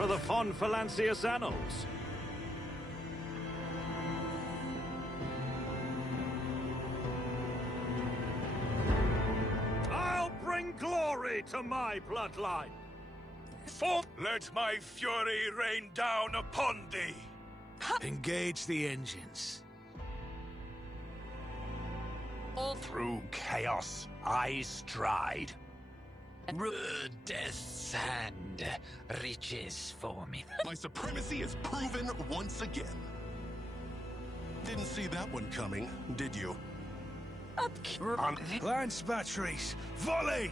for the Von Phalanxius annals. I'll bring glory to my bloodline. Let my fury rain down upon thee! Engage the engines. Through chaos, I stride. Death and riches for me. My supremacy is proven once again. Didn't see that one coming, did you? Lance batteries, volley!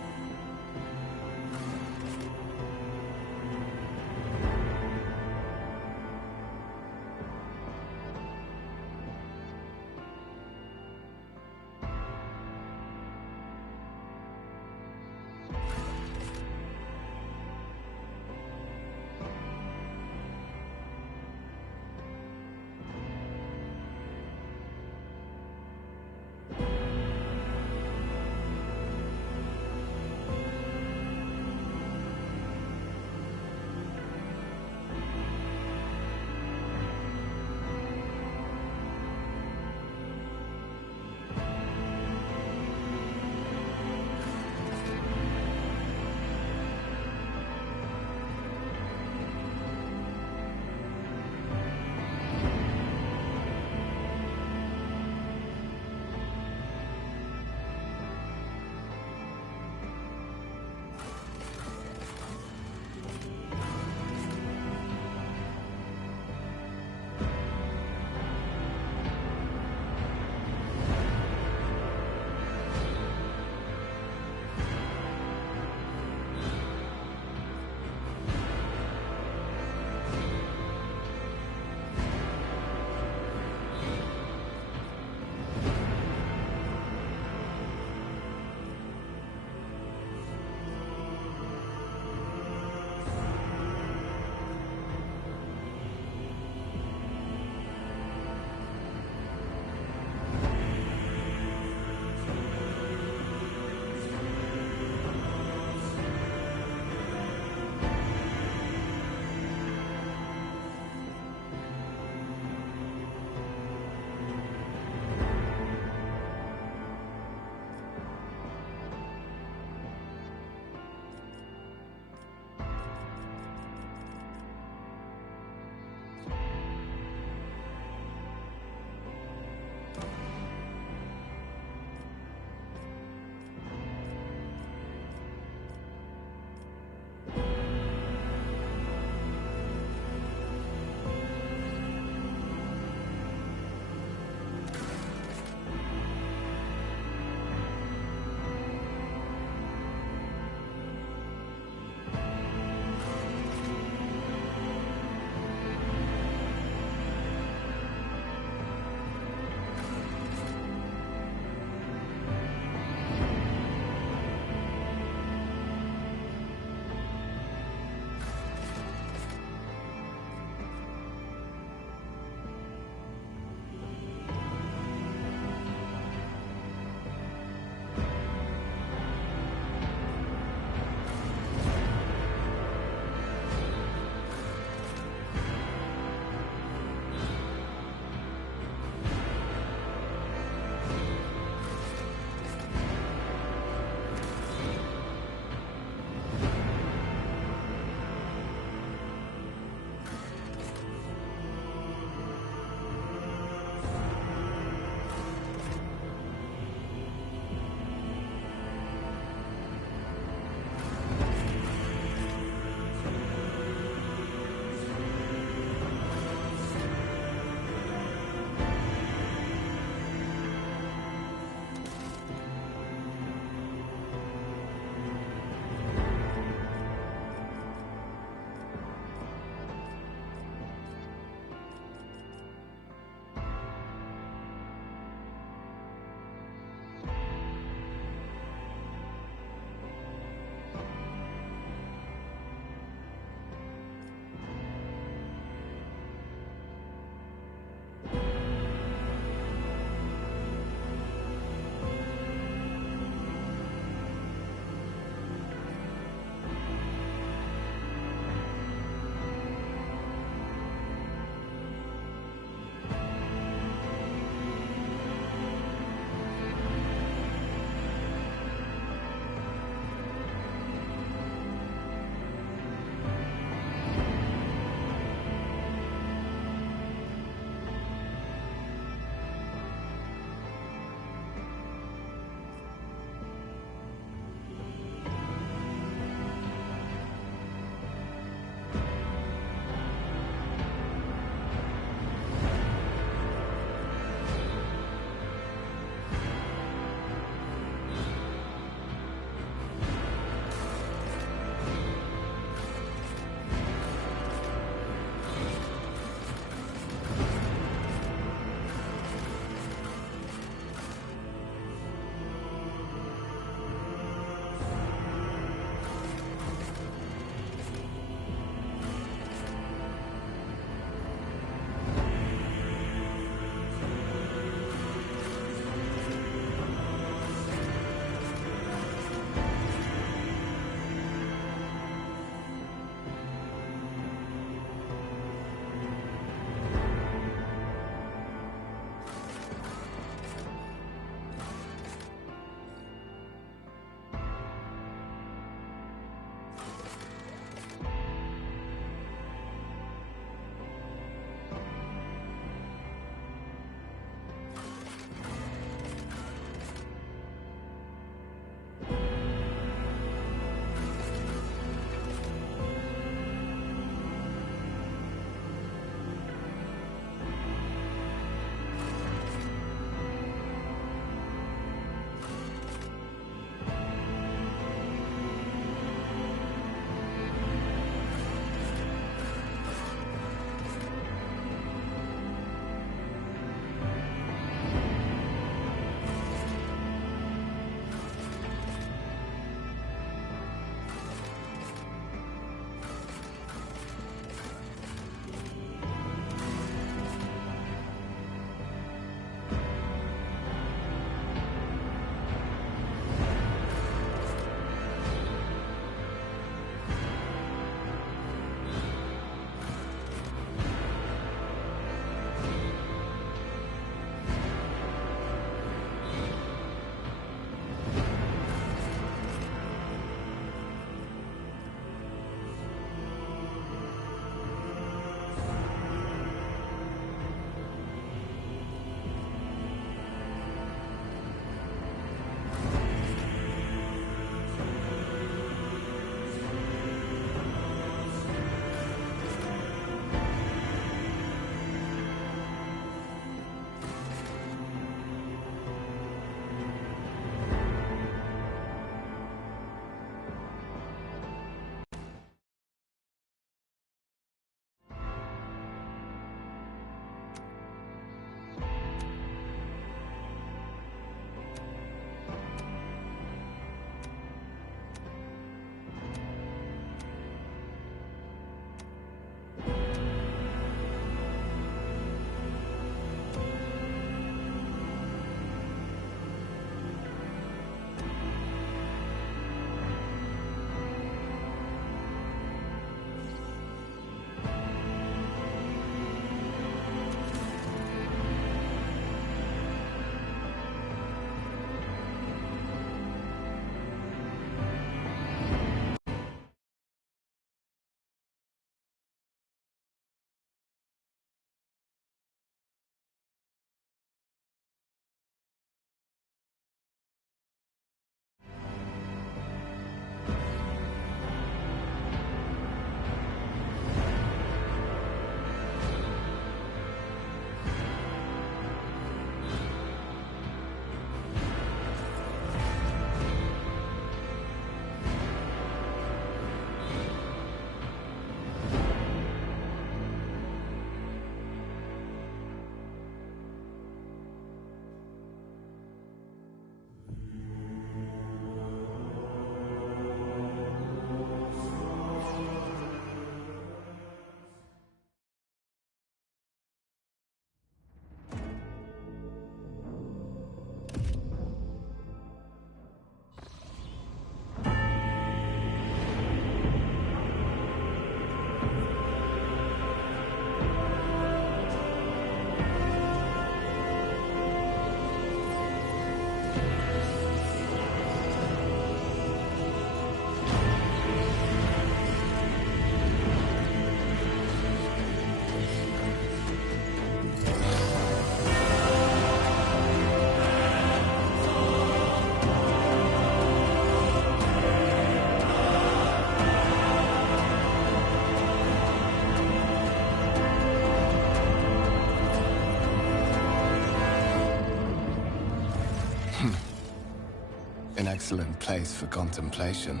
excellent place for contemplation.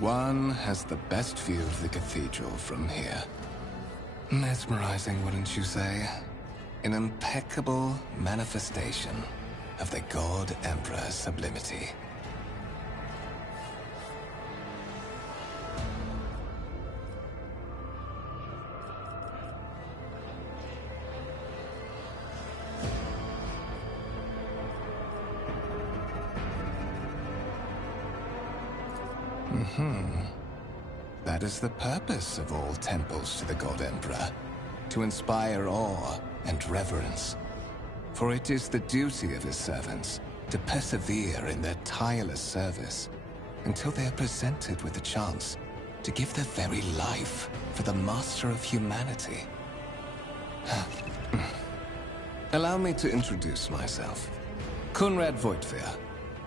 One has the best view of the cathedral from here. Mesmerizing, wouldn't you say? An impeccable manifestation of the God Emperor's sublimity. That is the purpose of all temples to the God Emperor, to inspire awe and reverence. For it is the duty of his servants to persevere in their tireless service until they are presented with the chance to give their very life for the master of humanity. Allow me to introduce myself. Conrad Voigtveer,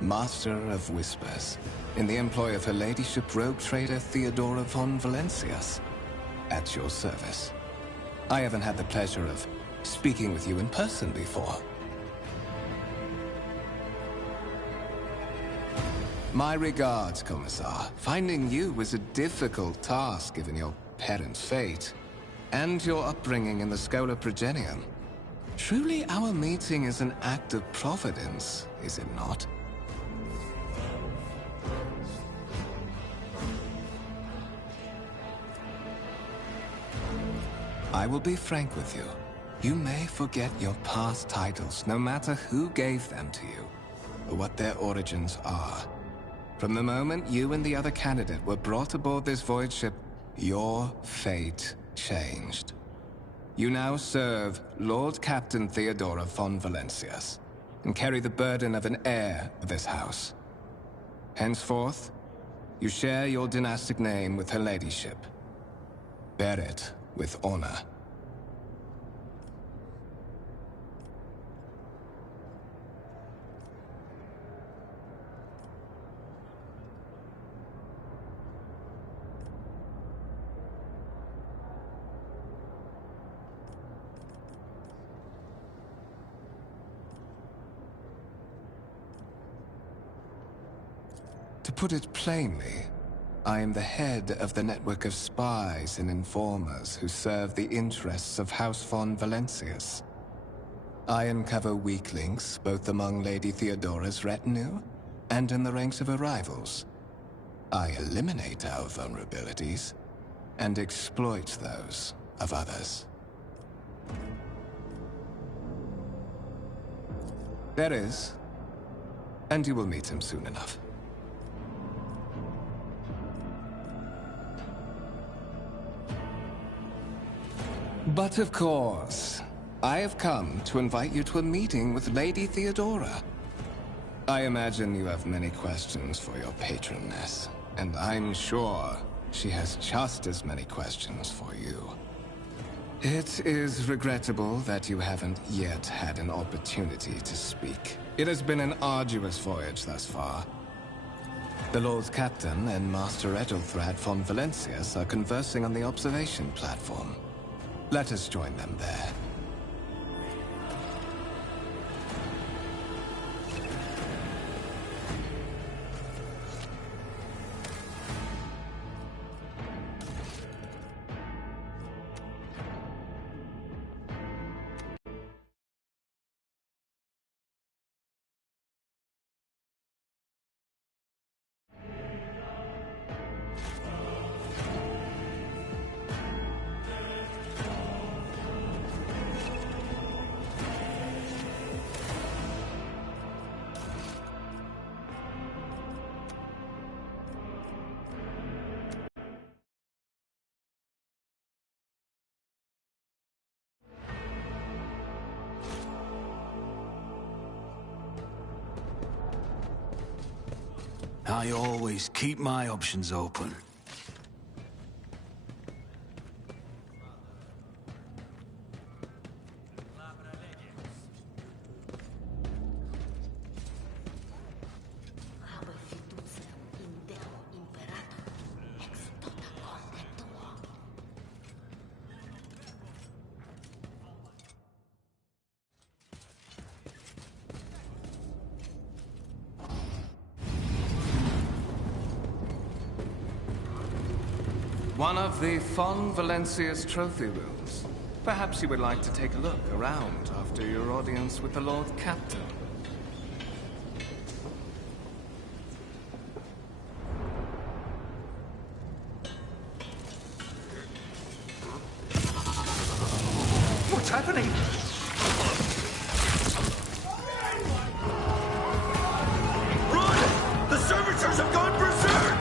Master of Whispers, in the employ of Her Ladyship rogue trader Theodora von Valencias. At your service. I haven't had the pleasure of speaking with you in person before. My regards, Commissar. Finding you was a difficult task given your parents' fate, and your upbringing in the Schola Progenium. Truly our meeting is an act of providence, is it not? I will be frank with you. You may forget your past titles, no matter who gave them to you, or what their origins are. From the moment you and the other candidate were brought aboard this void ship, your fate changed. You now serve Lord Captain Theodora von Valencias, and carry the burden of an heir of this house. Henceforth, you share your dynastic name with Her Ladyship. Bear it with honor. To put it plainly, I am the head of the network of spies and informers who serve the interests of House von Valencias. I uncover weak links both among Lady Theodora's retinue and in the ranks of her rivals. I eliminate our vulnerabilities and exploit those of others. There is, and you will meet him soon enough. But of course, I have come to invite you to a meeting with Lady Theodora. I imagine you have many questions for your patroness, and I'm sure she has just as many questions for you. It is regrettable that you haven't yet had an opportunity to speak. It has been an arduous voyage thus far. The Lord Captain and Master Ethelthrad von Valencias are conversing on the observation platform. Let us join them there. I always keep my options open. one of the Fon Valencia's trophy rooms. Perhaps you would like to take a look around after your audience with the Lord Captain. What's happening? Run! The servitors have gone berserk!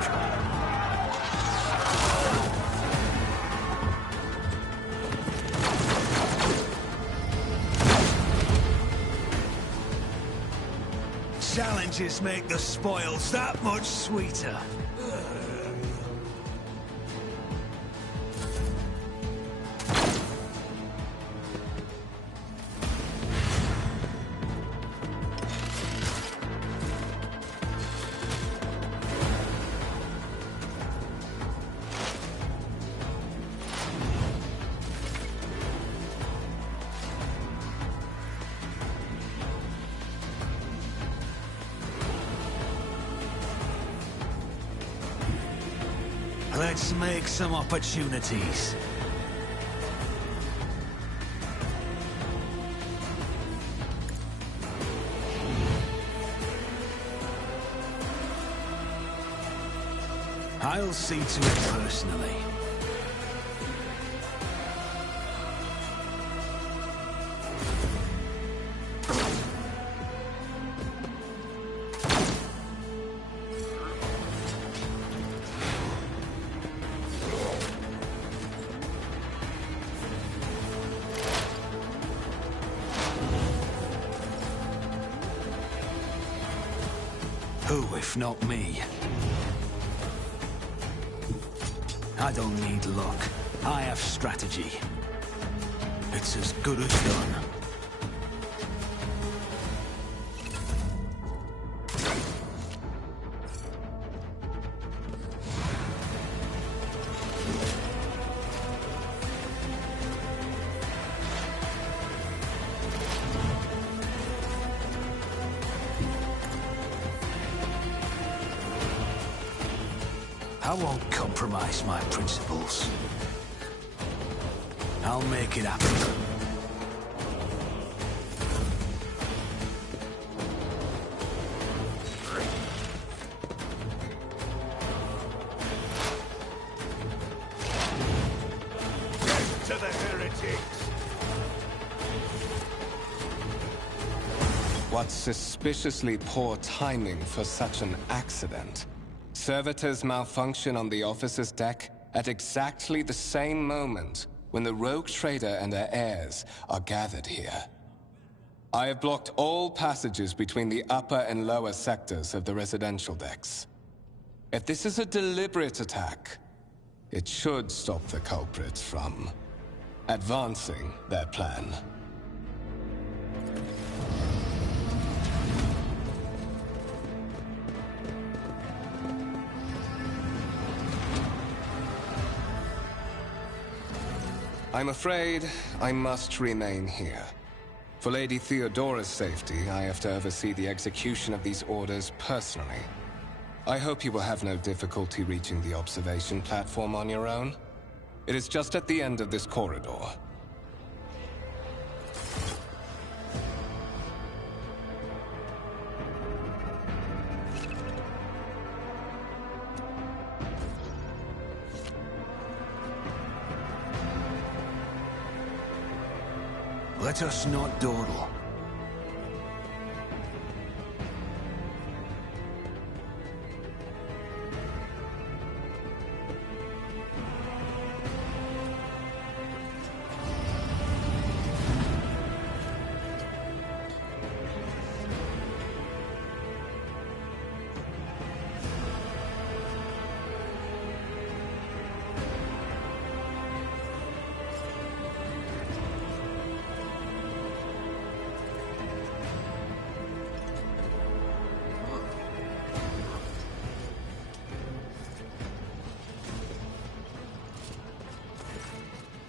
Challenges make the spoils that much sweeter. Let's make some opportunities. I'll see to it personally. Who, if not me? I don't need luck. I have strategy. It's as good as done. I won't compromise my principles. I'll make it happen. To the heretics! What suspiciously poor timing for such an accident. Servitors malfunction on the officer's deck at exactly the same moment when the rogue trader and her heirs are gathered here. I have blocked all passages between the upper and lower sectors of the residential decks. If this is a deliberate attack, it should stop the culprits from advancing their plan. I'm afraid I must remain here. For Lady Theodora's safety, I have to oversee the execution of these orders personally. I hope you will have no difficulty reaching the observation platform on your own. It is just at the end of this corridor. Let us not dawdle.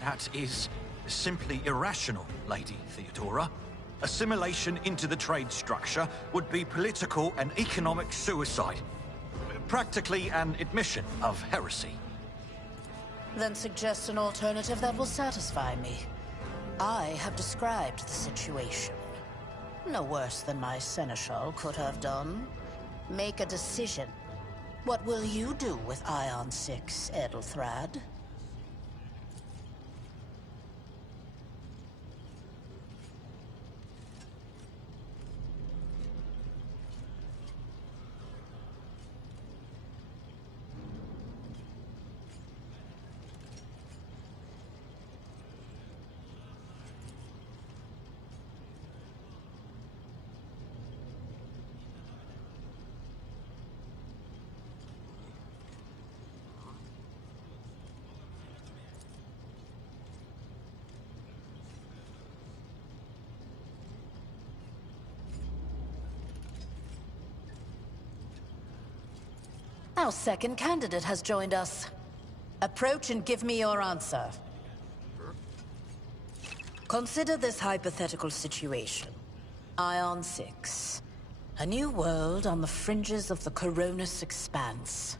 That is simply irrational, Lady Theodora. Assimilation into the trade structure would be political and economic suicide. Practically an admission of heresy. Then suggest an alternative that will satisfy me. I have described the situation. No worse than my seneschal could have done. Make a decision. What will you do with Ion 6, Edelthrad? Our second candidate has joined us. Approach and give me your answer. Consider this hypothetical situation. Ion 6. A new world on the fringes of the Coronis expanse.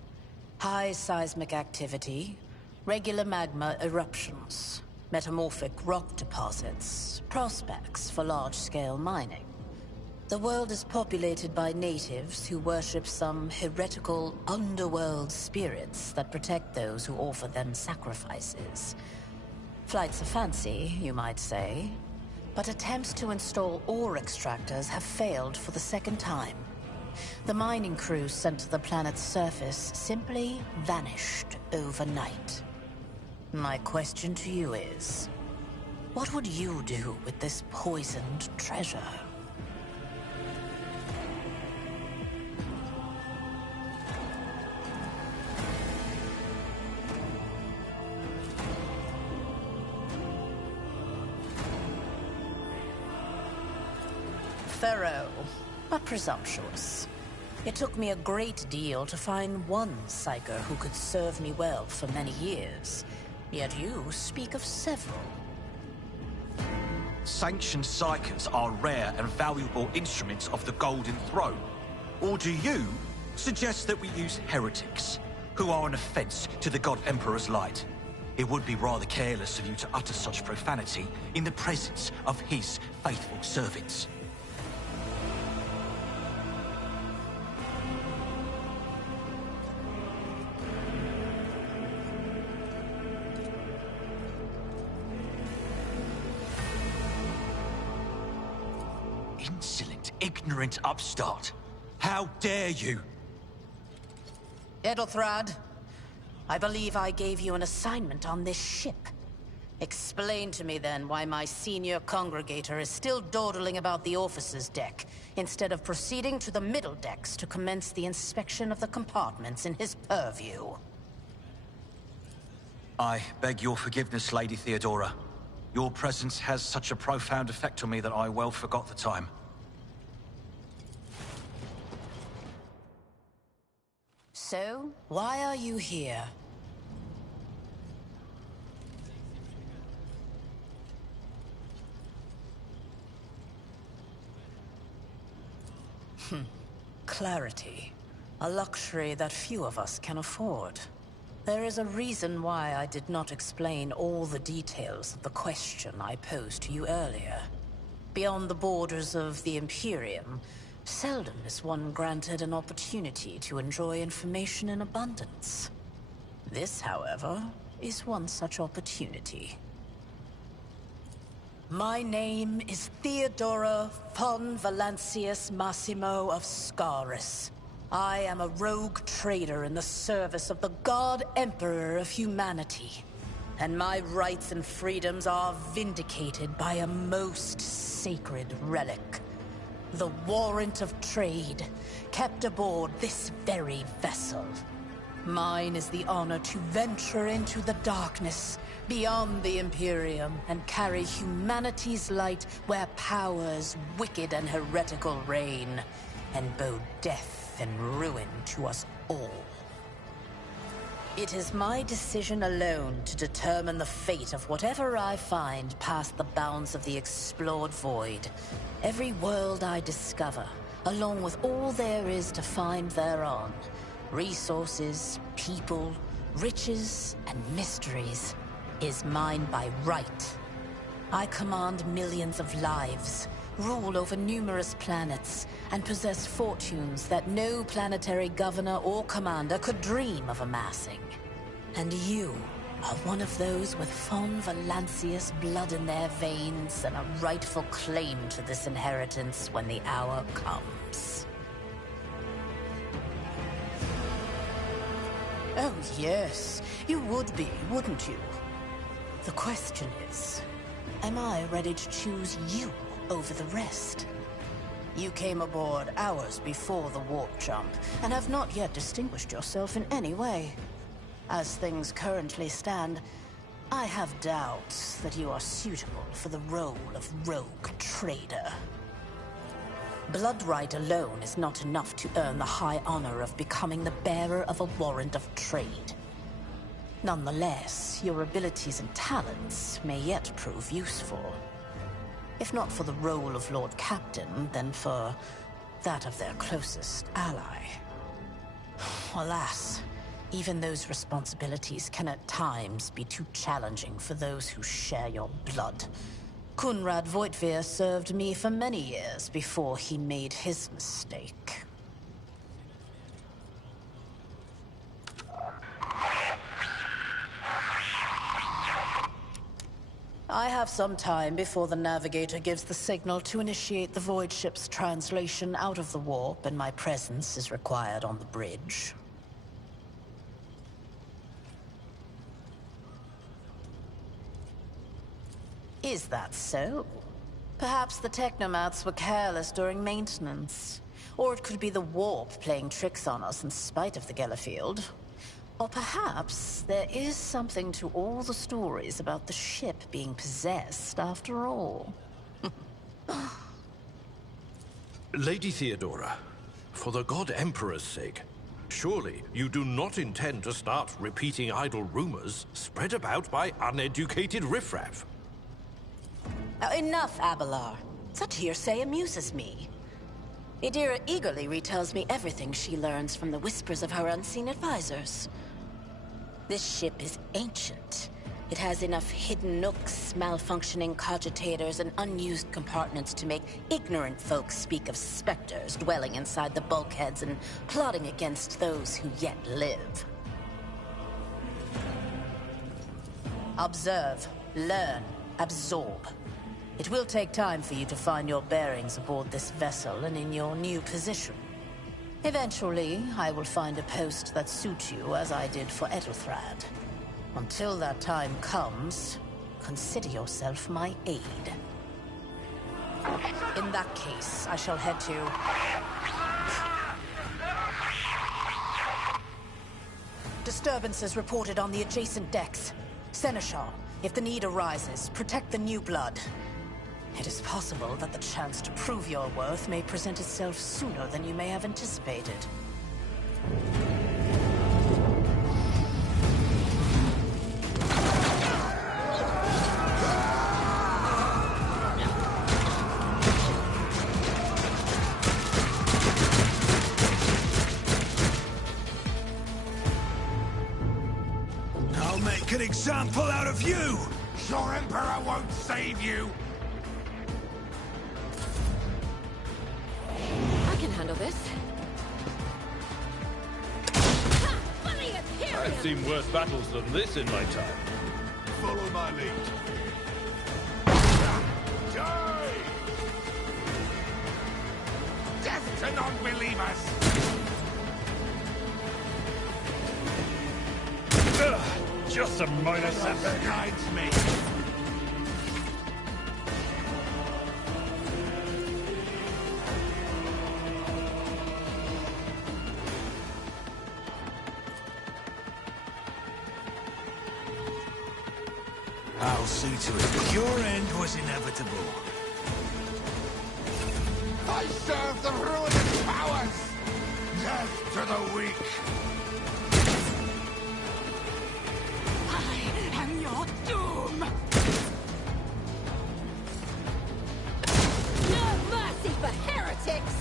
High seismic activity, regular magma eruptions, metamorphic rock deposits, prospects for large-scale mining. The world is populated by natives who worship some heretical underworld spirits that protect those who offer them sacrifices. Flights of fancy, you might say, but attempts to install ore extractors have failed for the second time. The mining crews sent to the planet's surface simply vanished overnight. My question to you is, what would you do with this poisoned treasure? Thorough, but presumptuous. It took me a great deal to find one psyker who could serve me well for many years. Yet you speak of several. Sanctioned psykers are rare and valuable instruments of the Golden Throne. Or do you suggest that we use heretics, who are an offense to the God Emperor's light? It would be rather careless of you to utter such profanity in the presence of his faithful servants. Insolent, ignorant upstart. How dare you? Edelthrad, I believe I gave you an assignment on this ship. Explain to me then why my senior congregator is still dawdling about the officer's deck, instead of proceeding to the middle decks to commence the inspection of the compartments in his purview. I beg your forgiveness, Lady Theodora. Your presence has such a profound effect on me that I well forgot the time. So, why are you here? Clarity. A luxury that few of us can afford. There is a reason why I did not explain all the details of the question I posed to you earlier. Beyond the borders of the Imperium, seldom is one granted an opportunity to enjoy information in abundance. This, however, is one such opportunity. My name is Theodora von Valancius Massimo of Scaris. I am a rogue trader in the service of the God Emperor of humanity. And my rights and freedoms are vindicated by a most sacred relic. The warrant of trade, kept aboard this very vessel. Mine is the honor to venture into the darkness, beyond the Imperium, and carry humanity's light where powers wicked and heretical reign, and bow death and ruin to us all. It is my decision alone to determine the fate of whatever I find past the bounds of the explored void. Every world I discover, along with all there is to find thereon. Resources, people, riches and mysteries is mine by right. I command millions of lives, rule over numerous planets, and possess fortunes that no planetary governor or commander could dream of amassing. And you are one of those with Von Valancius blood in their veins and a rightful claim to this inheritance when the hour comes. Oh yes, you would be, wouldn't you? The question is, am I ready to choose you over the rest? You came aboard hours before the warp jump, and have not yet distinguished yourself in any way. As things currently stand, I have doubts that you are suitable for the role of rogue trader. Bloodright alone is not enough to earn the high honor of becoming the bearer of a warrant of trade. Nonetheless, your abilities and talents may yet prove useful. If not for the role of Lord Captain, then for that of their closest ally. Alas, even those responsibilities can at times be too challenging for those who share your blood. Kunrad Voitvir served me for many years before he made his mistake. I have some time before the Navigator gives the signal to initiate the Void ship's translation out of the warp, and my presence is required on the bridge. Is that so? Perhaps the technomats were careless during maintenance. Or it could be the warp playing tricks on us in spite of the Gellerfield. Or perhaps there is something to all the stories about the ship being possessed after all. Lady Theodora, for the God Emperor's sake, surely you do not intend to start repeating idle rumors spread about by uneducated riffraff. Now, enough, Abelard. Such hearsay amuses me. Idira eagerly retells me everything she learns from the whispers of her unseen advisors. This ship is ancient. It has enough hidden nooks, malfunctioning cogitators, and unused compartments to make ignorant folks speak of specters dwelling inside the bulkheads and plotting against those who yet live. Observe, learn, absorb. It will take time for you to find your bearings aboard this vessel and in your new position. Eventually, I will find a post that suits you as I did for Ethelthrad. Until that time comes, consider yourself my aide. In that case, I shall head to... Disturbances reported on the adjacent decks. Seneschal, if the need arises, protect the new blood. It is possible that the chance to prove your worth may present itself sooner than you may have anticipated. I'll make an example out of you! Your Emperor won't save you! I can handle this. I've seen worse battles than this in my time. Follow my lead. Die! Death to non-believers! Just a minor setback. Guides me. I'll see to it. Your end was inevitable. I serve the ruinous powers! Death to the weak! I am your doom! No mercy for heretics!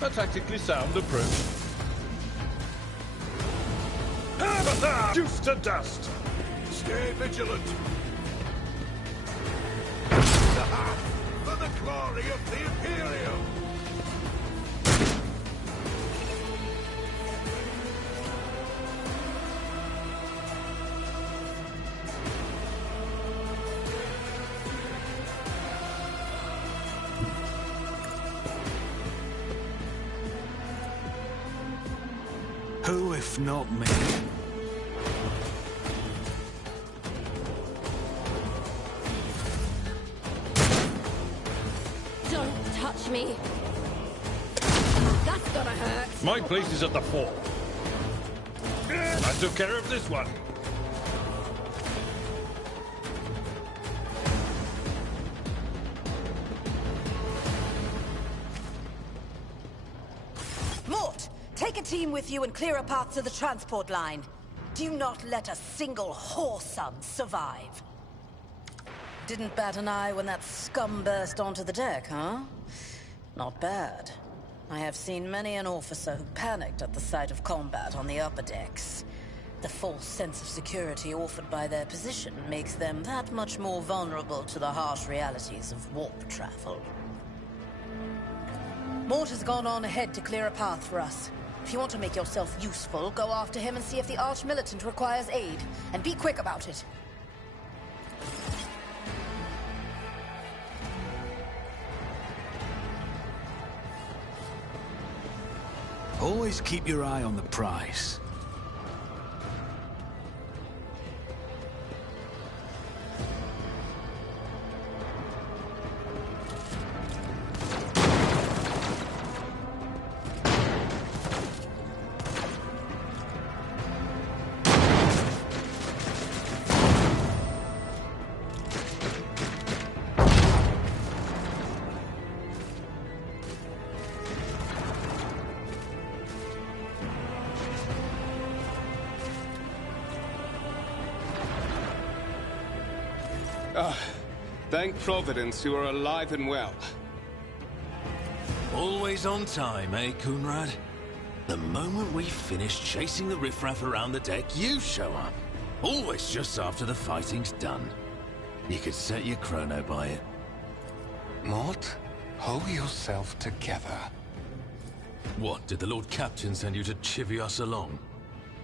A tactically sound approach. Have Juice to dust! Stay vigilant. For the glory of the Imperial! Who if not me? Don't touch me. That's gonna hurt. My place is at the fore. I took care of this one. Mort, take a team with you and clear a path to the transport line. Do not let a single whoreson survive. Didn't bat an eye when that scum burst onto the deck, huh? Not bad. I have seen many an officer who panicked at the sight of combat on the upper decks. The false sense of security offered by their position makes them that much more vulnerable to the harsh realities of warp travel. Mort has gone on ahead to clear a path for us. If you want to make yourself useful, go after him and see if the Arch-Militant requires aid. And be quick about it. Always keep your eye on the prize. Thank Providence you are alive and well. Always on time, eh, Coonrad? The moment we finish chasing the riffraff around the deck, you show up. Always just after the fighting's done. You could set your chrono by it. Mort, hold yourself together. What, did the Lord Captain send you to chivvy us along?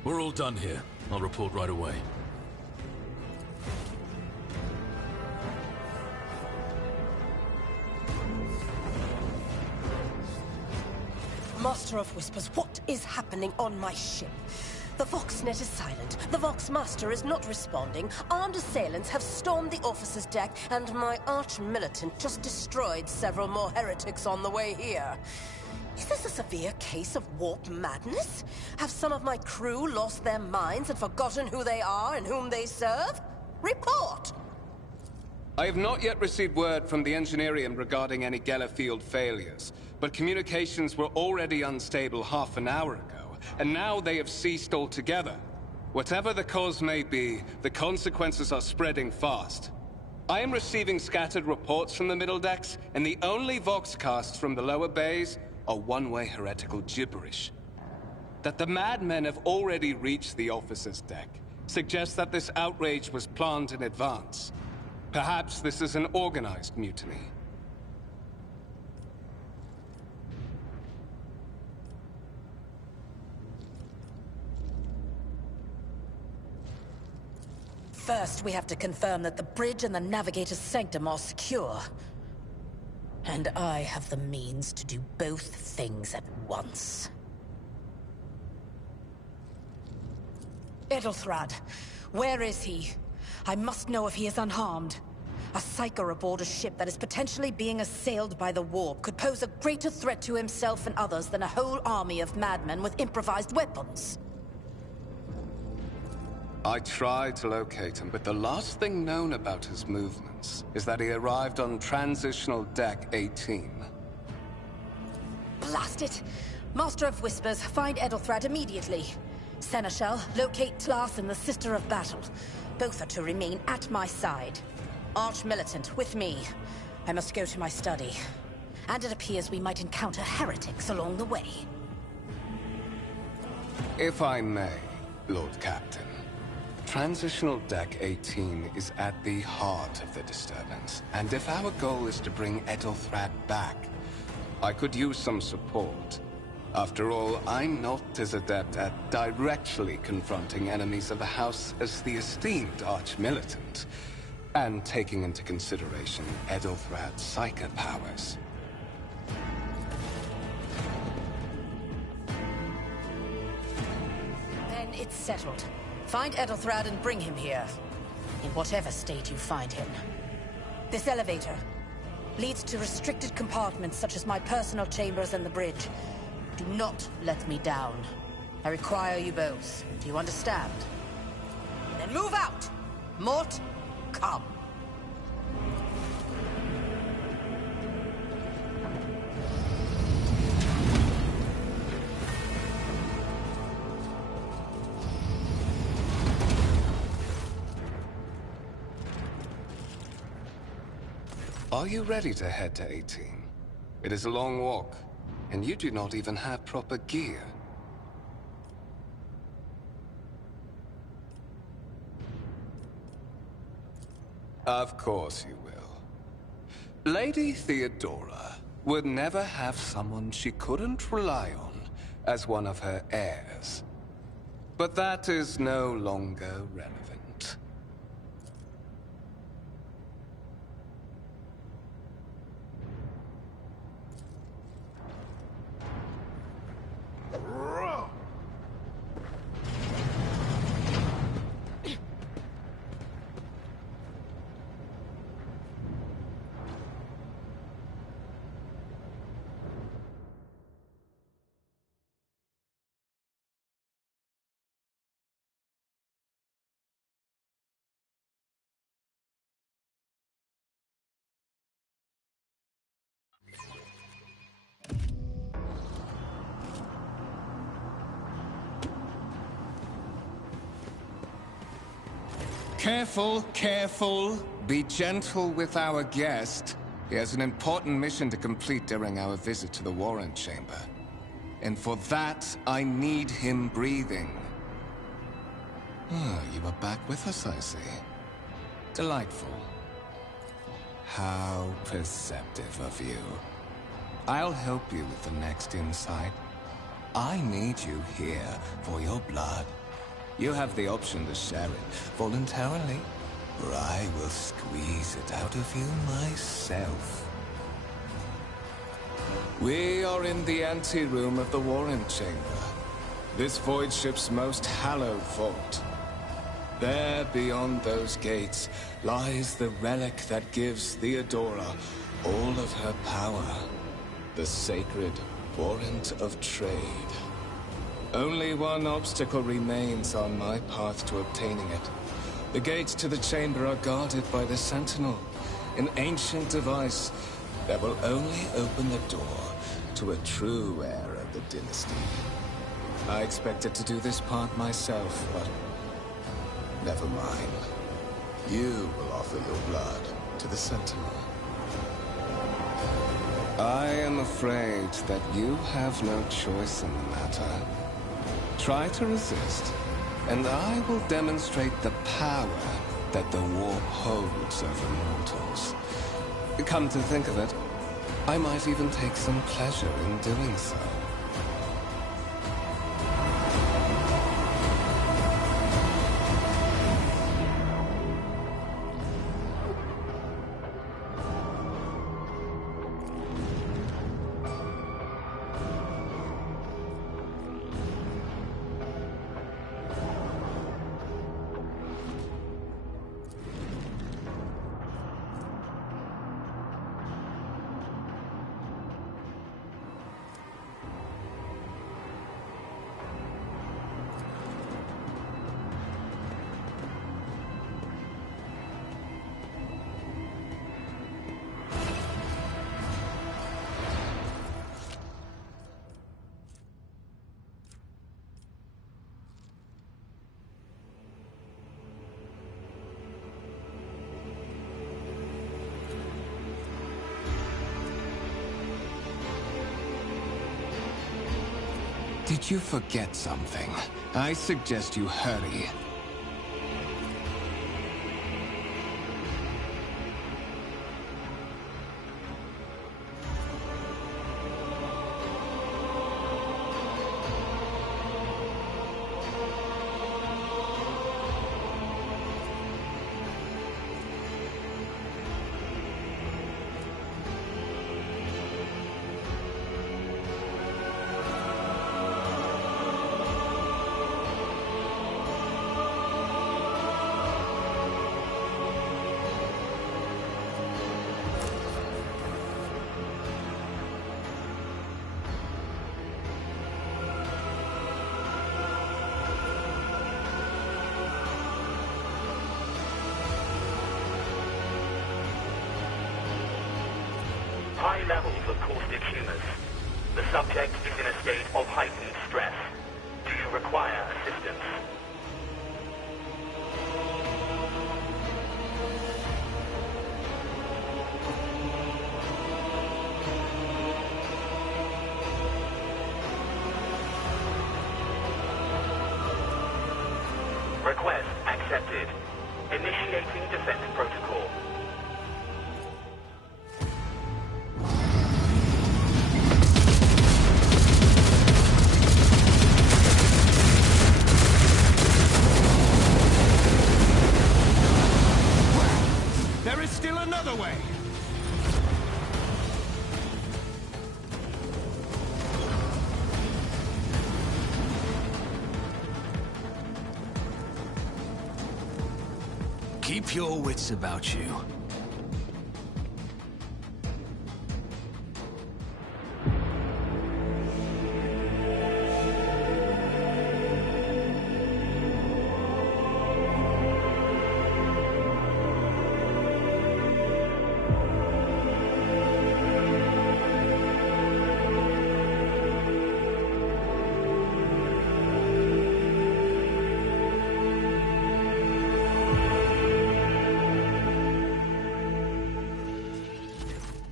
We're all done here. I'll report right away. Master of Whispers, what is happening on my ship? The Voxnet is silent. The Voxmaster is not responding. Armed assailants have stormed the officer's deck, and my arch-militant just destroyed several more heretics on the way here. Is this a severe case of warp madness? Have some of my crew lost their minds and forgotten who they are and whom they serve? Report! I have not yet received word from the Engineerium regarding any Gellerfield failures, but communications were already unstable half an hour ago, and now they have ceased altogether. Whatever the cause may be, the consequences are spreading fast. I am receiving scattered reports from the middle decks, and the only voxcasts from the lower bays are one-way heretical gibberish. That the madmen have already reached the officer's deck suggests that this outrage was planned in advance. Perhaps this is an organized mutiny. First, we have to confirm that the bridge and the Navigator's Sanctum are secure. And I have the means to do both things at once. Edelthrad, where is he? I must know if he is unharmed. A psyker aboard a ship that is potentially being assailed by the warp could pose a greater threat to himself and others than a whole army of madmen with improvised weapons. I tried to locate him, but the last thing known about his movements is that he arrived on Transitional Deck 18. Blast it! Master of Whispers, find Edelthrad immediately. Seneschal, locate Tlas and the Sister of Battle. Both are to remain at my side. Arch-Militant, with me. I must go to my study. And it appears we might encounter heretics along the way. If I may, Lord Captain. Transitional Deck 18 is at the heart of the disturbance, and if our goal is to bring Ethelthrad back, I could use some support. After all, I'm not as adept at directly confronting enemies of the House as the esteemed Arch-Militant, and taking into consideration Ethelthrad's psychic powers. Then it's settled. Find Ethelthrad and bring him here. In whatever state you find him. This elevator leads to restricted compartments such as my personal chambers and the bridge. Do not let me down. I require you both. Do you understand? Then move out! Mort, come. Are you ready to head to 18? It is a long walk, and you do not even have proper gear. Of course you will. Lady Theodora would never have someone she couldn't rely on as one of her heirs. But that is no longer relevant. Careful, careful. Be gentle with our guest. He has an important mission to complete during our visit to the Warrant Chamber. And for that, I need him breathing. Ah, you are back with us, I see. Delightful. How perceptive of you. I'll help you with the next insight. I need you here for your blood. You have the option to share it voluntarily, or I will squeeze it out of you myself. We are in the anteroom of the Warrant Chamber, this void ship's most hallowed vault. There, beyond those gates, lies the relic that gives Theodora all of her power. The sacred Warrant of Trade. Only one obstacle remains on my path to obtaining it. The gates to the chamber are guarded by the Sentinel, an ancient device that will only open the door to a true heir of the dynasty. I expected to do this part myself, but never mind. You will offer your blood to the Sentinel. I am afraid that you have no choice in the matter. Try to resist, and I will demonstrate the power that the warp holds over mortals. Come to think of it, I might even take some pleasure in doing so. Did you forget something? I suggest you hurry. High levels of caustic humors. The subject is in a state of heightened stress. Do you require assistance? Request accepted. Initiating defense protocol. There is still another way! Keep your wits about you.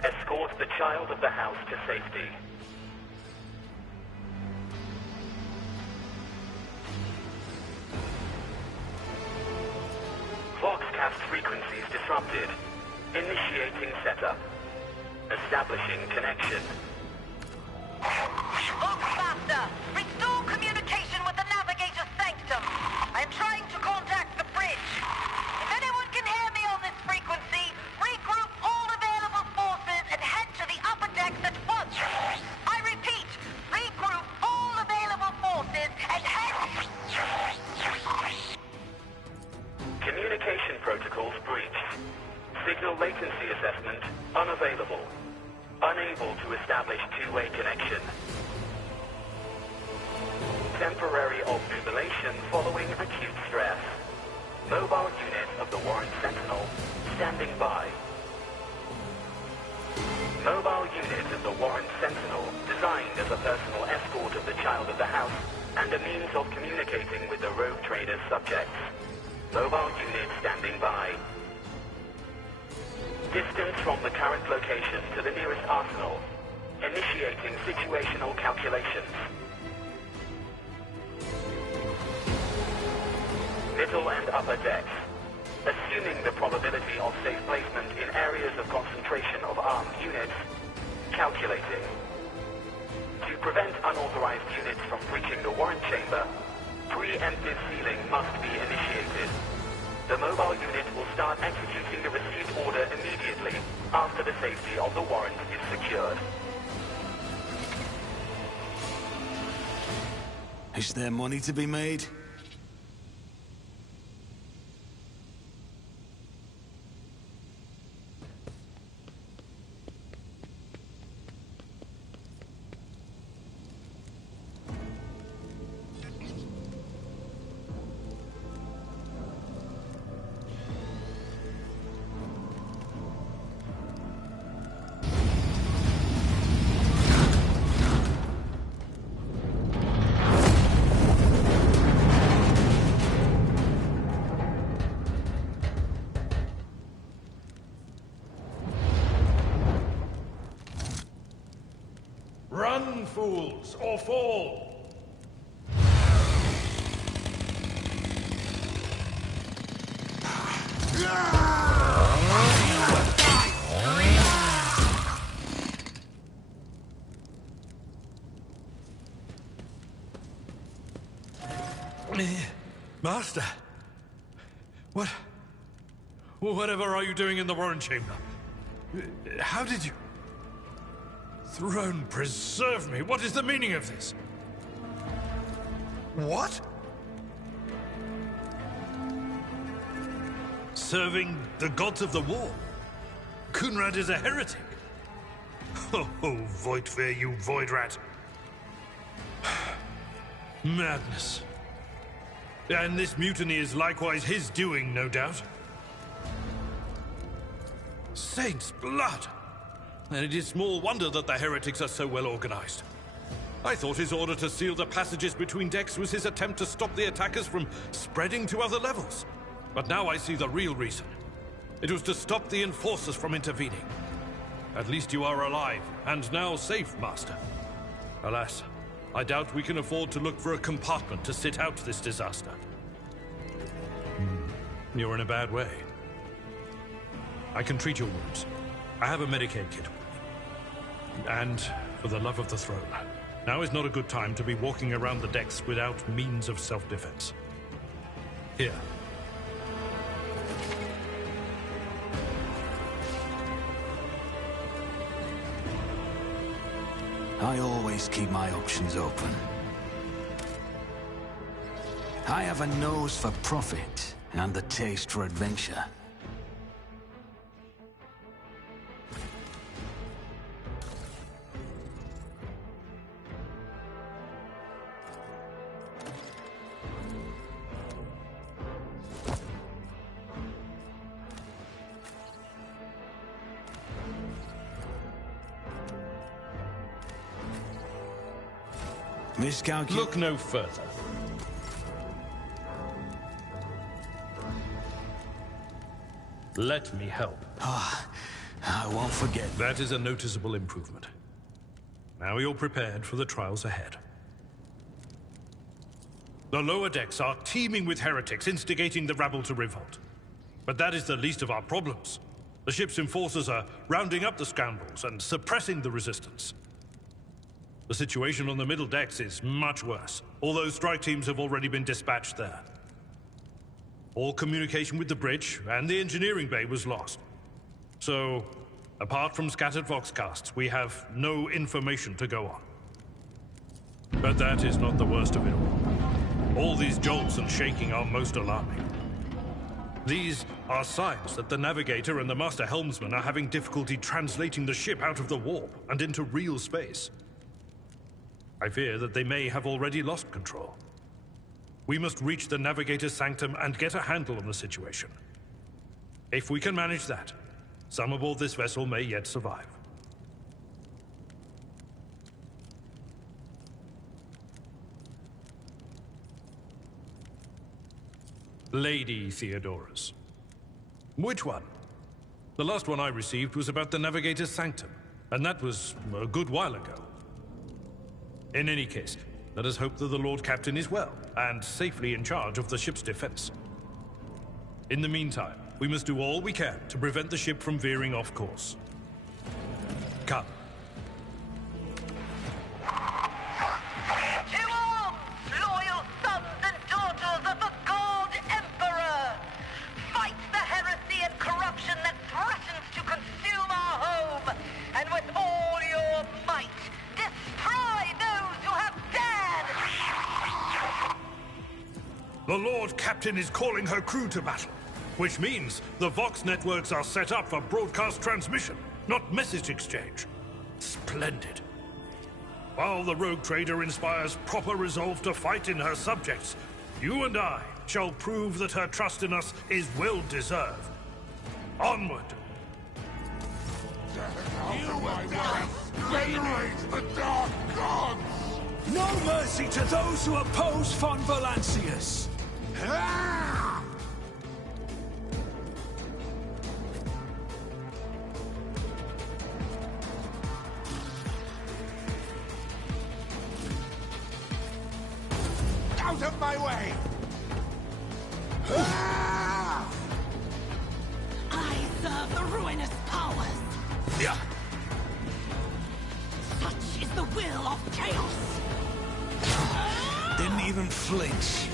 Escort the child of the house to safety. Voxcast frequencies disrupted. Initiating setup. Establishing connection. Voxmaster, restore communication with the navigator's sanctum. I am trying to contact the bridge. If anyone can hear me on this frequency, regroup all available forces and head to the upper decks at once. I repeat, regroup all available forces and head... Communication protocols breached. Signal latency assessment unavailable. Unable to establish two-way connection. Temporary obnubilation following acute stress. Mobile unit of the Warren Sentinel standing by. Mobile unit of the Warren Sentinel designed as a personal escort of the child of the house and a means of communicating with the rogue trader's subjects. Mobile unit standing by. Distance from the current location to the nearest arsenal. Initiating situational calculations. Middle and upper decks. Assuming the probability of safe placement in areas of concentration of armed units. Calculating. To prevent unauthorized units from breaching the warrant chamber, preemptive sealing must be initiated. The mobile unit will start executing the received order immediately after the safety of the warrant is secured. Is there money to be made? Run, fools, or fall! Master! Whatever are you doing in the Warren Chamber? How did you... Throne preserve me! What is the meaning of this? What? Serving the gods of the war? Kunrad is a heretic! Oh, Voidfear, you void rat! Madness. And this mutiny is likewise his doing, no doubt. Saint's blood! And it is small wonder that the heretics are so well organized. I thought his order to seal the passages between decks was his attempt to stop the attackers from spreading to other levels. But now I see the real reason. It was to stop the enforcers from intervening. At least you are alive, and now safe, Master. Alas, I doubt we can afford to look for a compartment to sit out this disaster. You're in a bad way. I can treat your wounds. I have a Medicaid kit with me. And, for the love of the throne, now is not a good time to be walking around the decks without means of self-defense. Here. I always keep my options open. I have a nose for profit and the taste for adventure. Look no further. Let me help. I won't forget. That is a noticeable improvement. Now you're prepared for the trials ahead. The lower decks are teeming with heretics instigating the rabble to revolt. But that is the least of our problems. The ship's enforcers are rounding up the scoundrels and suppressing the resistance. The situation on the middle decks is much worse, although strike teams have already been dispatched there. All communication with the bridge and the engineering bay was lost. So, apart from scattered voxcasts, we have no information to go on. But that is not the worst of it all. All these jolts and shaking are most alarming. These are signs that the navigator and the master helmsman are having difficulty translating the ship out of the warp and into real space. I fear that they may have already lost control. We must reach the navigator's sanctum and get a handle on the situation. If we can manage that, some aboard this vessel may yet survive. Lady Theodoras. Which one? The last one I received was about the navigator's sanctum, and that was a good while ago. In any case, let us hope that the Lord Captain is well, and safely in charge of the ship's defense. In the meantime, we must do all we can to prevent the ship from veering off course. Come. To arms, loyal sons and daughters of the God Emperor! Fight the heresy and corruption that threatens to consume our home, and with all your might, destroy those who have dared! The Lord Captain is calling her crew to battle, which means the Vox networks are set up for broadcast transmission, not message exchange. Splendid. While the rogue trader inspires proper resolve to fight in her subjects, you and I shall prove that her trust in us is well deserved. Onward! Venerate the Dark Gods! No mercy to those who oppose Von Valancius! Out of my way! flinch.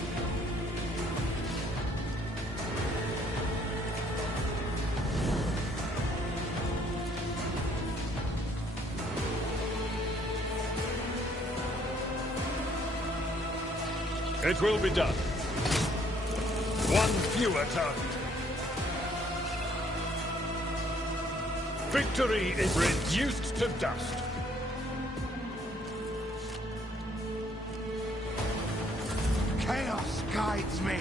It will be done. One fewer target. Victory is reduced to dust. Chaos guides me.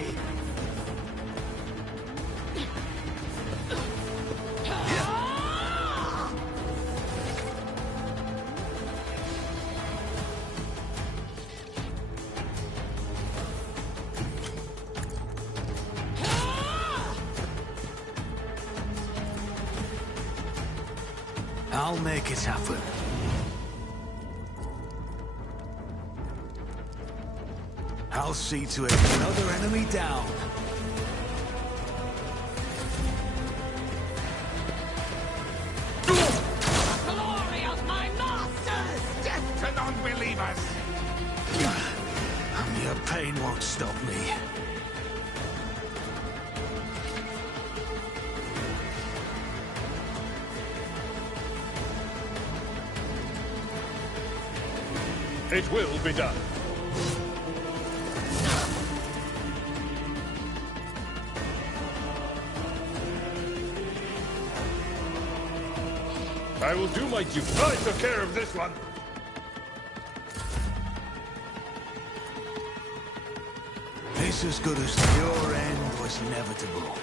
I'll make it happen. I'll see to it another enemy down. Glory of my masters! Death to non-believers! Your pain won't stop me. It will be done. I will do my duty. I took care of this one. It's as good as your end was inevitable.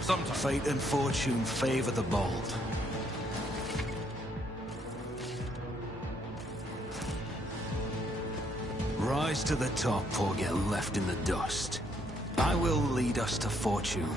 Sometimes fate and fortune favor the bold. Rise to the top or get left in the dust. I will lead us to fortune.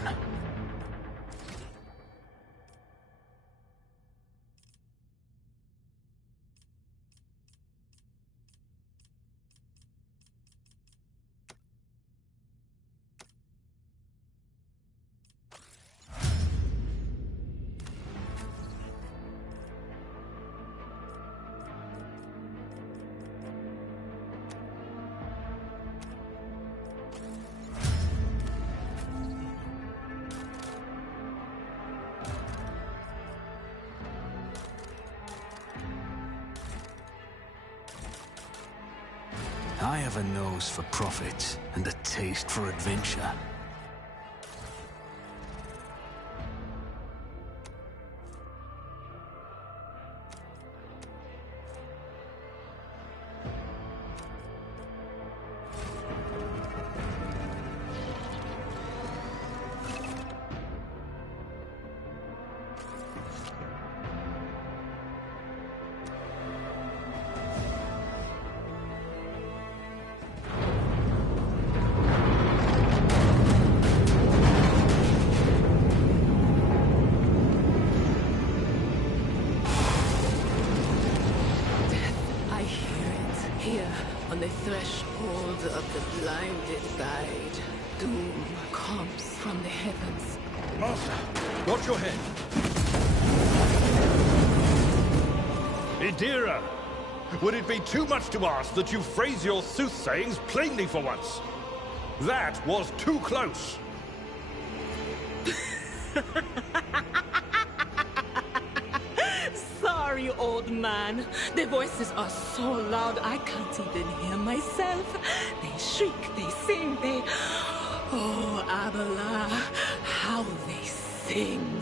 I have a nose for profit and a taste for adventure. On the threshold of the blinded guide, doom comes from the heavens. Master, watch your head. Idira, would it be too much to ask that you phrase your soothsayings plainly for once? That was too close. Sorry, old man. Their voices are so loud I can't even hear myself. They shriek, they sing, they... Oh, Abala, how they sing.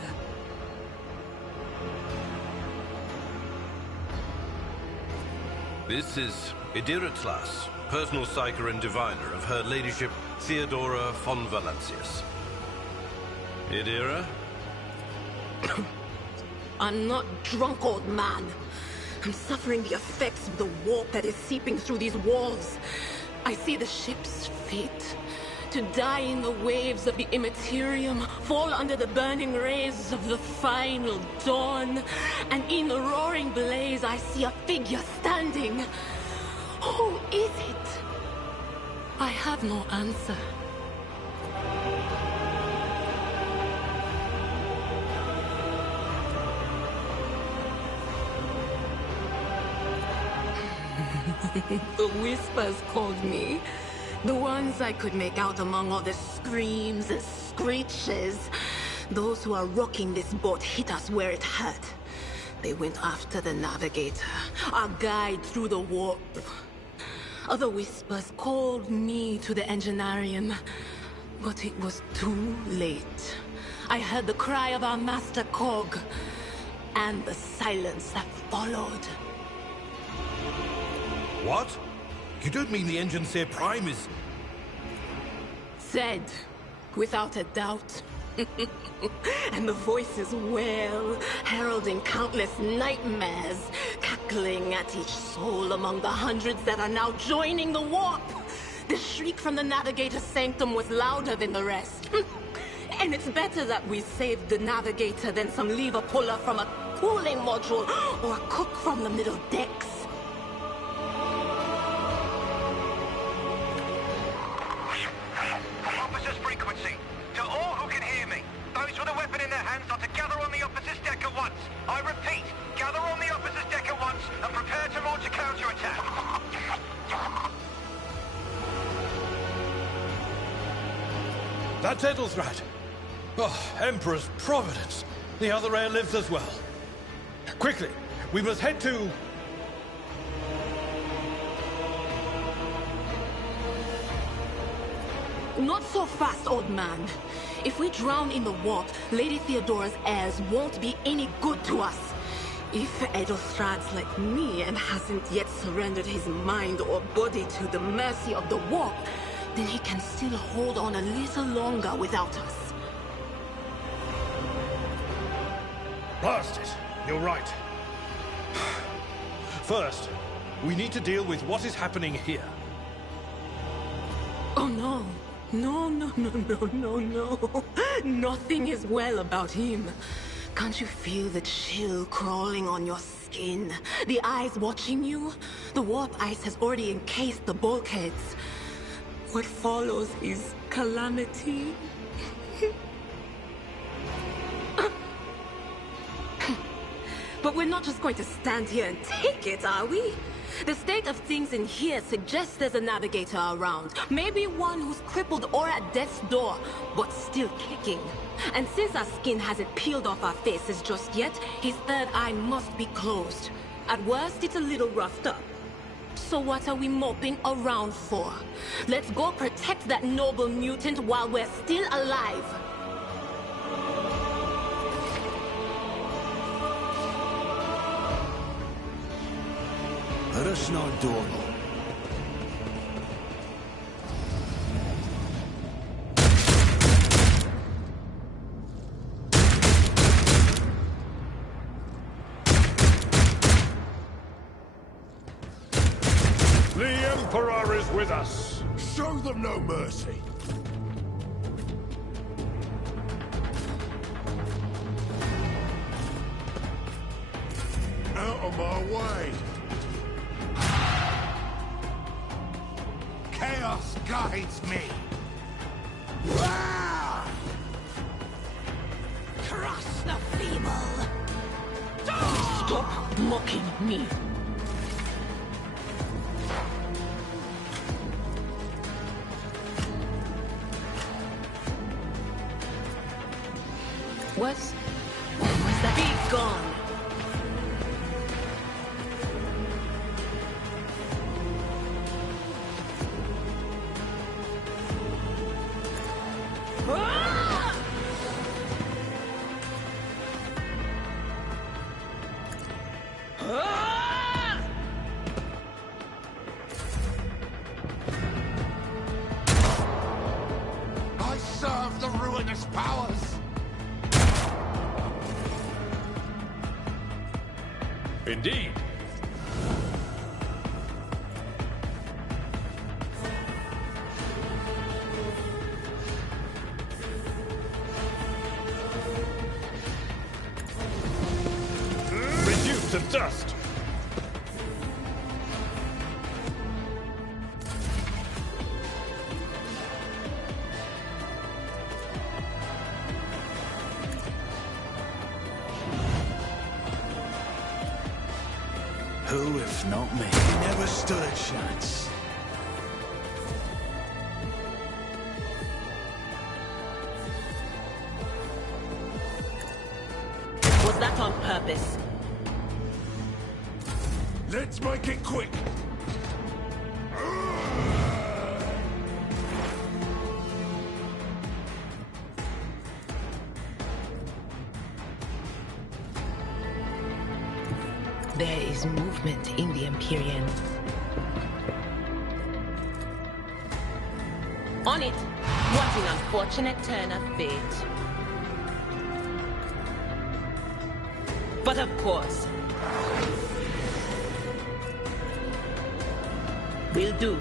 This is Idira Tlas, personal psyker and diviner of Her Ladyship Theodora von Valancius. Idira? I'm not drunk, old man. I'm suffering the effects of the warp that is seeping through these walls. I see the ship's fate. To die in the waves of the Imperium, fall under the burning rays of the final dawn. And in the roaring blaze, I see a figure standing. Who is it? I have no answer. The whispers called me. The ones I could make out among all the screams and screeches. Those who are rocking this boat hit us where it hurt. They went after the navigator, our guide through the warp. Other whispers called me to the enginarium, but it was too late. I heard the cry of our master cog, and the silence that followed. What? You don't mean the Engineer Prime is... Said, without a doubt. And the voices wail, heralding countless nightmares, cackling at each soul among the hundreds that are now joining the warp. The shriek from the Navigator's sanctum was louder than the rest. And it's better that we saved the Navigator than some lever puller from a cooling module or a cook from the middle decks. Officer's frequency. To all who can hear me, those with a weapon in their hands are to gather on the officer's deck at once. I repeat, gather on the officer's deck at once and prepare to launch a counterattack. That's Edelthrat. Oh, Emperor's Providence. The other heir lives as well. Quickly, we must head to... Not so fast, old man. If we drown in the warp, Lady Theodora's heirs won't be any good to us. If Edelthrad's like me and hasn't yet surrendered his mind or body to the mercy of the warp, then he can still hold on a little longer without us. Blast it! You're right. First, we need to deal with what is happening here. Oh no. No. Nothing is well about him. Can't you feel the chill crawling on your skin? The eyes watching you? The warp ice has already encased the bulkheads. What follows is calamity. But we're not just going to stand here and take it, are we? The state of things in here suggests there's a navigator around. Maybe one who's crippled or at death's door, but still kicking. And since our skin hasn't peeled off our faces just yet, his third eye must be closed. At worst, it's a little roughed up. So what are we moping around for? Let's go protect that noble mutant while we're still alive. Let us not dawdle. The Emperor is with us. Show them no mercy. Out of my way. Chaos guides me. Crush the feeble! Stop mocking me! What's that? Be gone! I serve the ruinous powers. Indeed. Reduced to dust. Who, if not me? He never stood a chance. Was that on purpose? Let's make it quick. There is movement in the Imperial. On it! What an unfortunate turn of fate. But of course, will do.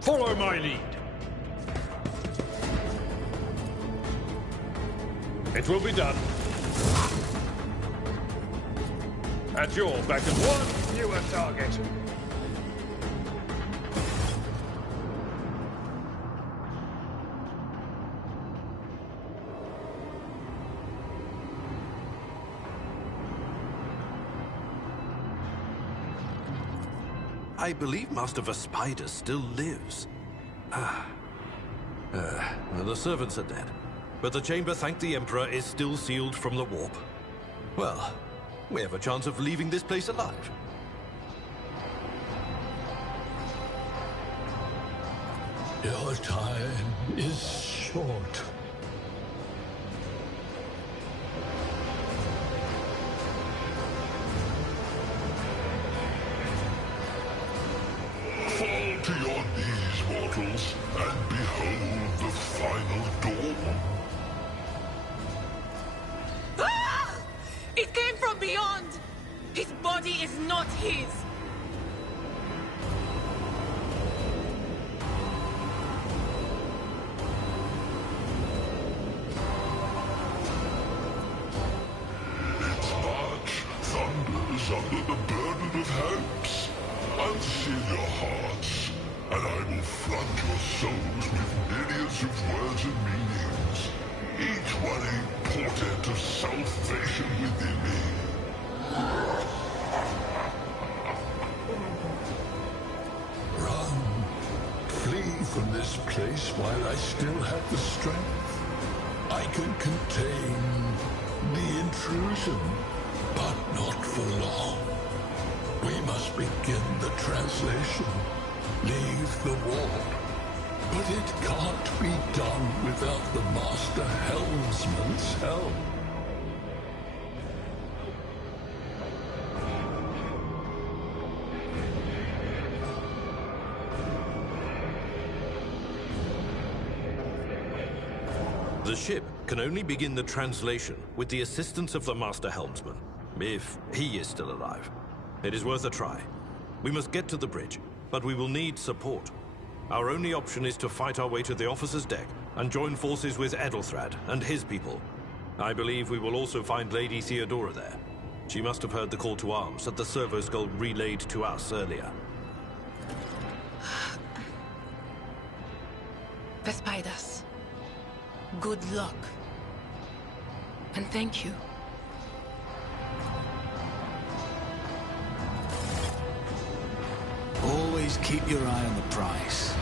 Follow my lead. It will be done. At your back and one newer target. I believe Master Vespider still lives. The servants are dead, but the chamber, thank the Emperor, is still sealed from the warp. Well, we have a chance of leaving this place alive. Your time is short. Fall to your knees, mortals, and behold the final dawn. Ah! It came from beyond! His body is not his! Its march thunders under the burden of hopes. Unseal your hearts, and I will flood your souls with myriads of words and meanings, each one a portent of salvation within me. Run. Flee from this place while I still have the strength. I can contain the intrusion, but not for long. We must begin the translation. Leave the warp. But it can't be done without the Master Helmsman's help. The ship can only begin the translation with the assistance of the Master Helmsman, if he is still alive. It is worth a try. We must get to the bridge, but we will need support. Our only option is to fight our way to the officer's deck and join forces with Edelthrad and his people. I believe we will also find Lady Theodora there. She must have heard the call to arms that the servo skull relayed to us earlier. Vespidas, good luck. And thank you. Always keep your eye on the prize.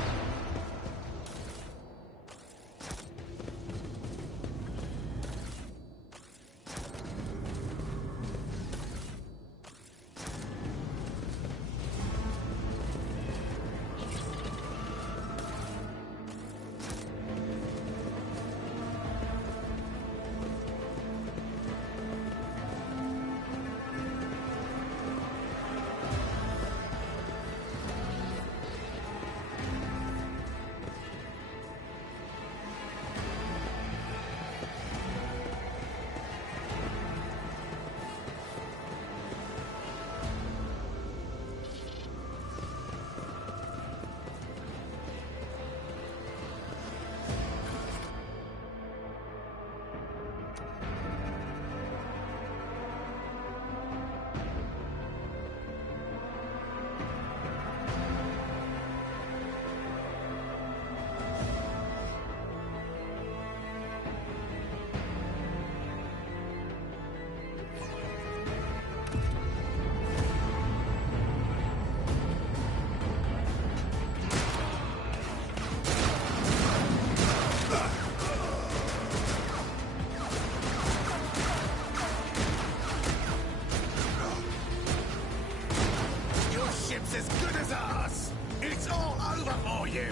fate's as good as ours! It's all over for you!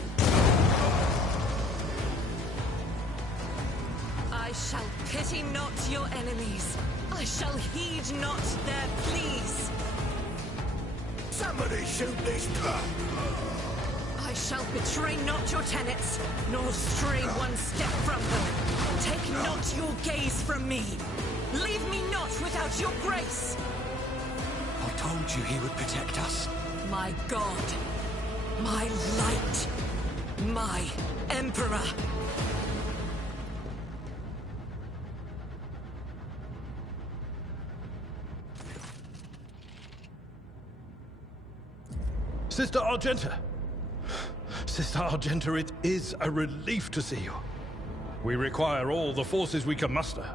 I shall pity not your enemies. I shall heed not their pleas. Somebody shoot this truck! I shall betray not your tenets, nor stray one step from them. Take not your gaze from me. Leave me not without your grace. I told you he would protect us. My God, my light, my Emperor. Sister Argenta! Sister Argenta, it is a relief to see you. We require all the forces we can muster.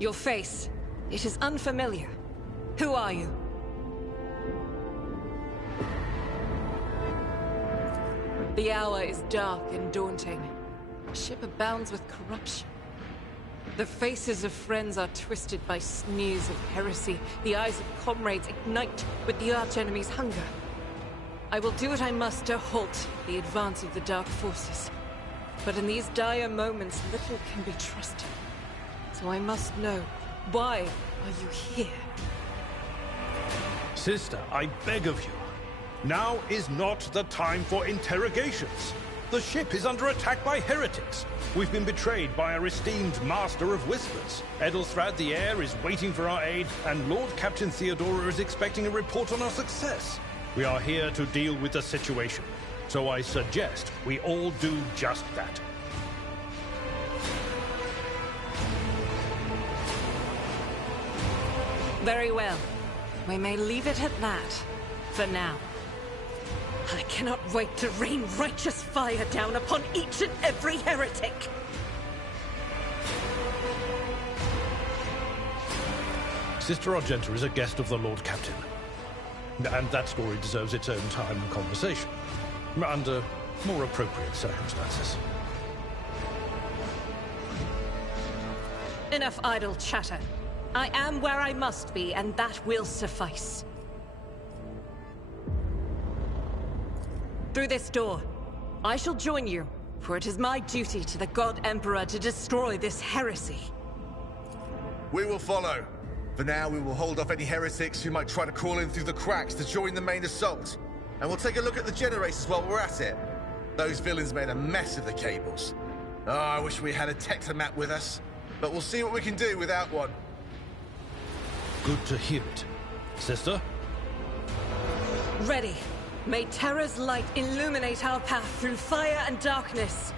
Your face, it is unfamiliar. Who are you? The hour is dark and daunting. The ship abounds with corruption. The faces of friends are twisted by sneers of heresy. The eyes of comrades ignite with the archenemy's hunger. I will do what I must to halt the advance of the dark forces. But in these dire moments, little can be trusted. So I must know, why are you here? Sister, I beg of you. Now is not the time for interrogations. The ship is under attack by heretics. We've been betrayed by our esteemed Master of Whispers. Edelthrad the heir is waiting for our aid, and Lord Captain Theodora is expecting a report on our success. We are here to deal with the situation, so I suggest we all do just that. Very well. We may leave it at that, for now. I cannot wait to rain righteous fire down upon each and every heretic! Sister Argenta is a guest of the Lord Captain. And that story deserves its own time and conversation, under more appropriate circumstances. Enough idle chatter. I am where I must be, and that will suffice. Through this door, I shall join you, for it is my duty to the God Emperor to destroy this heresy. We will follow. For now, we will hold off any heretics who might try to crawl in through the cracks to join the main assault. And we'll take a look at the generators while we're at it. Those villains made a mess of the cables. Oh, I wish we had a Tectomat with us. But we'll see what we can do without one. Good to hear it. Sister? Ready. May Terra's light illuminate our path through fire and darkness.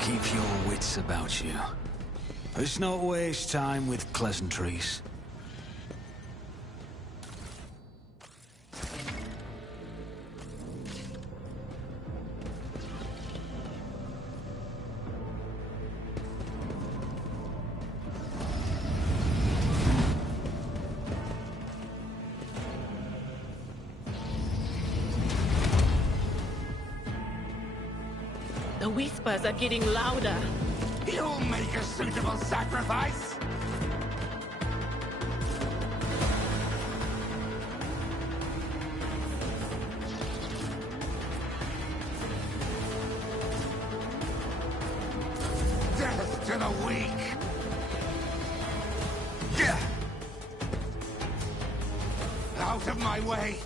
Keep your wits about you. Let's not waste time with pleasantries. The whispers are getting louder. You'll make a suitable sacrifice! Death to the weak! Yeah! Out of my way!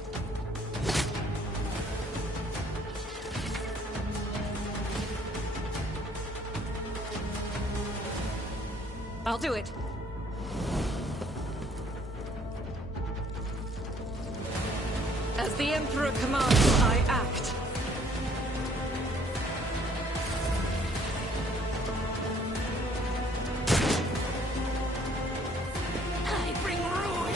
I'll do it. As the Emperor commands, I act. I bring ruin!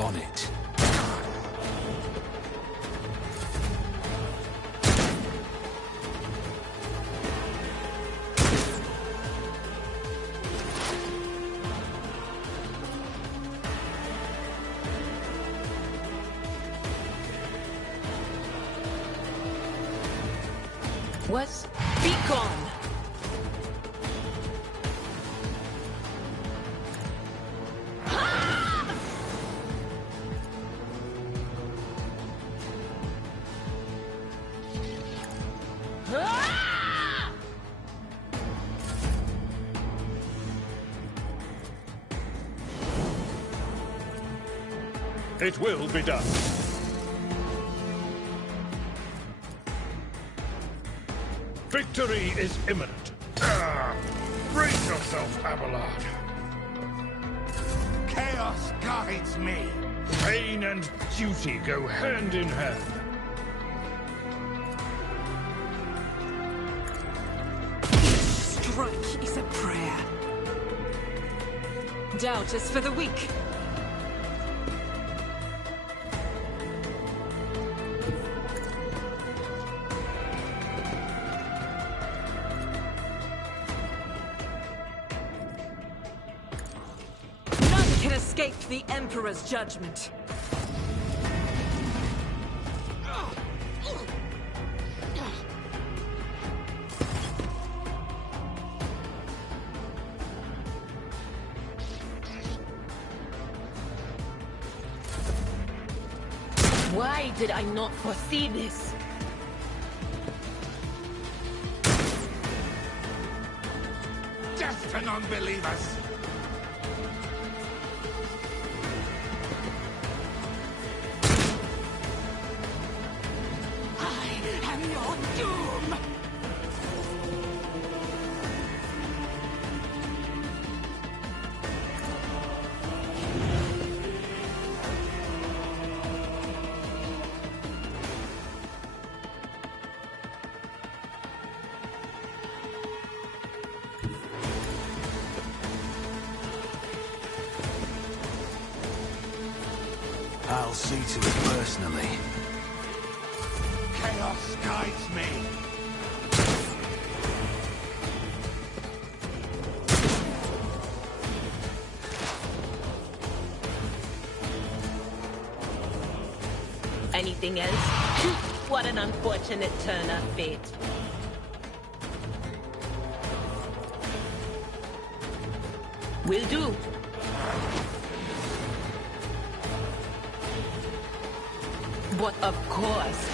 On it. Was be gone. It will be done. Victory is imminent. Brace yourself, Abelard. Chaos guides me. Pain and duty go hand in hand. Strike is a prayer. Doubt is for the weak. Escape the Emperor's judgment. Why did I not foresee this? Death to non-believers! I'll see to it personally. Chaos guides me. Anything else? What an unfortunate turn of fate. Will do. But of course.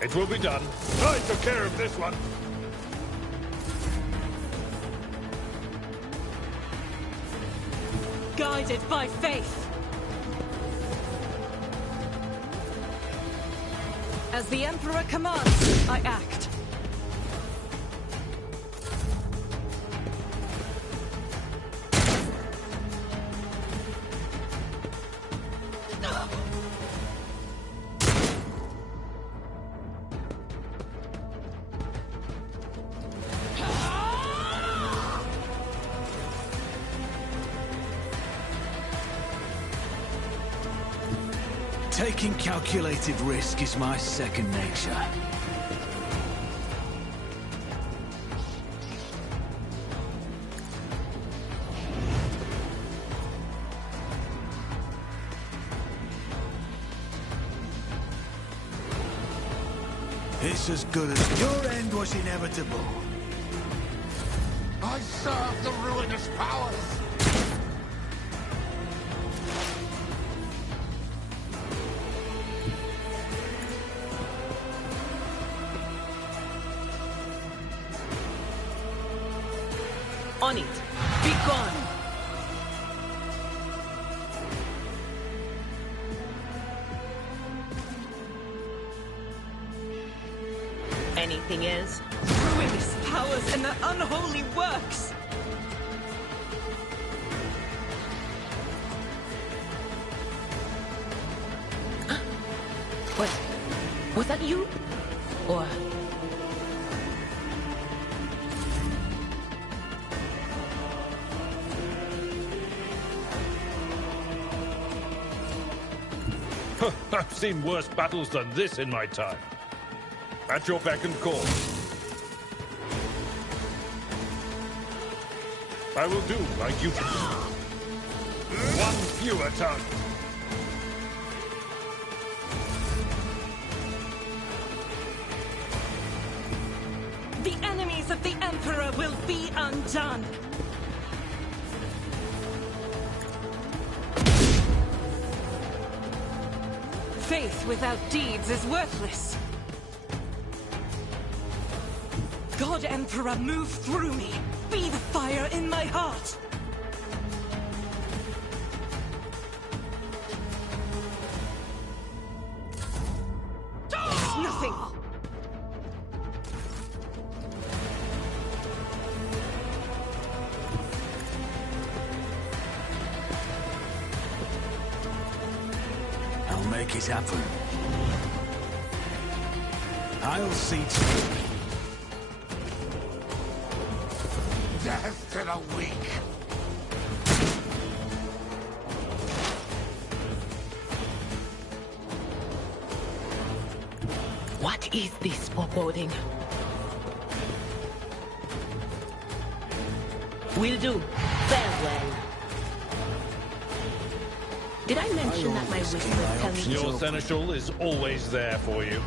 It will be done. I took care of this one. Guided by faith. As the Emperor commands, I act. Taking calculated risk is my second nature. It's as good as... Your end was inevitable. I serve the ruinous powers. On it. Be gone. Anything else? Ruinous powers and their unholy works! Was that you? Or... I've seen worse battles than this in my time. At your beck and call. I will do like you do. One fewer tongue. The enemies of the Emperor will be undone. Faith without deeds is worthless. God Emperor, move through me. Be the fire in my heart. There's nothing. I'll make it happen. I'll see to it. Death to the weak! What is this foreboding? Will do. Farewell. Did I mention that my whispers tell me? Your seneschal is always there for you.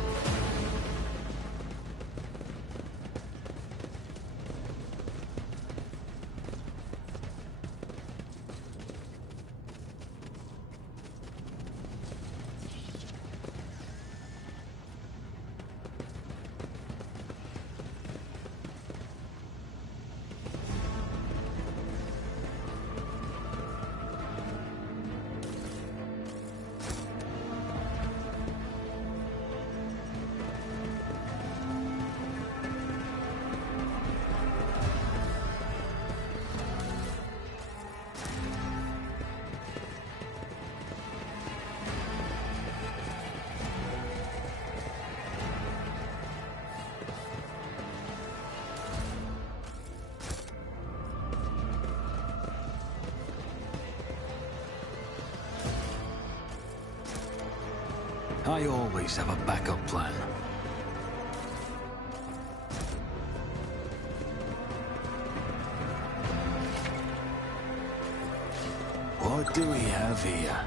I always have a backup plan. What do we have here?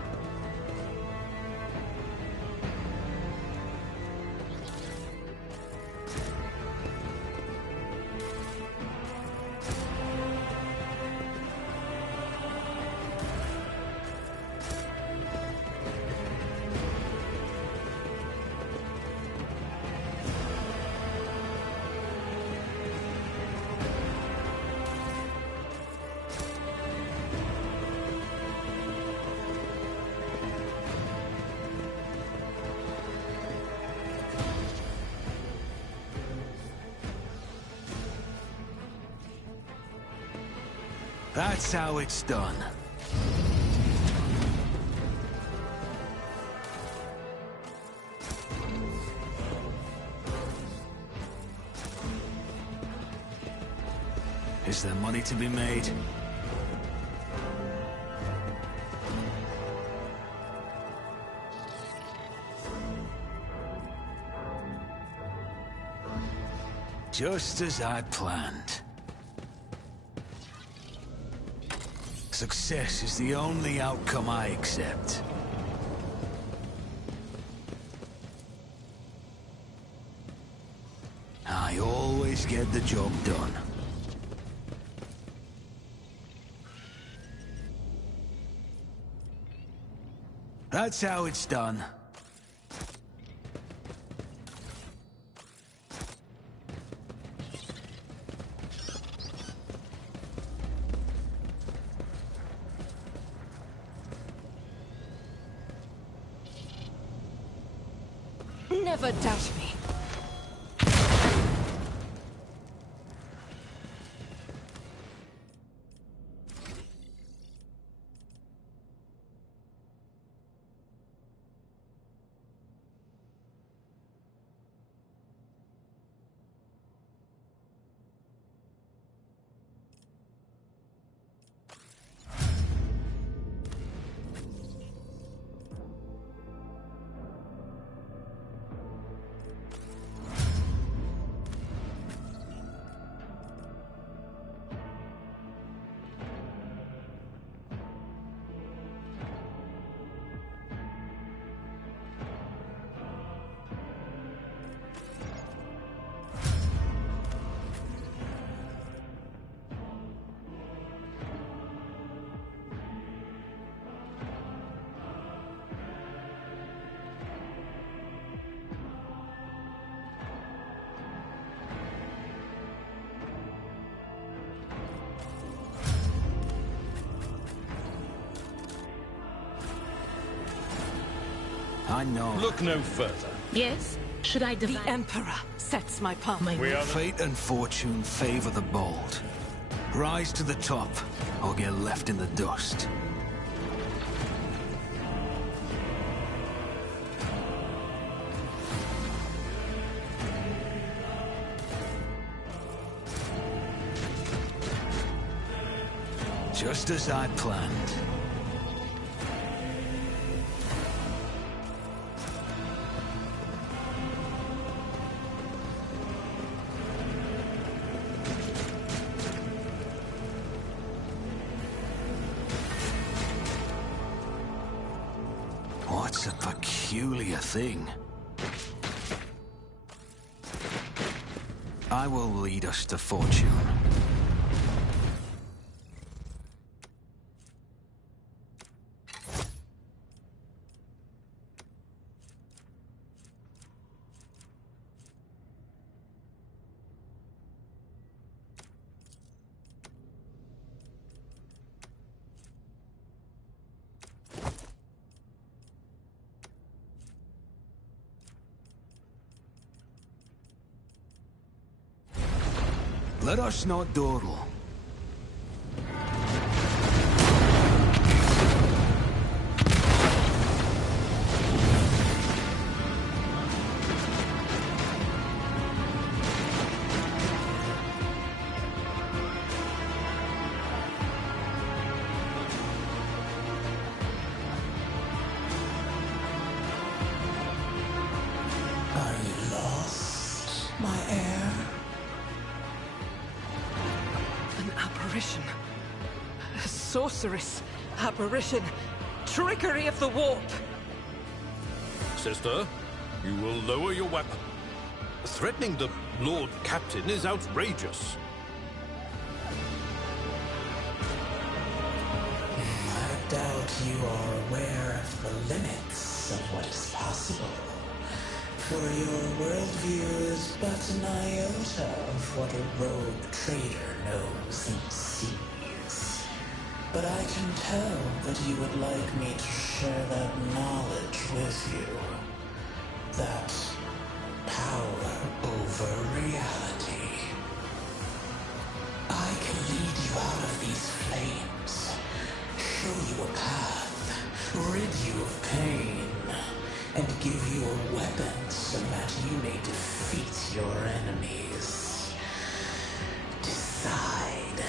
That's how it's done. Is there money to be made? Just as I planned. Success is the only outcome I accept. I always get the job done. That's how it's done. Never doubt me. I know. Look no further. Yes? Should I divine? The Emperor sets my path. Fate and fortune favor the bold. Rise to the top, or get left in the dust. Just as I'd planned. What's a peculiar thing? I will lead us to fortune. Let us not dawdle. Are you lost, my heir? An apparition. A sorceress. Apparition. Trickery of the warp. Sister, you will lower your weapon. Threatening the Lord Captain is outrageous. I doubt you are aware of the limits of what is possible. For your worldview is but an iota of what a rogue trader knows and sees. But I can tell that you would like me to share that knowledge with you. That power over reality. I can lead you out of these flames, show you a path, rid you of pain, and give you a weapon so that you may defeat your enemies. Decide.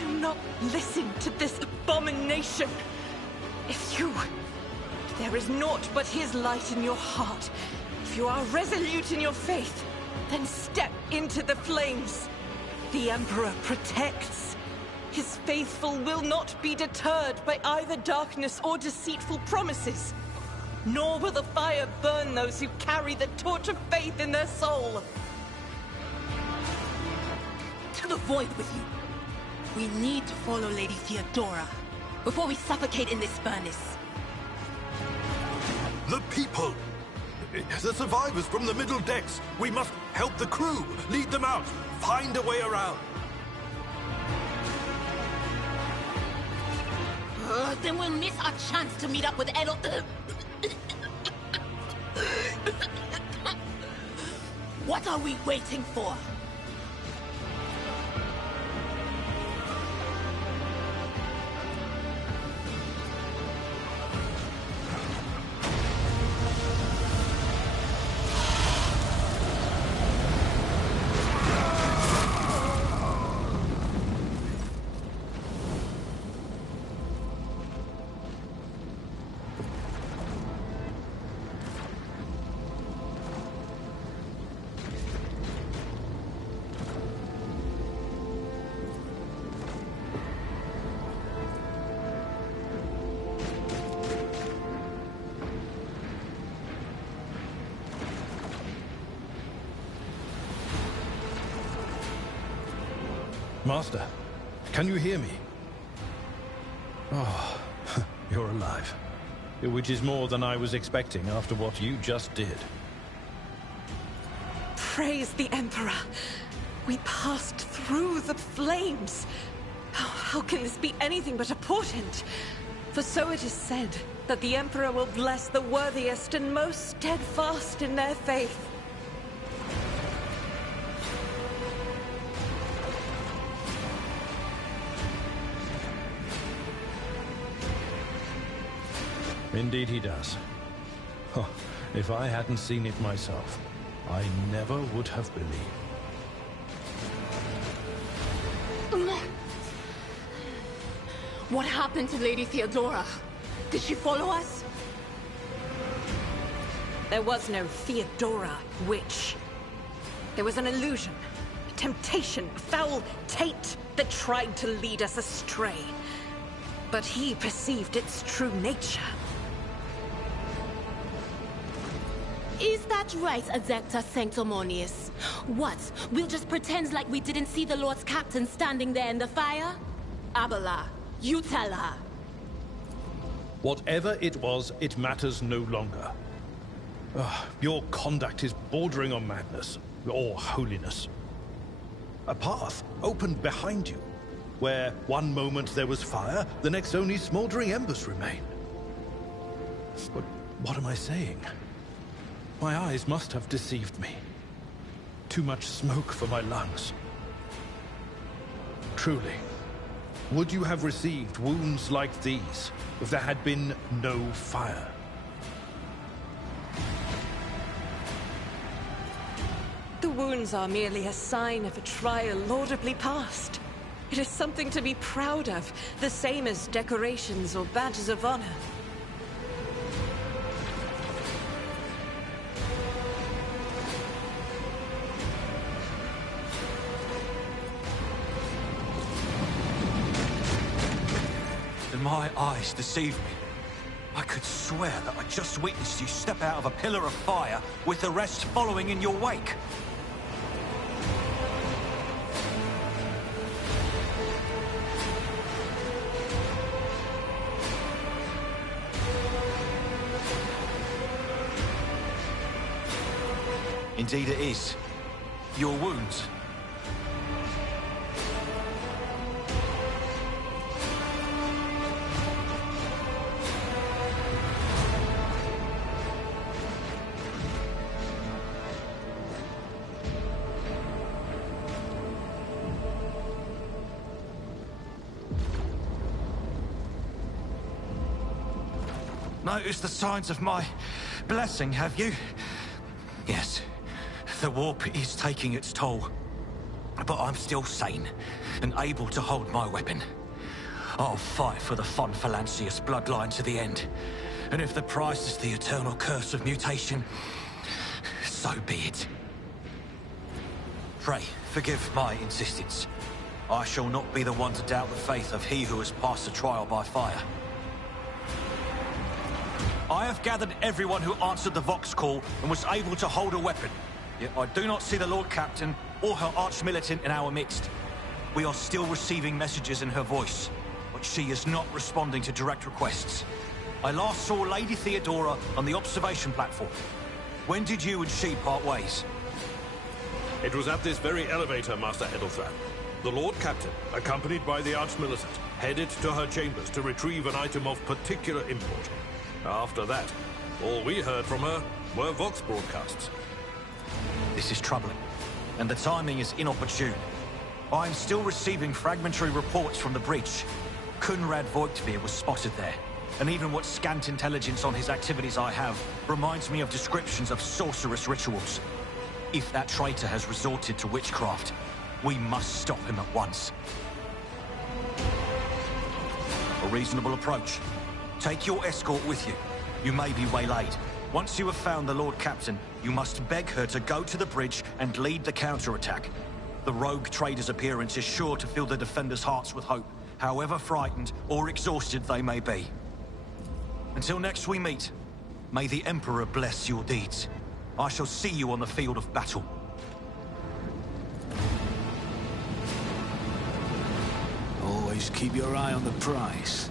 Do not listen to this abomination. If there is naught but his light in your heart, if you are resolute in your faith, then step into the flames. The Emperor protects. His faithful will not be deterred by either darkness or deceitful promises. Nor will the fire burn those who carry the torch of faith in their soul. To the void with you. We need to follow Lady Theodora before we suffocate in this furnace. The people! The survivors from the middle decks! We must help the crew! Lead them out! Find a way around! Then we'll miss our chance to meet up with Edel... What are we waiting for? Master, can you hear me? Oh, you're alive. which is more than I was expecting after what you just did. Praise the Emperor. We passed through the flames. How can this be anything but a portent? For so it is said that the Emperor will bless the worthiest and most steadfast in their faith. Indeed he does. Oh, if I hadn't seen it myself, I never would have believed. What happened to Lady Theodora? Did she follow us? There was no Theodora, witch. There was an illusion, a temptation, a foul taint that tried to lead us astray. But he perceived its true nature. Is that right, Adepta Sanctimonious? What? We'll just pretend like we didn't see the Lord's Captain standing there in the fire? Abala, you tell her. Whatever it was, it matters no longer. Your conduct is bordering on madness, or holiness. A path opened behind you, where one moment there was fire, the next only smoldering embers remain. But what am I saying? My eyes must have deceived me. Too much smoke for my lungs. Truly, would you have received wounds like these if there had been no fire? The wounds are merely a sign of a trial laudably passed. It is something to be proud of, the same as decorations or badges of honor. My eyes deceive me. I could swear that I just witnessed you step out of a pillar of fire with the rest following in your wake. Indeed it is. Your wounds. Noticed the signs of my blessing, have you? Yes, the warp is taking its toll. But I'm still sane and able to hold my weapon. I'll fight for the Von Phalanxius bloodline to the end. And if the price is the eternal curse of mutation, so be it. Pray, forgive my insistence. I shall not be the one to doubt the faith of he who has passed the trial by fire. I have gathered everyone who answered the Vox call and was able to hold a weapon. Yet I do not see the Lord Captain or her arch-militant in our midst. We are still receiving messages in her voice, but she is not responding to direct requests. I last saw Lady Theodora on the observation platform. When did you and she part ways? It was at this very elevator, Master Edelthran. The Lord Captain, accompanied by the arch-militant, headed to her chambers to retrieve an item of particular import. After that, all we heard from her were Vox broadcasts. This is troubling, and the timing is inopportune. I am still receiving fragmentary reports from the bridge. Kunrad Voigtveer was spotted there, and even what scant intelligence on his activities I have reminds me of descriptions of sorcerous rituals. If that traitor has resorted to witchcraft, we must stop him at once. A reasonable approach. Take your escort with you. You may be waylaid. Once you have found the Lord Captain, you must beg her to go to the bridge and lead the counterattack. The rogue trader's appearance is sure to fill the defenders' hearts with hope, however frightened or exhausted they may be. Until next we meet, may the Emperor bless your deeds. I shall see you on the field of battle. Always keep your eye on the prize.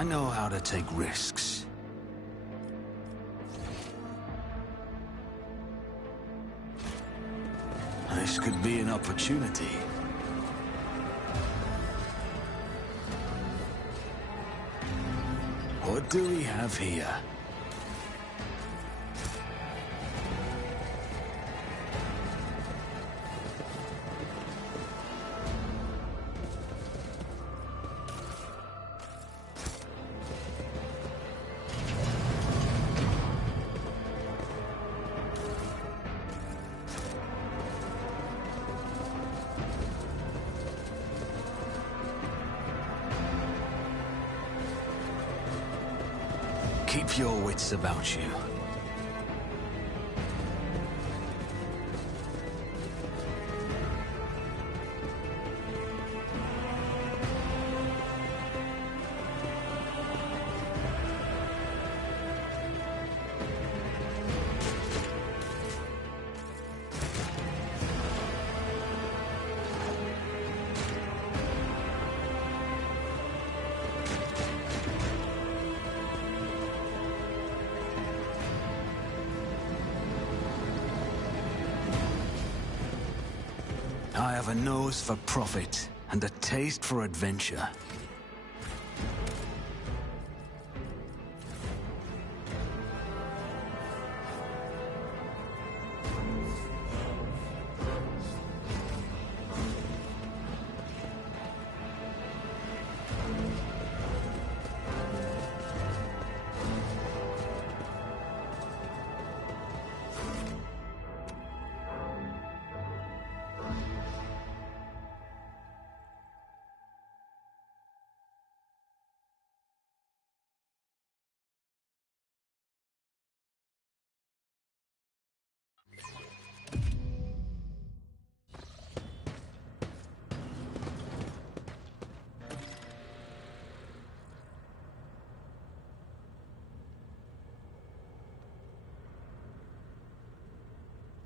I know how to take risks. This could be an opportunity. What do we have here? Keep your wits about you. I have a nose for profit and a taste for adventure.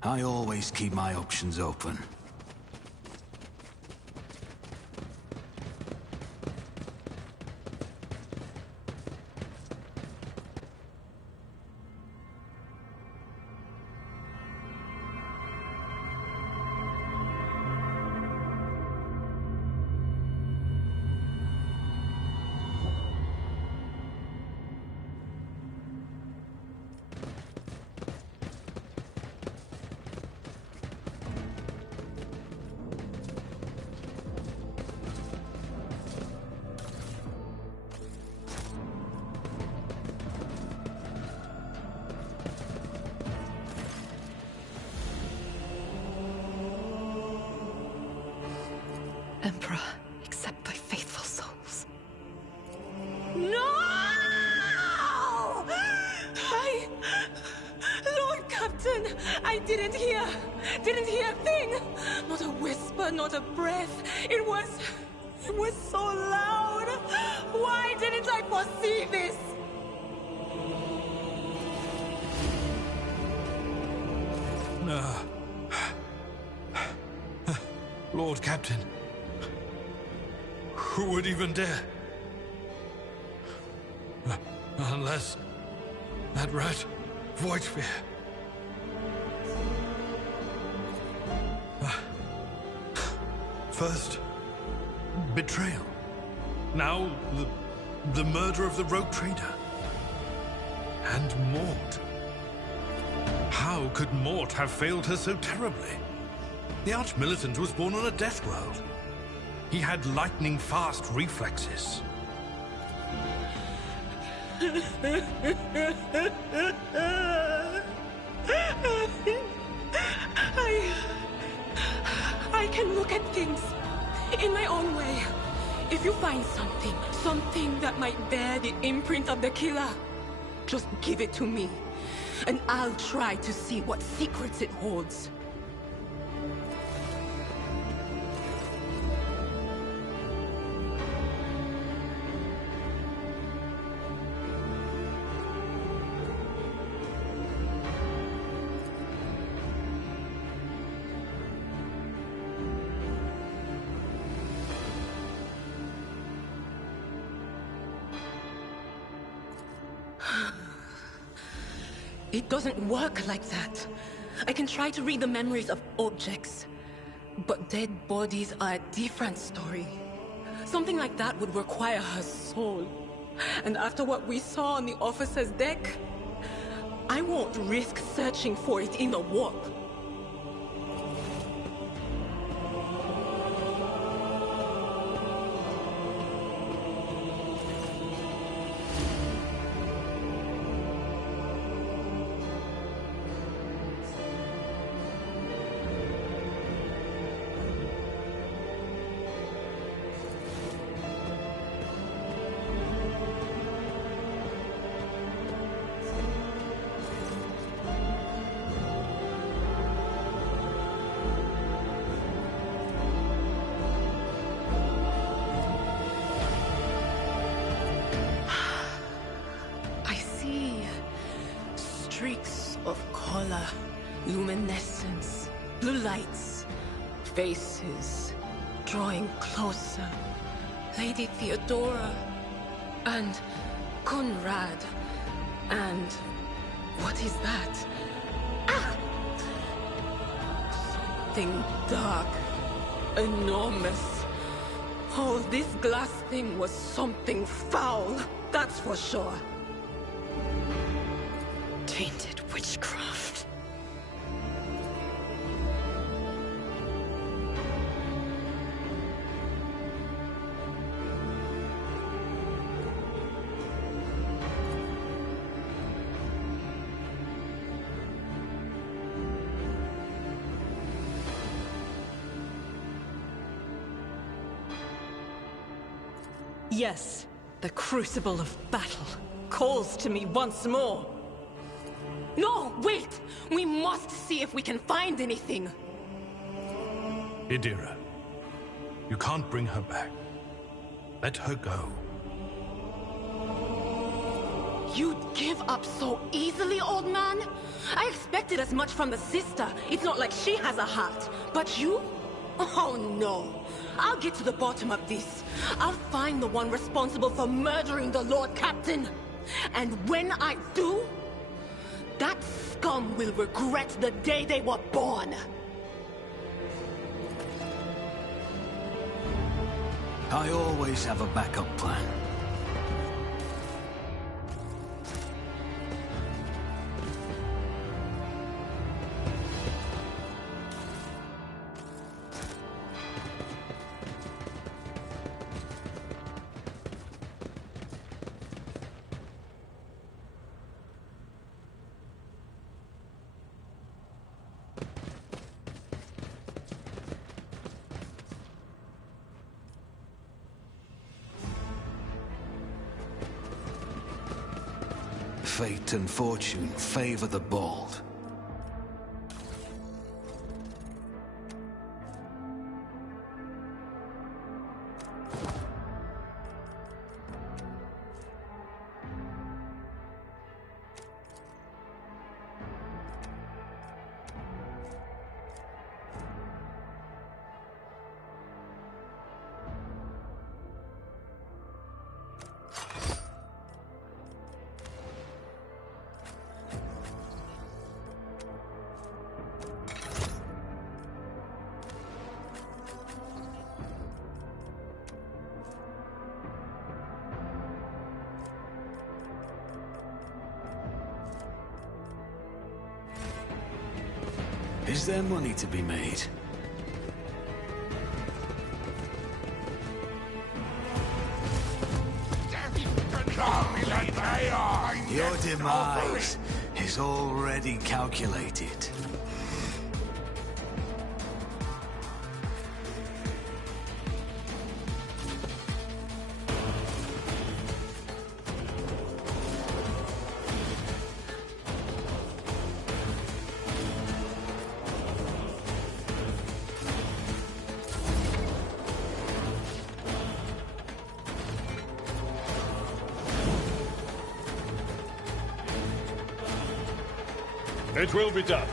I always keep my options open. Emperor, accept thy faithful souls. No! Lord Captain, I didn't hear a thing. Not a whisper, not a breath. It was so loud. Why didn't I foresee this? Lord Captain, who would even dare? Unless that rat, Voidsphere. First, betrayal. Now, the murder of the rogue trader. And Mort. How could Mort have failed her so terribly? The Arch-Militant was born on a death world. He had lightning-fast reflexes. I can look at things in my own way. If you find something that might bear the imprint of the killer, just give it to me, and I'll try to see what secrets it holds. It doesn't work like that. I can try to read the memories of objects, but dead bodies are a different story. Something like that would require her soul. And after what we saw on the officer's deck, I won't risk searching for it in the warp. Streaks of color, luminescence, blue lights, faces, drawing closer. Lady Theodora, and Conrad, and what is that? Ah! Something dark, enormous. Oh, this glass thing was something foul, that's for sure. Tainted witchcraft. Yes, the crucible of battle calls to me once more. No, wait! We must see if we can find anything! Idira, you can't bring her back. Let her go. You'd give up so easily, old man? I expected as much from the sister. It's not like she has a heart. But you? Oh no. I'll get to the bottom of this. I'll find the one responsible for murdering the Lord Captain. And when I do, that scum will regret the day they were born. I always have a backup plan. Fate and fortune favor the bold. Is there money to be made? Your demise is already calculated. It will be done.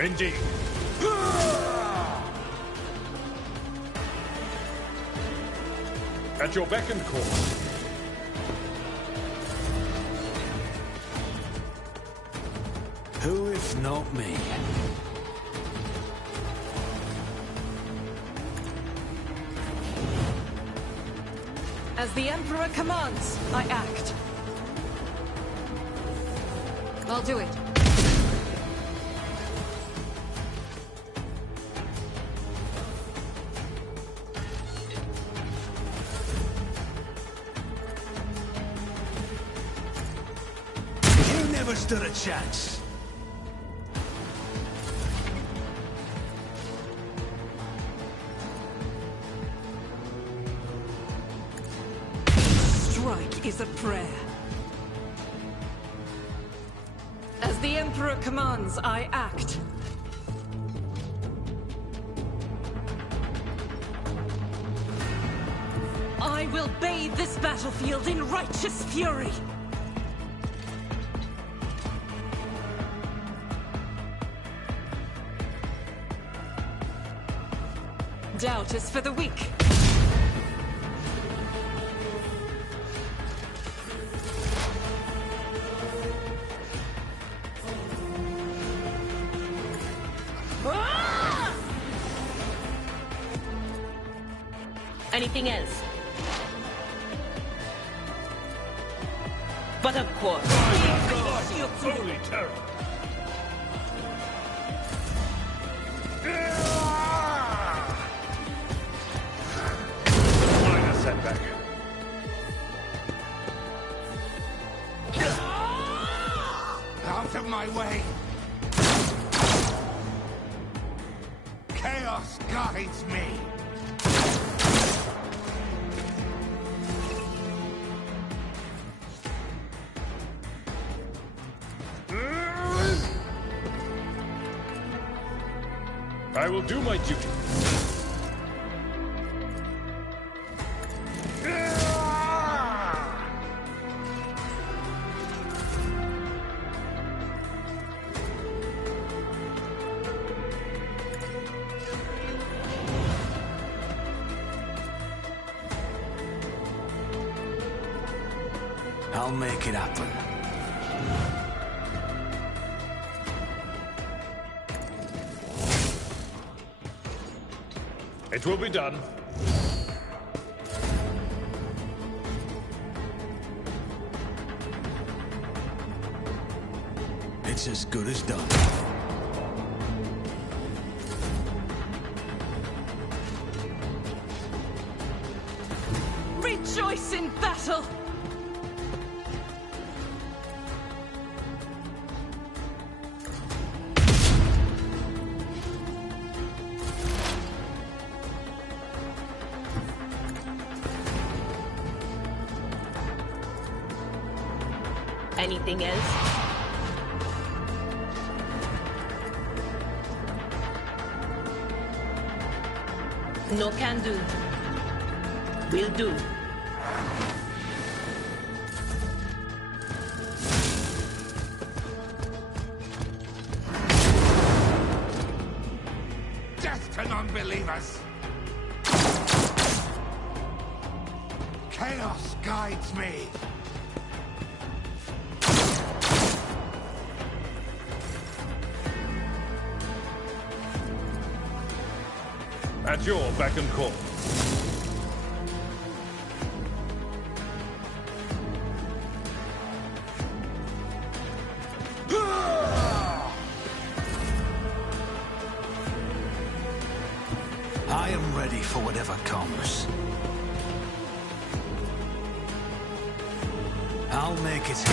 Indeed. At your beck and call. Who if not me? As the Emperor commands, I act. I'll do it. You never stood a chance. Strike is a prayer. As the Emperor commands, I act. I will bathe this battlefield in righteous fury. Doubt is for the weak. Anything else? But of course. Holy terror! Minor setback. Out of my way! Chaos guides me! I will do my duty. I'll make it happen. It will be done. It's as good as done. Rejoice in battle! Anything else? No can do. Will do. Death to non-believers! Chaos guides me! At your beck and call. I am ready for whatever comes. I'll make it.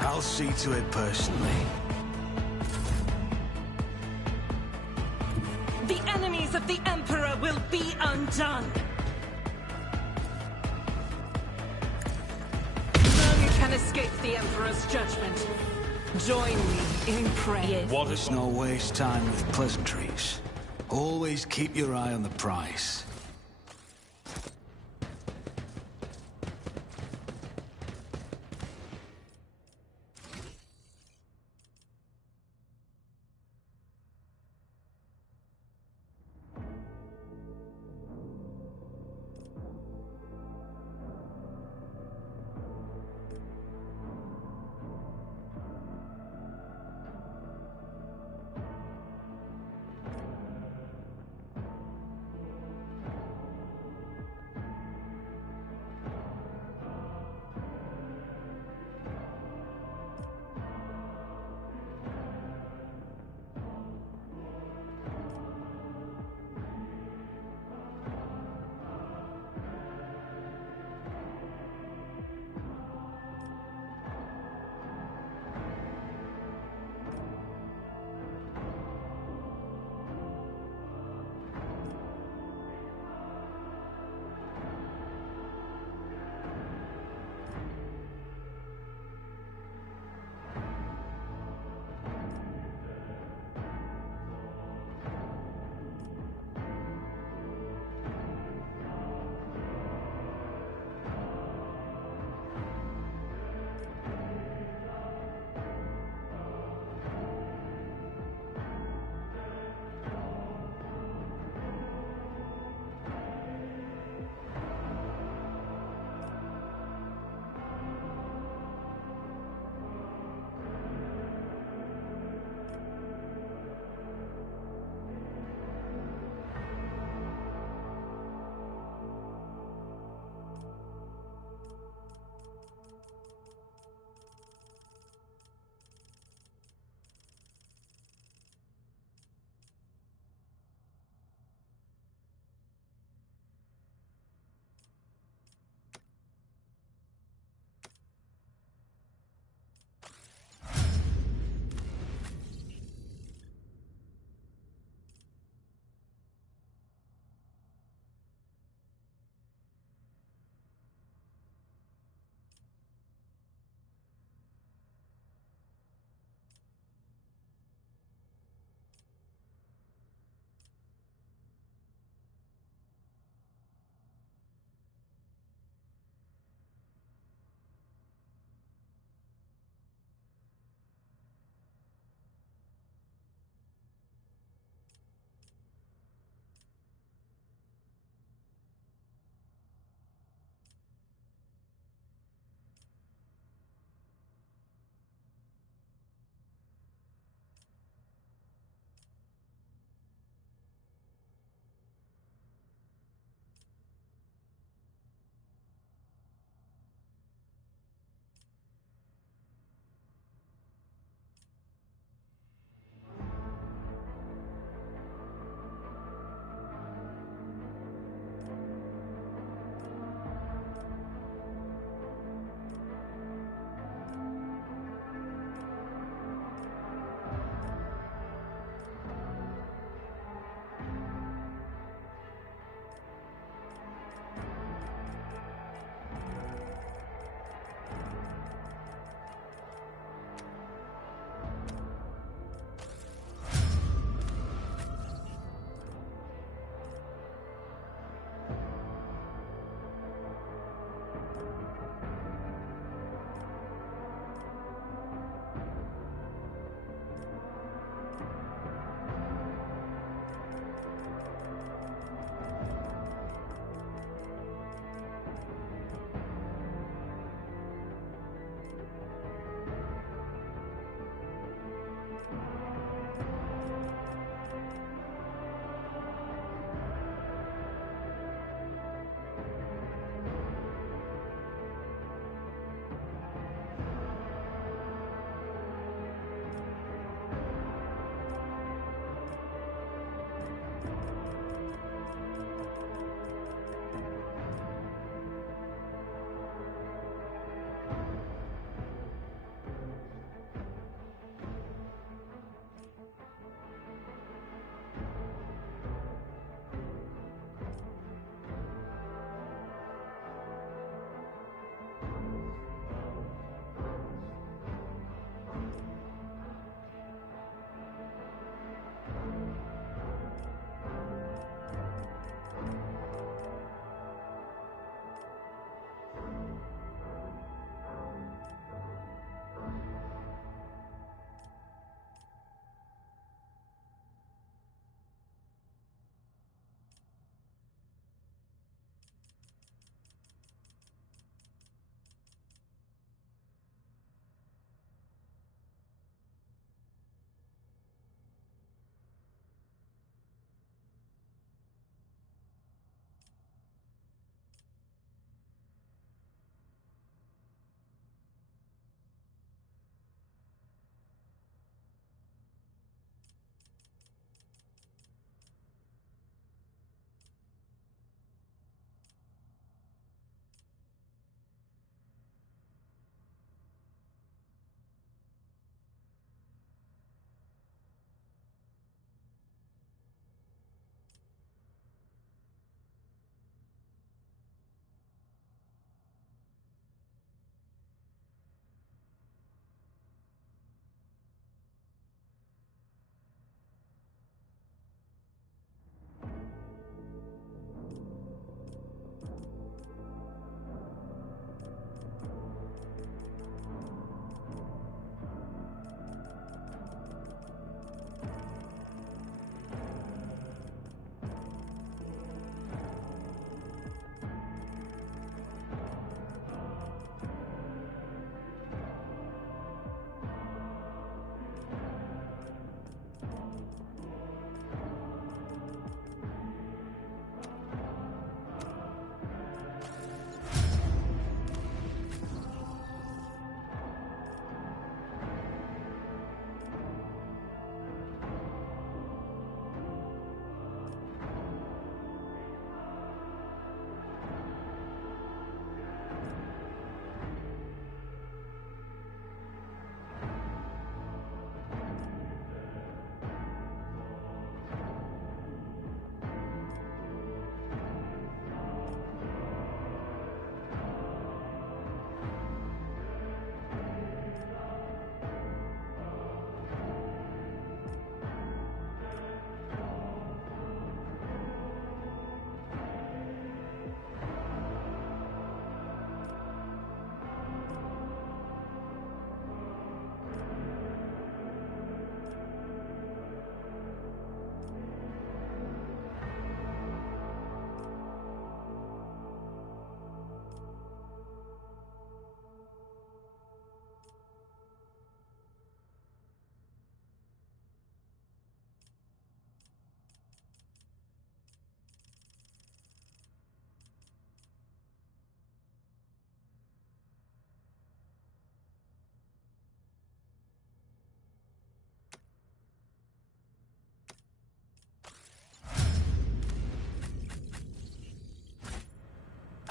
I'll see to it personally. The enemies of the Emperor will be undone! None can escape the Emperor's judgment. Join me in prayer. Let's not waste time with pleasantries. Always keep your eye on the prize.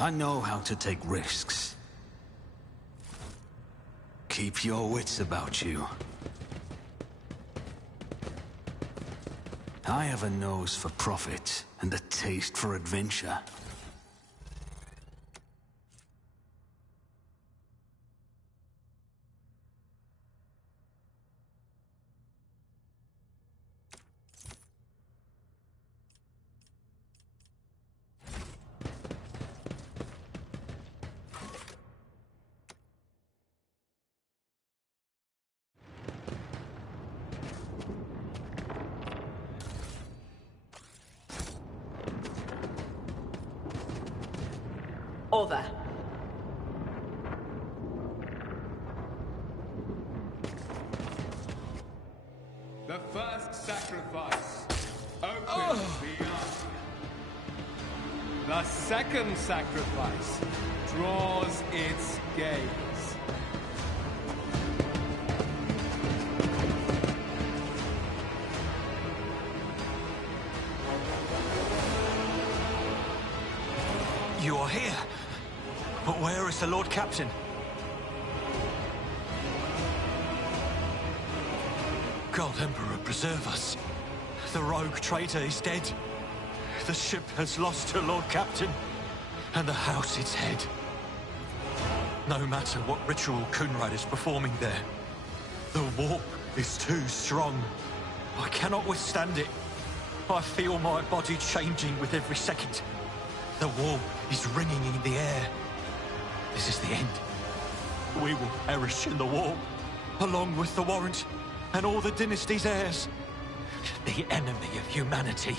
I know how to take risks. Keep your wits about you. I have a nose for profit and a taste for adventure. Over. The first sacrifice opens the eye. The second sacrifice draws its gaze. You are here. But where is the Lord Captain? God Emperor, preserve us. The rogue traitor is dead. The ship has lost her Lord Captain, and the house its head. No matter what ritual Kunrad is performing there, the warp is too strong. I cannot withstand it. I feel my body changing with every second. The warp is ringing in the air. This is the end. We will perish in the warp, along with the Warrant and all the dynasty's heirs. The enemy of humanity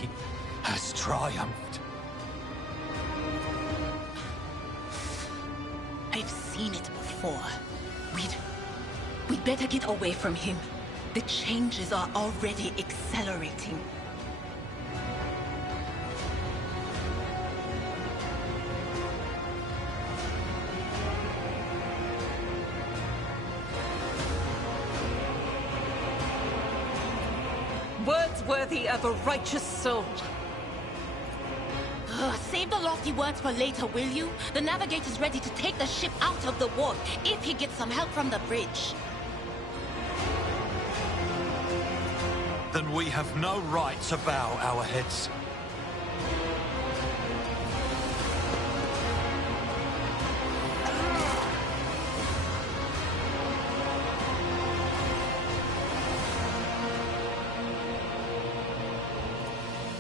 has triumphed. I've seen it before. We'd better get away from him. The changes are already accelerating. Words worthy of a righteous soul. Save the lofty words for later, will you? The navigator's ready to take the ship out of the warp if he gets some help from the bridge. Then we have no right to bow our heads.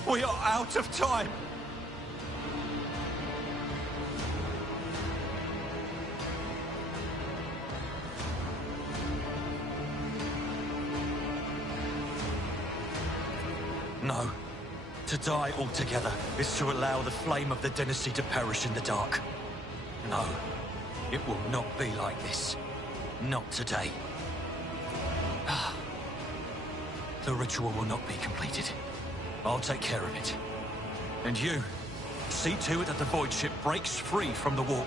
We are out of time! No. To die altogether is to allow the flame of the dynasty to perish in the dark. No. It will not be like this. Not today. The ritual will not be completed. I'll take care of it. And you, see to it that the void ship breaks free from the warp.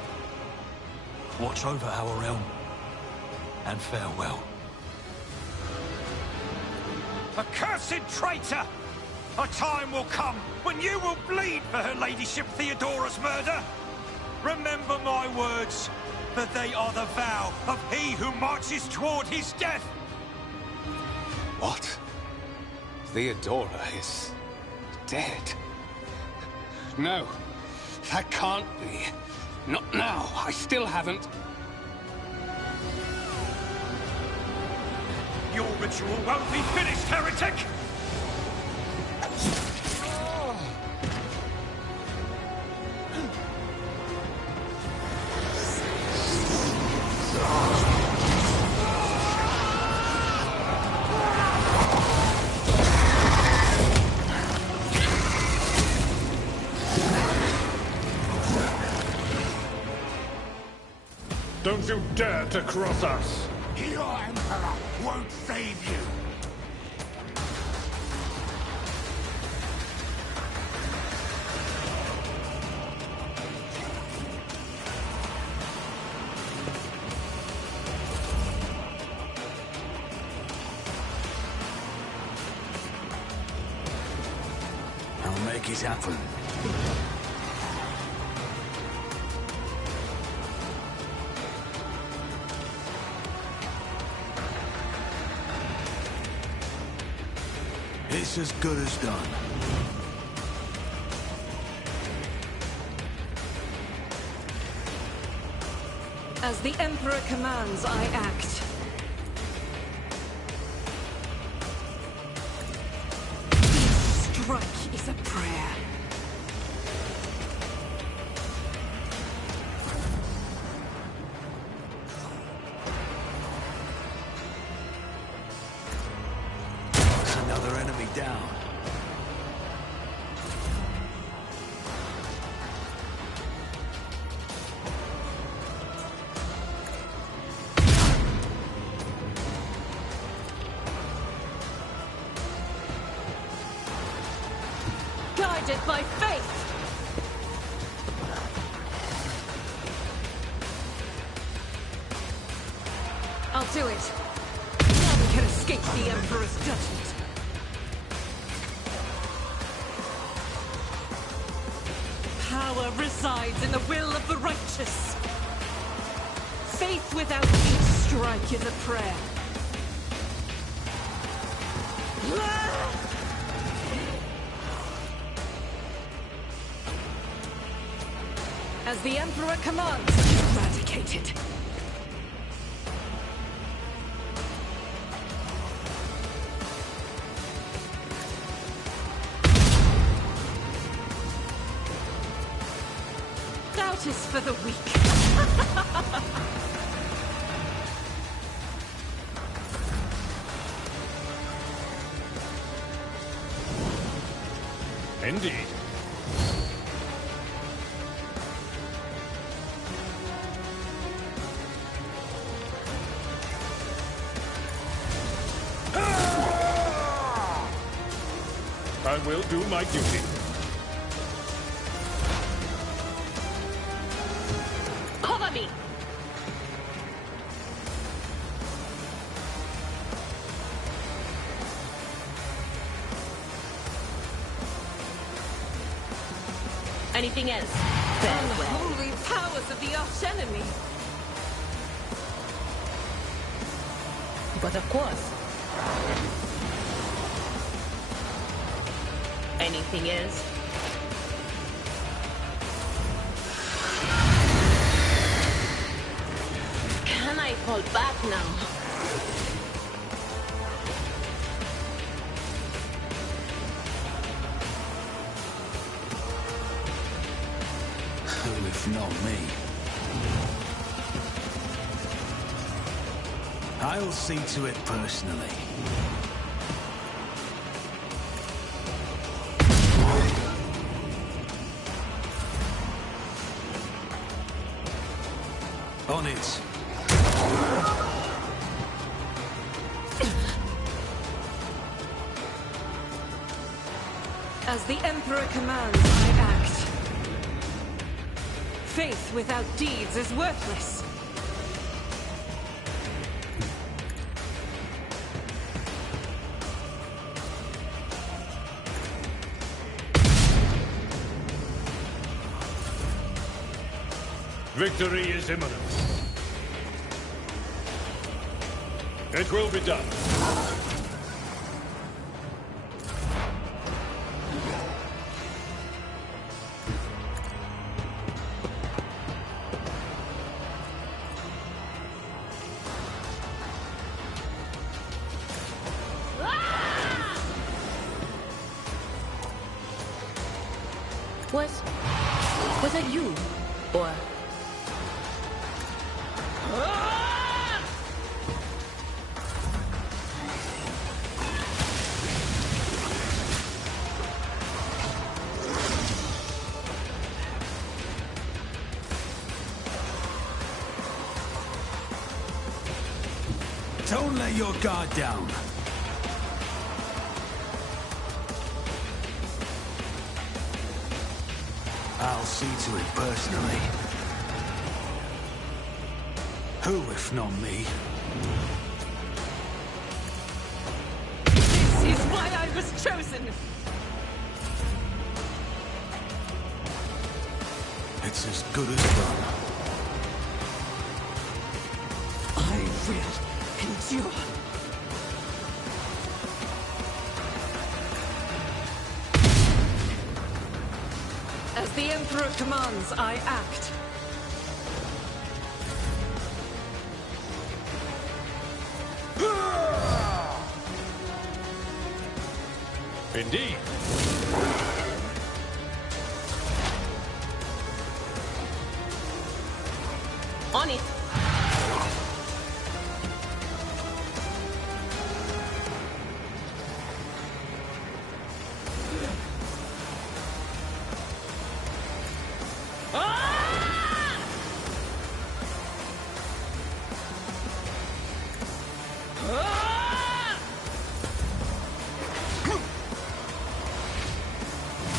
Watch over our realm. And farewell. Accursed traitor! A time will come when you will bleed for her ladyship Theodora's murder. Remember my words, that they are the vow of he who marches toward his death. What? Theodora is dead? No, that can't be. Not now. I still haven't. Your ritual won't be finished, heretic! Don't you dare to cross us! Your Emperor won't save you! I'll make it happen. It's as good as done. As the Emperor commands, I act. Each strike is a prayer. There's another enemy down. Guided by faith! I'll do it. None can escape the Emperor's judgment. Power resides in the will of the righteous. Faith without each strike is a prayer. As the Emperor commands, eradicated. Doubt is for the weak. Indeed. I will do my duty. Cover me! Anything else? Unholy powers of the archenemy! But of course. Anything else? Can I fall back now? Who if not me? I'll see to it personally. On it. As the Emperor commands, I act. Faith without deeds is worthless. Victory is imminent. It will be done. Was that you? Or... Don't let your guard down. I'll see to it personally. Who if not me? This is why I was chosen! It's as good as done. I will endure. As the Emperor commands, I act. Indeed. On it.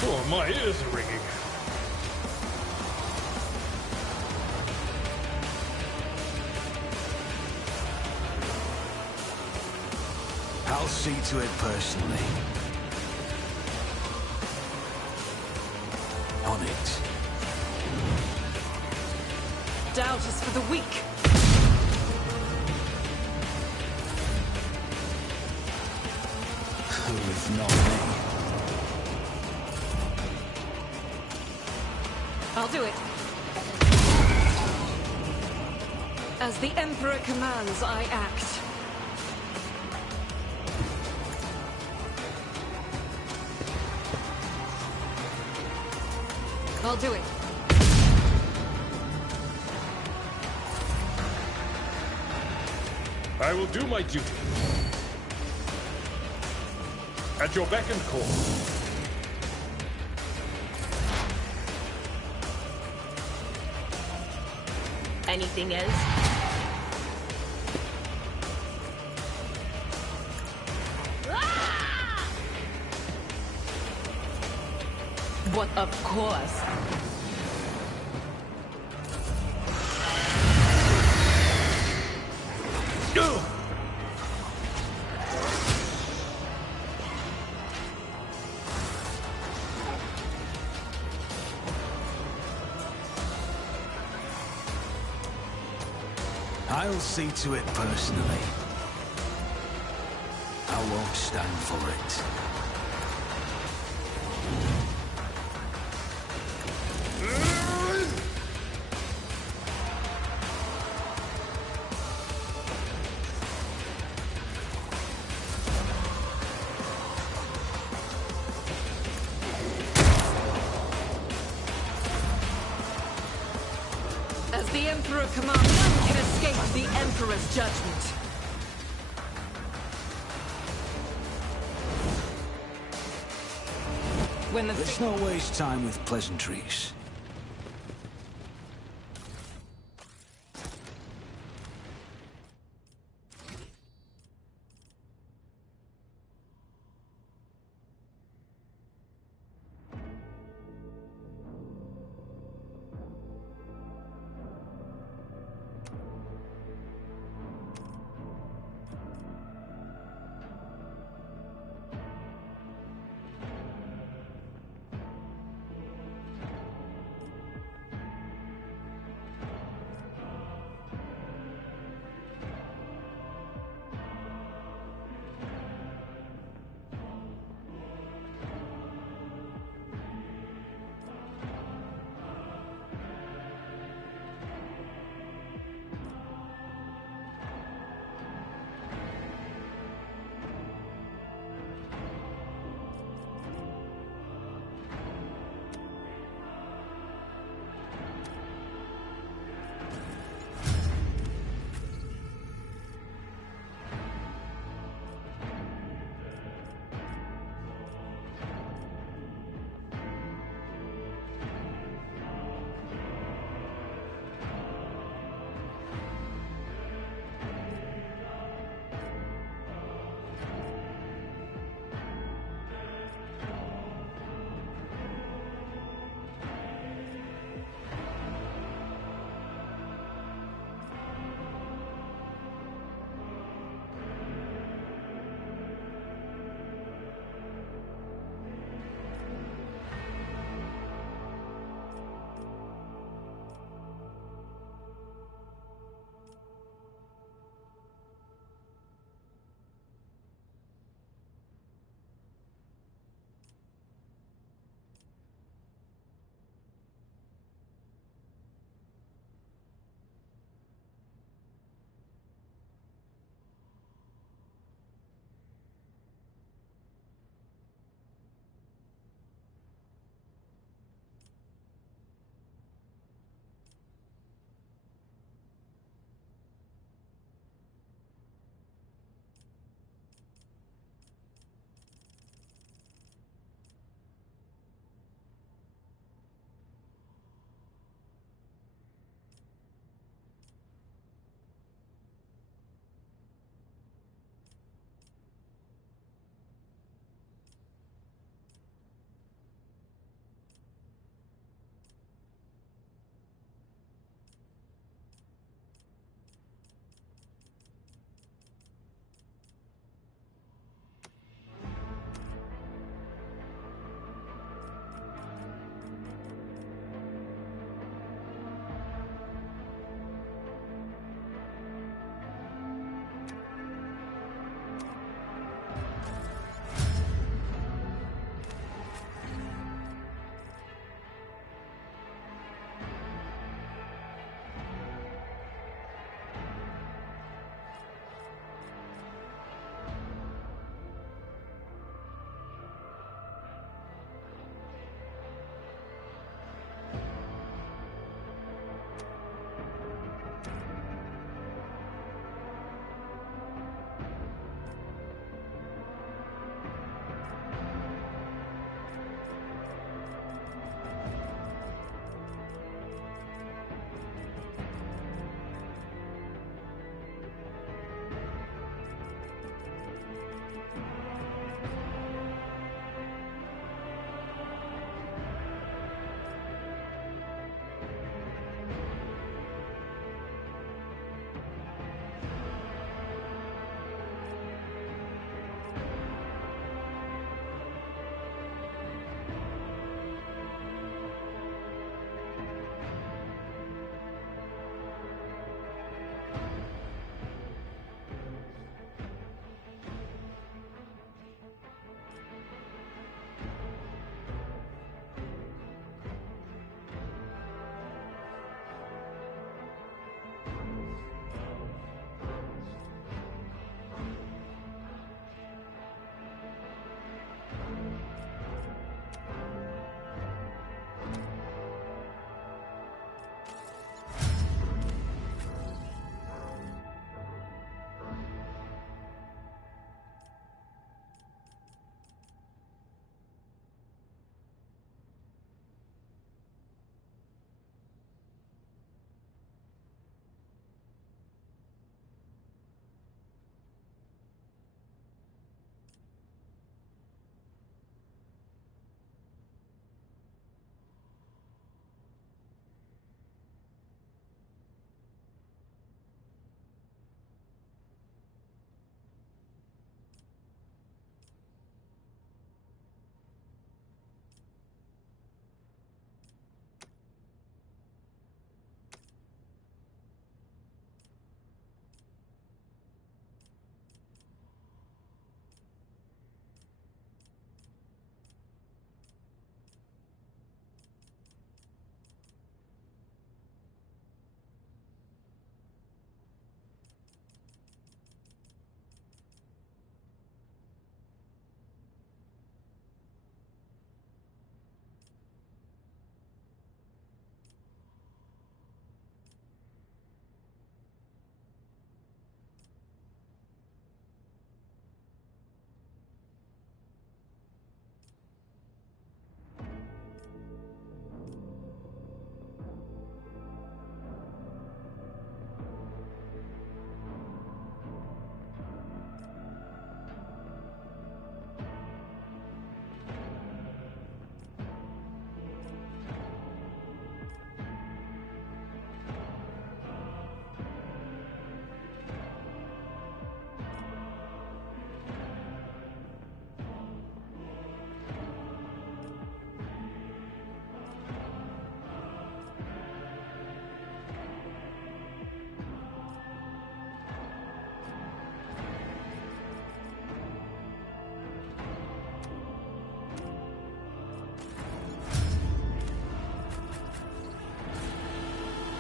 Oh, my ears are ringing. I'll see to it personally. On it. Doubt is for the weak. Who if not me? I'll do it. As the Emperor commands, I act. I'll do it. I will do my duty. At your beck and call. Anything else? But of course. I'll see to it personally. I won't stand for it. As the Emperor commands, none can escape the Emperor's judgment. When Let's not waste time with pleasantries.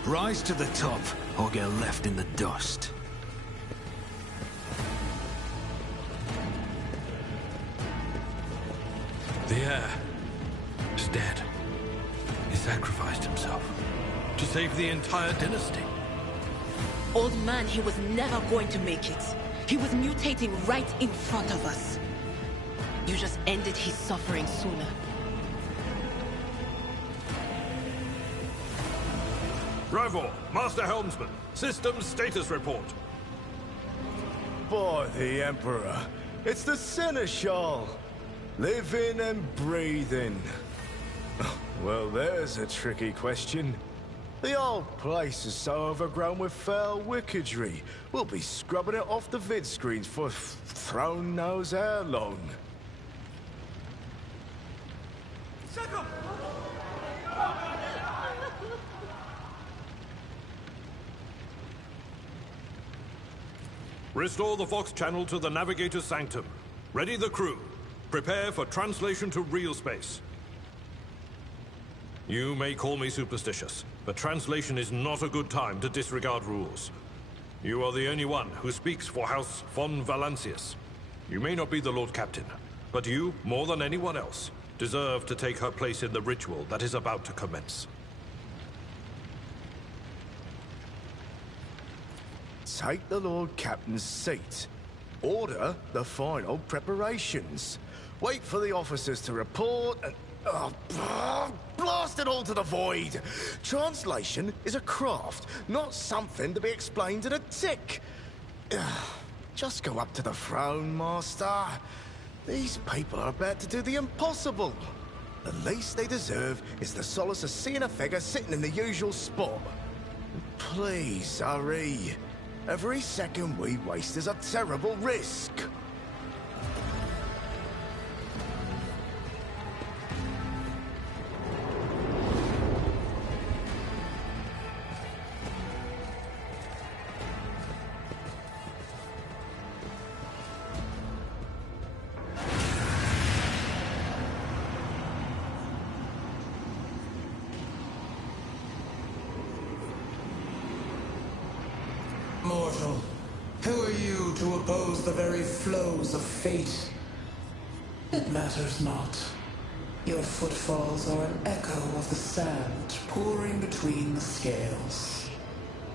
Rise to the top, or get left in the dust. The heir is dead. He sacrificed himself to save the entire dynasty. Old man, he was never going to make it. He was mutating right in front of us. You just ended his suffering sooner. Rivor, Master Helmsman, systems status report. By the Emperor, it's the Seneschal. Living and breathing. Well, there's a tricky question. The old place is so overgrown with foul wickedry, we'll be scrubbing it off the vid screens for throne knows how long. Restore the Vox channel to the Navigator's Sanctum. Ready the crew. Prepare for translation to real space. You may call me superstitious, but translation is not a good time to disregard rules. You are the only one who speaks for House von Valancius. You may not be the Lord Captain, but you, more than anyone else, deserve to take her place in the ritual that is about to commence. Take the Lord Captain's seat. Order the final preparations. Wait for the officers to report and... blast it all to the void! Translation is a craft, not something to be explained in a tick. Just go up to the throne, Master. These people are about to do the impossible. The least they deserve is the solace of seeing a figure sitting in the usual spot. Please, hurry. Every second we waste is a terrible risk. Mortal, who are you to oppose the very flows of fate? It matters not. Your footfalls are an echo of the sand pouring between the scales.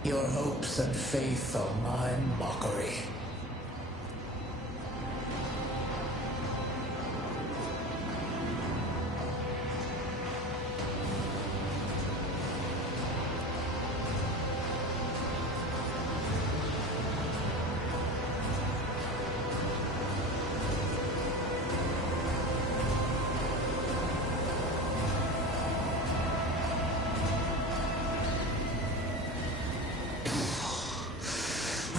Your hopes and faith are my mockery.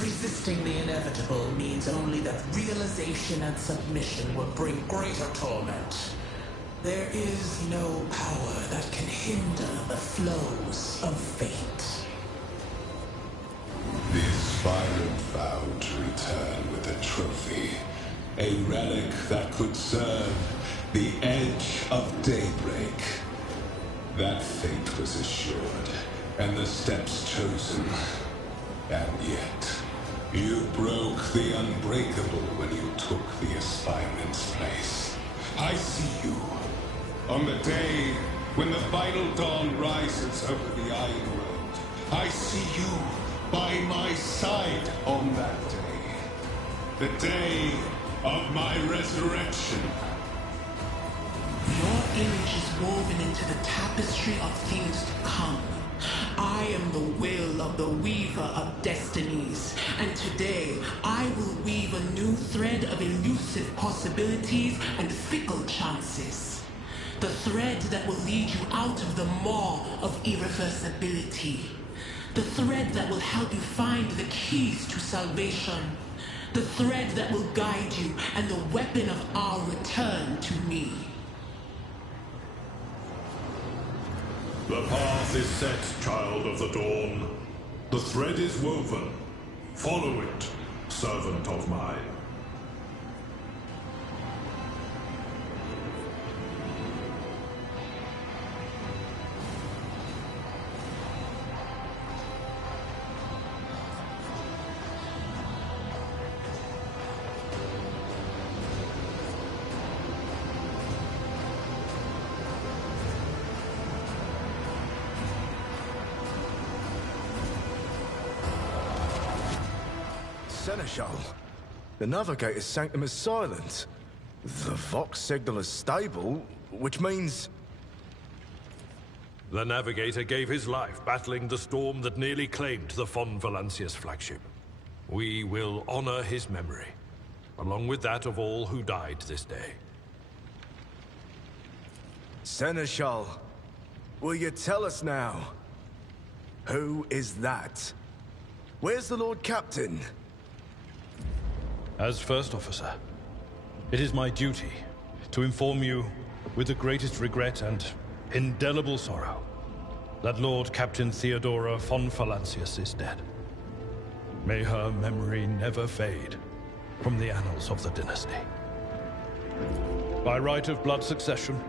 Resisting the inevitable means only that realization and submission will bring greater torment. There is no power that can hinder the flows of fate. The aspirant vowed to return with a trophy, a relic that could serve the edge of daybreak. That fate was assured, and the steps chosen. And yet, you broke the unbreakable when you took the aspirant's place. I see you. On the day when the final dawn rises over the Iron Road, I see you by my side on that day. The day of my resurrection. Your image is woven into the tapestry of things to come. I am the will of the weaver of destinies, and today I will weave a new thread of elusive possibilities and fickle chances. The thread that will lead you out of the maw of irreversibility. The thread that will help you find the keys to salvation. The thread that will guide you and the weapon of our return to me. The path is set, child of the dawn. The thread is woven. Follow it, servant of mine. Seneschal. The Navigator's sanctum is silent. The Vox signal is stable, which means... The Navigator gave his life battling the storm that nearly claimed the Von Valancius flagship. We will honor his memory, along with that of all who died this day. Seneschal, will you tell us now? Who is that? Where's the Lord Captain? As First Officer, it is my duty to inform you, with the greatest regret and indelible sorrow, that Lord Captain Theodora von Valancius is dead. May her memory never fade from the annals of the dynasty. By right of blood succession,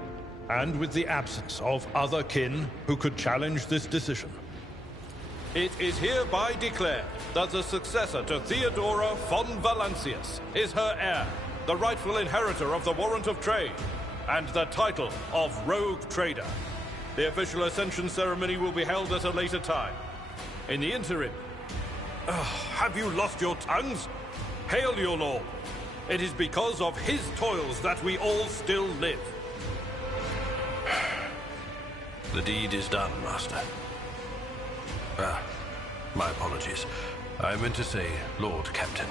and with the absence of other kin who could challenge this decision, it is hereby declared that the successor to Theodora von Valancius is her heir, the rightful inheritor of the Warrant of Trade, and the title of Rogue Trader. The official ascension ceremony will be held at a later time. In the interim... have you lost your tongues? Hail your lord. It is because of his toils that we all still live. The deed is done, Master. My apologies. I meant to say Lord Captain.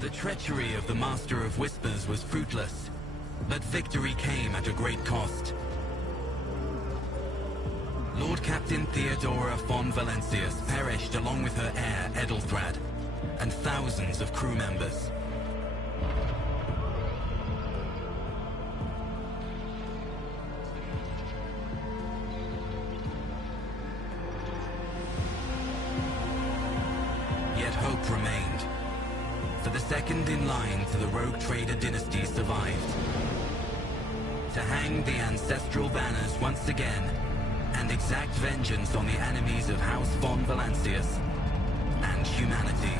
The treachery of the Master of Whispers was fruitless, but victory came at a great cost. Lord Captain Theodora von Valancius perished along with her heir, Edelthrad, and thousands of crew members. Yet hope remained, for the second in line to the Rogue Trader dynasty survived. To hang the ancestral banners once again, and exact vengeance on the enemies of House von Valancius and humanity.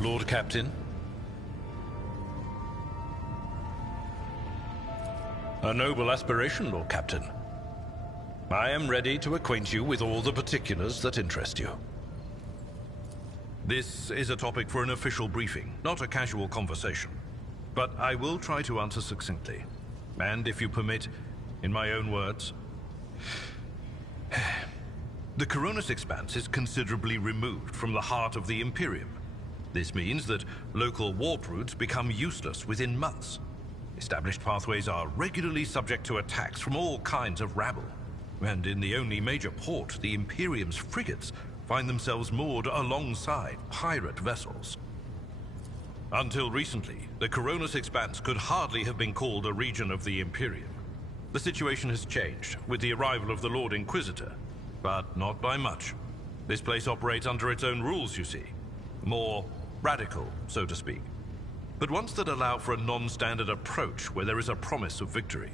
Lord Captain? A noble aspiration, Lord Captain. I am ready to acquaint you with all the particulars that interest you. This is a topic for an official briefing, not a casual conversation. But I will try to answer succinctly. And if you permit, in my own words, the Coronis Expanse is considerably removed from the heart of the Imperium. This means that local warp routes become useless within months. Established pathways are regularly subject to attacks from all kinds of rabble. And in the only major port, the Imperium's frigates find themselves moored alongside pirate vessels. Until recently, the Coronis Expanse could hardly have been called a region of the Imperium. The situation has changed with the arrival of the Lord Inquisitor, but not by much. This place operates under its own rules, you see. More radical, so to speak. But ones that allow for a non-standard approach where there is a promise of victory.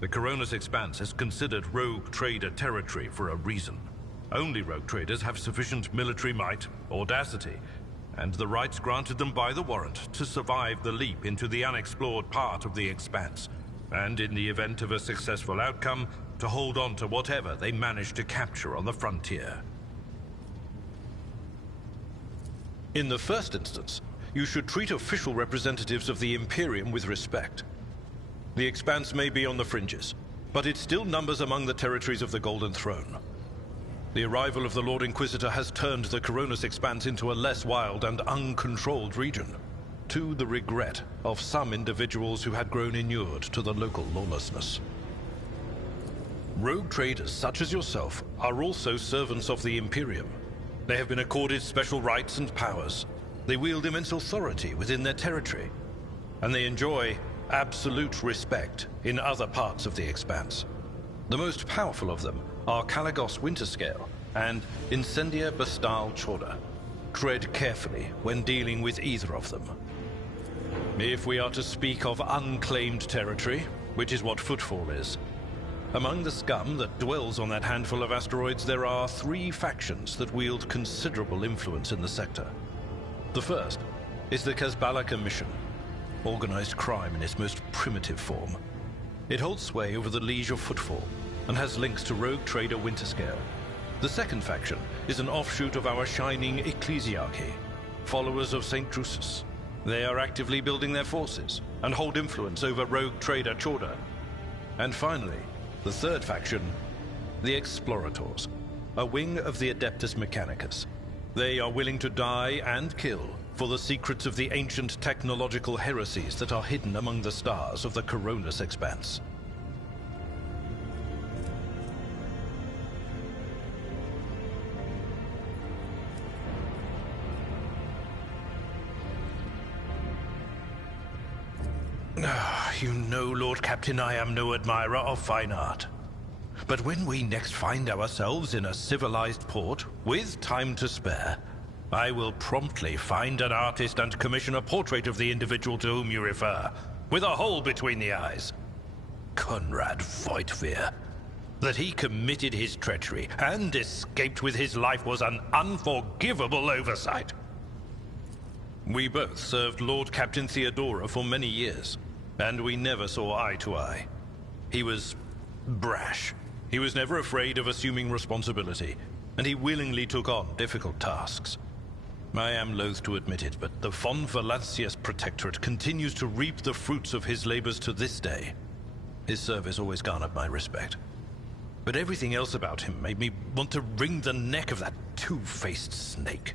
The Coronis Expanse is considered rogue trader territory for a reason. Only rogue traders have sufficient military might, audacity, and the rights granted them by the warrant to survive the leap into the unexplored part of the Expanse, and in the event of a successful outcome, to hold on to whatever they manage to capture on the frontier. In the first instance, you should treat official representatives of the Imperium with respect. The Expanse may be on the fringes, but it still numbers among the territories of the Golden Throne. The arrival of the Lord Inquisitor has turned the Coronis Expanse into a less wild and uncontrolled region, to the regret of some individuals who had grown inured to the local lawlessness. Rogue traders such as yourself are also servants of the Imperium. They have been accorded special rights and powers. They wield immense authority within their territory, and they enjoy absolute respect in other parts of the Expanse. The most powerful of them are Kalagos Winterscale and Incendia Bastal Chorda. Tread carefully when dealing with either of them. If we are to speak of unclaimed territory, which is what Footfall is, among the scum that dwells on that handful of asteroids, there are 3 factions that wield considerable influence in the sector. The first is the Kazbala Commission, organized crime in its most primitive form. It holds sway over the Liege of Footfall and has links to rogue trader Winterscale. The second faction is an offshoot of our shining ecclesiarchy, followers of St. Drusus. They are actively building their forces and hold influence over rogue trader Chorda. And finally, the third faction, the Explorators, a wing of the Adeptus Mechanicus. They are willing to die and kill for the secrets of the ancient technological heresies that are hidden among the stars of the Coronis Expanse. You know, Lord Captain, I am no admirer of fine art. But when we next find ourselves in a civilized port, with time to spare, I will promptly find an artist and commission a portrait of the individual to whom you refer, with a hole between the eyes. Conrad Voigtveer. That he committed his treachery and escaped with his life was an unforgivable oversight. We both served Lord Captain Theodora for many years, and we never saw eye to eye. He was brash. He was never afraid of assuming responsibility, and he willingly took on difficult tasks. I am loath to admit it, but the Von Valancius Protectorate continues to reap the fruits of his labors to this day. His service always garnered my respect. But everything else about him made me want to wring the neck of that two-faced snake.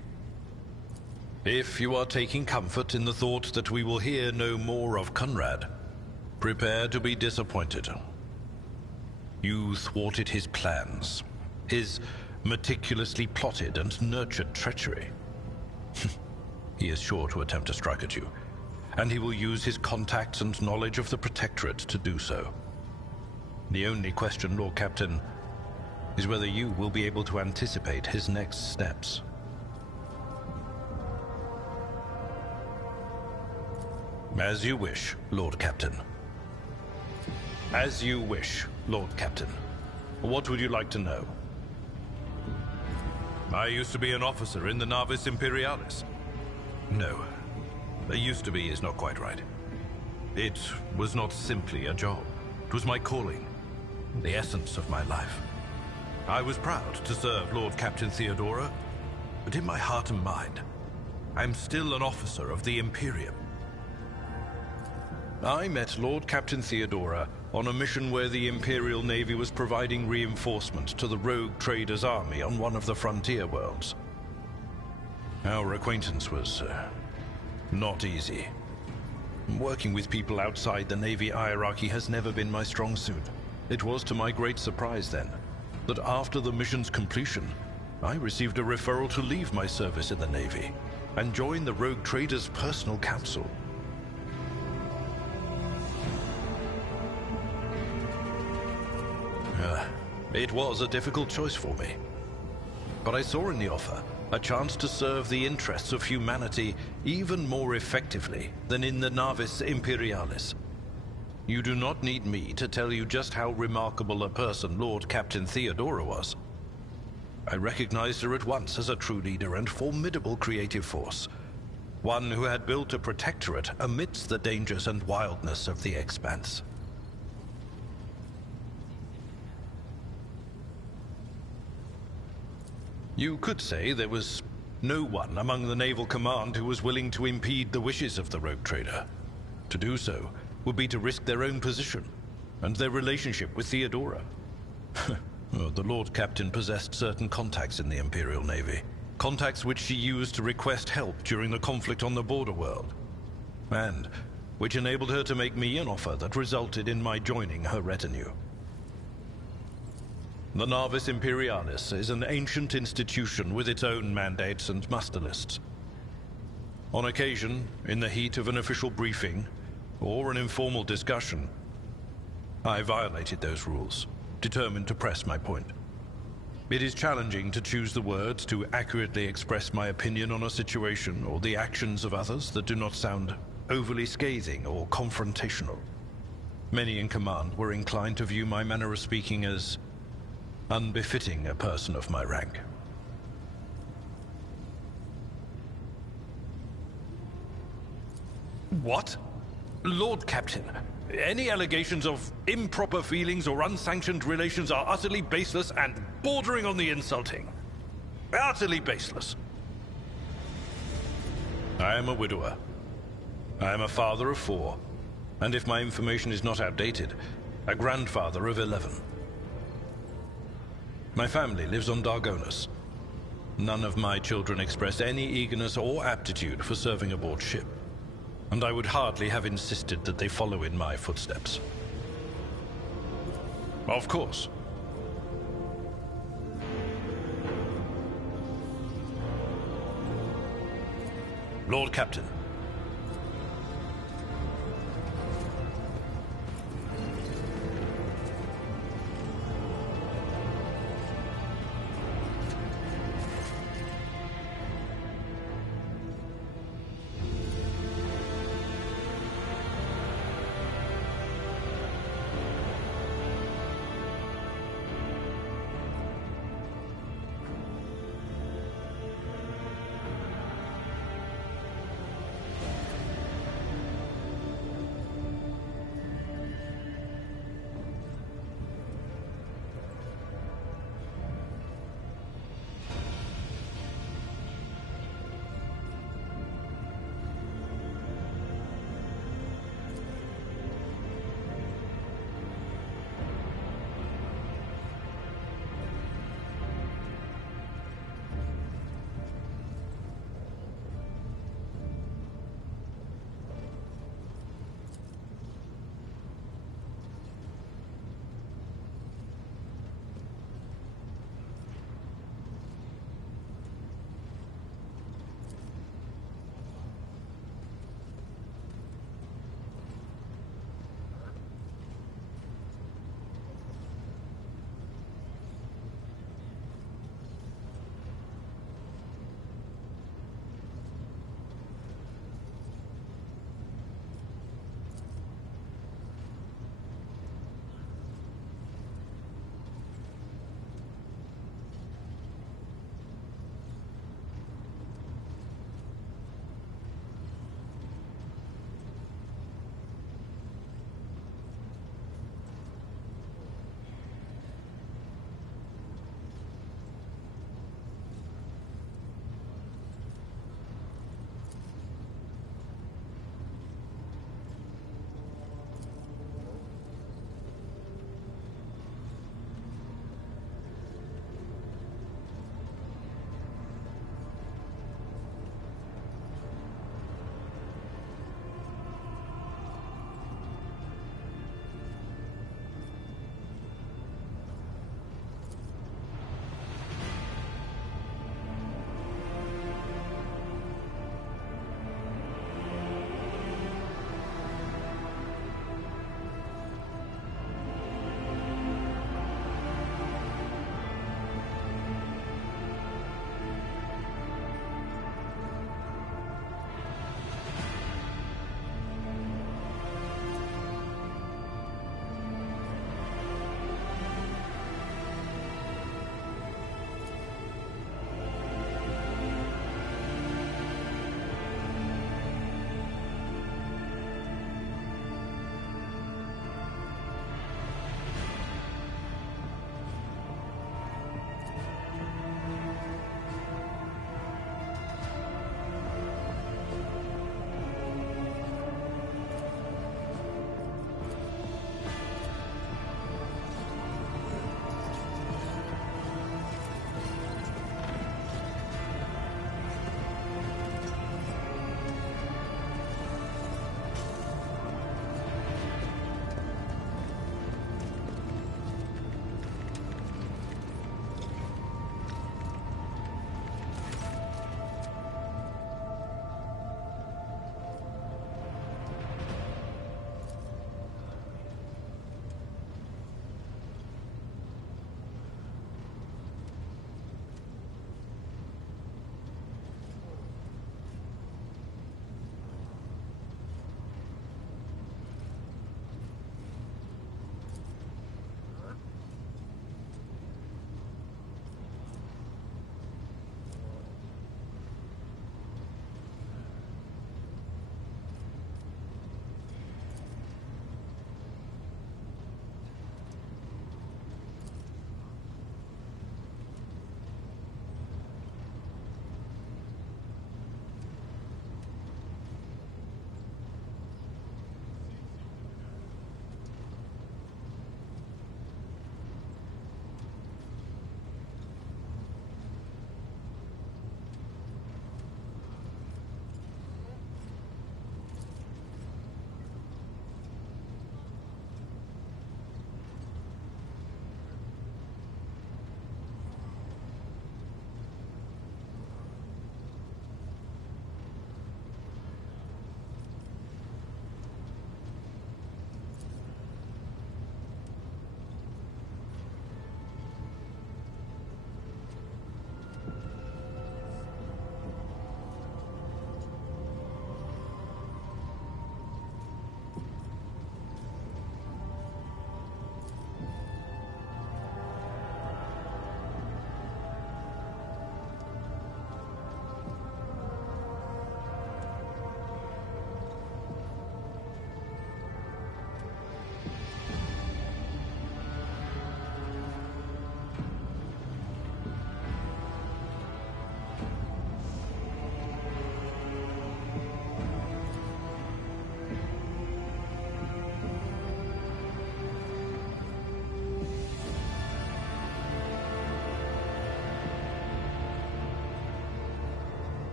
If you are taking comfort in the thought that we will hear no more of Conrad, prepare to be disappointed. You thwarted his plans, his meticulously plotted and nurtured treachery. He is sure to attempt to strike at you, and he will use his contacts and knowledge of the Protectorate to do so. The only question, Lord Captain, is whether you will be able to anticipate his next steps. As you wish, Lord Captain. As you wish, Lord Captain. What would you like to know? I used to be an officer in the Navis Imperialis. No. Used to be is not quite right. It was not simply a job. It was my calling, the essence of my life. I was proud to serve Lord Captain Theodora, but in my heart and mind, I'm still an officer of the Imperium. I met Lord Captain Theodora on a mission where the Imperial Navy was providing reinforcement to the rogue traders' army on one of the frontier worlds. Our acquaintance was not easy. Working with people outside the Navy hierarchy has never been my strong suit. It was to my great surprise then that after the mission's completion, I received a referral to leave my service in the Navy and join the rogue traders' personal council. It was a difficult choice for me, but I saw in the offer a chance to serve the interests of humanity even more effectively than in the Navis Imperialis. You do not need me to tell you just how remarkable a person Lord Captain Theodora was. I recognized her at once as a true leader and formidable creative force, one who had built a protectorate amidst the dangers and wildness of the Expanse. You could say there was no one among the naval command who was willing to impede the wishes of the rogue trader. To do so would be to risk their own position and their relationship with Theodora. Well, the Lord Captain possessed certain contacts in the Imperial Navy. Contacts which she used to request help during the conflict on the border world. And which enabled her to make me an offer that resulted in my joining her retinue. The Navis Imperialis is an ancient institution with its own mandates and muster lists. On occasion, in the heat of an official briefing, or an informal discussion, I violated those rules, determined to press my point. It is challenging to choose the words to accurately express my opinion on a situation or the actions of others that do not sound overly scathing or confrontational. Many in command were inclined to view my manner of speaking as unbefitting a person of my rank. What? Lord Captain, any allegations of improper feelings or unsanctioned relations are utterly baseless and bordering on the insulting. Utterly baseless. I am a widower. I am a father of 4, and if my information is not outdated, a grandfather of 11. My family lives on Dargonus. None of my children express any eagerness or aptitude for serving aboard ship, and I would hardly have insisted that they follow in my footsteps. Of course. Lord Captain.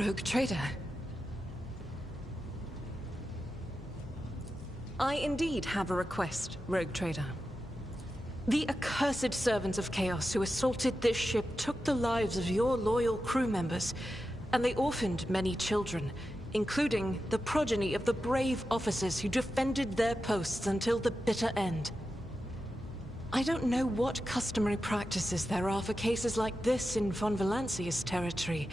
Rogue trader. I indeed have a request, Rogue trader. The accursed servants of Chaos who assaulted this ship took the lives of your loyal crew members, and they orphaned many children, including the progeny of the brave officers who defended their posts until the bitter end. I don't know what customary practices there are for cases like this in Von Valancia's territory,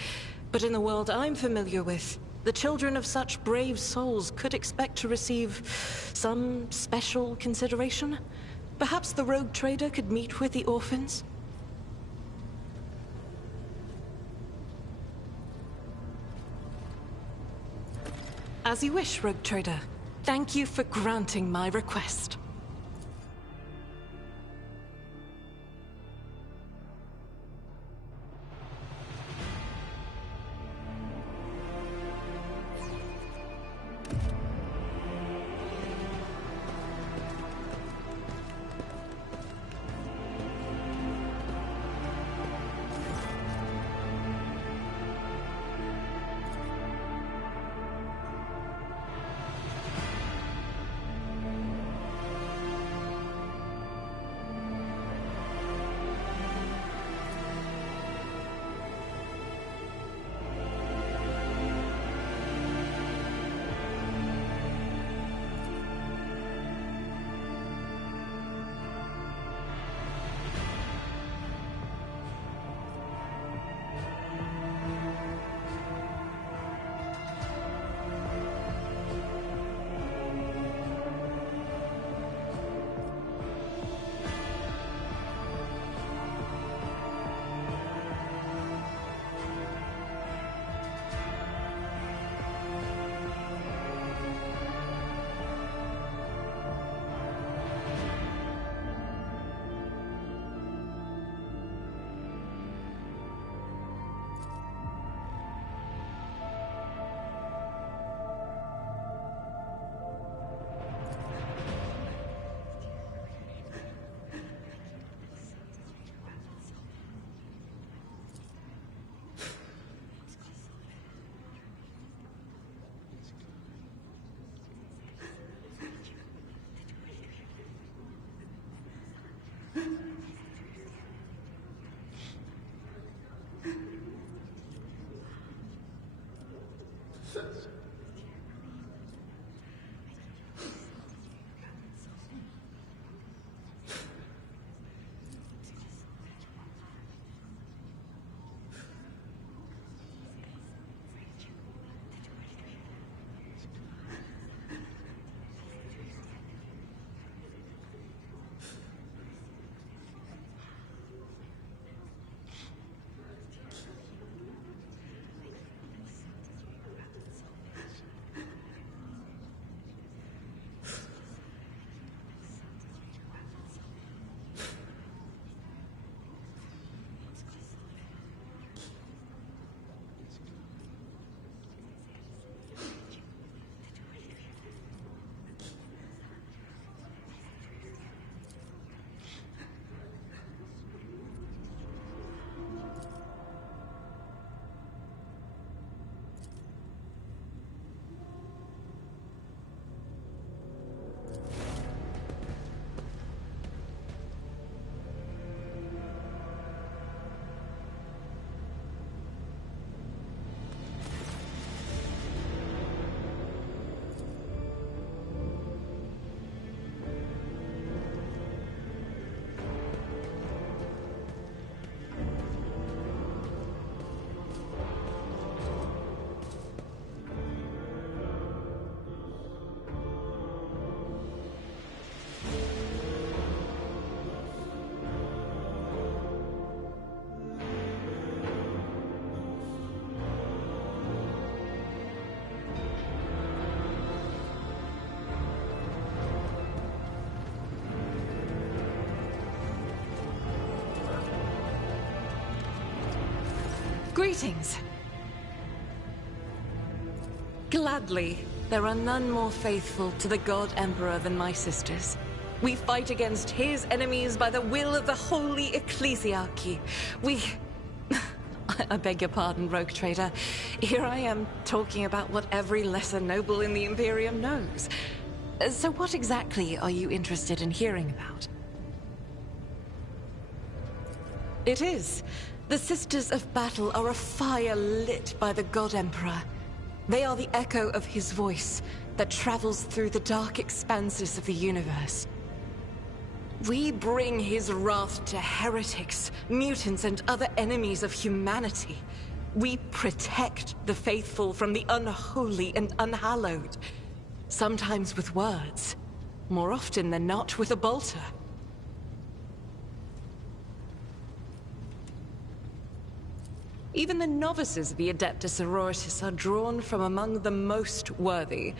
but in the world I'm familiar with, the children of such brave souls could expect to receive some special consideration. Perhaps the rogue trader could meet with the orphans? As you wish, rogue trader. Thank you for granting my request. Greetings. Gladly, there are none more faithful to the God Emperor than my sisters. We fight against his enemies by the will of the Holy Ecclesiarchy. I beg your pardon, rogue trader. Here I am, talking about what every lesser noble in the Imperium knows. So what exactly are you interested in hearing about? It is. The Sisters of Battle are a fire lit by the God Emperor. They are the echo of his voice that travels through the dark expanses of the universe. We bring his wrath to heretics, mutants, and other enemies of humanity. We protect the faithful from the unholy and unhallowed. Sometimes with words, more often than not with a bolter. Even the novices of the Adeptus Sororitas are drawn from among the most worthy.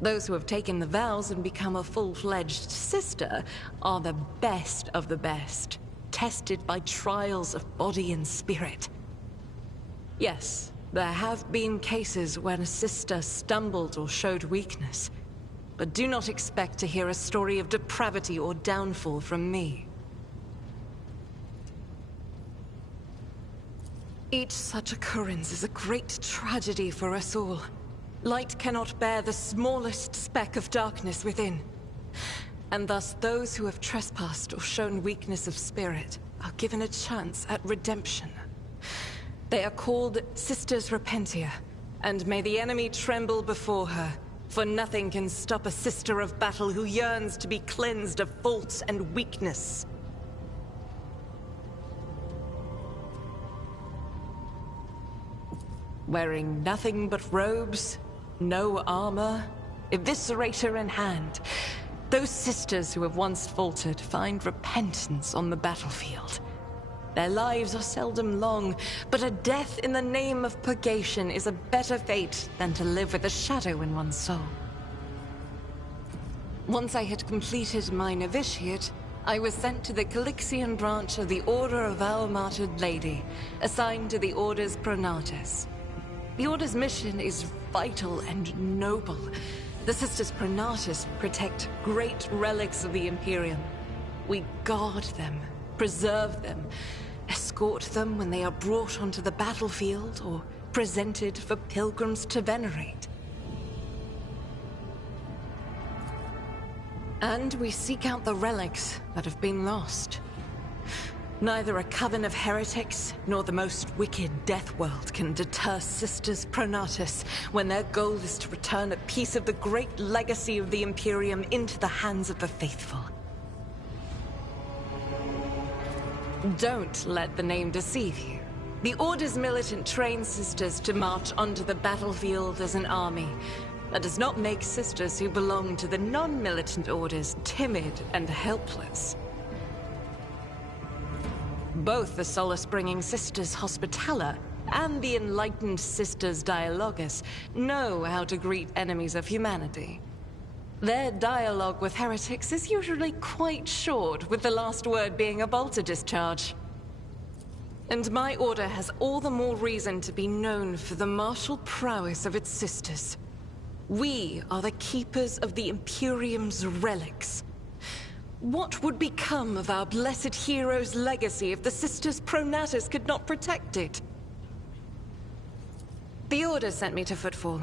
Those who have taken the vows and become a full-fledged sister are the best of the best, tested by trials of body and spirit. Yes, there have been cases when a sister stumbled or showed weakness, but do not expect to hear a story of depravity or downfall from me. Each such occurrence is a great tragedy for us all. Light cannot bear the smallest speck of darkness within. And thus those who have trespassed or shown weakness of spirit are given a chance at redemption. They are called Sisters Repentia, and may the enemy tremble before her, for nothing can stop a sister of battle who yearns to be cleansed of faults and weakness. Wearing nothing but robes, no armor, eviscerator in hand, those sisters who have once faltered find repentance on the battlefield. Their lives are seldom long, but a death in the name of purgation is a better fate than to live with a shadow in one's soul. Once I had completed my novitiate, I was sent to the Calixian branch of the Order of Our Martyred Lady, assigned to the Order's Pronatus. The Order's mission is vital and noble. The Sisters Pronatus protect great relics of the Imperium. We guard them, preserve them, escort them when they are brought onto the battlefield or presented for pilgrims to venerate. And we seek out the relics that have been lost. Neither a coven of heretics nor the most wicked death world can deter Sisters Pronatus when their goal is to return a piece of the great legacy of the Imperium into the hands of the faithful. Don't let the name deceive you. The Order's militant trains sisters to march onto the battlefield as an army. That does not make sisters who belong to the non-militant orders timid and helpless. Both the solace-bringing Sisters Hospitaller and the enlightened Sisters Dialogus know how to greet enemies of humanity. Their dialogue with heretics is usually quite short, with the last word being a bolter discharge. And my order has all the more reason to be known for the martial prowess of its sisters. We are the keepers of the Imperium's relics. What would become of our blessed hero's legacy if the Sisters Pronatus could not protect it? The Order sent me to Footfall.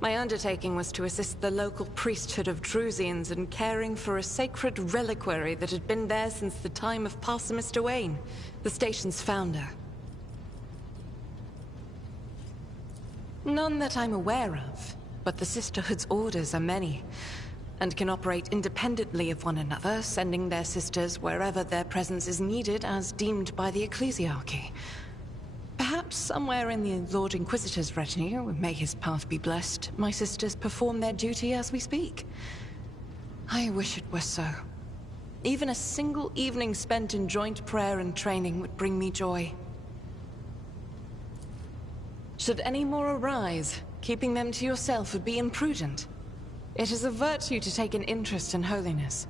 My undertaking was to assist the local priesthood of Drusians in caring for a sacred reliquary that had been there since the time of Parson Mr. Wayne, the station's founder. None that I'm aware of, but the Sisterhood's orders are many, and can operate independently of one another, sending their sisters wherever their presence is needed as deemed by the Ecclesiarchy. Perhaps somewhere in the Lord Inquisitor's retinue, may his path be blessed, my sisters perform their duty as we speak. I wish it were so. Even a single evening spent in joint prayer and training would bring me joy. Should any more arise, keeping them to yourself would be imprudent. It is a virtue to take an interest in holiness.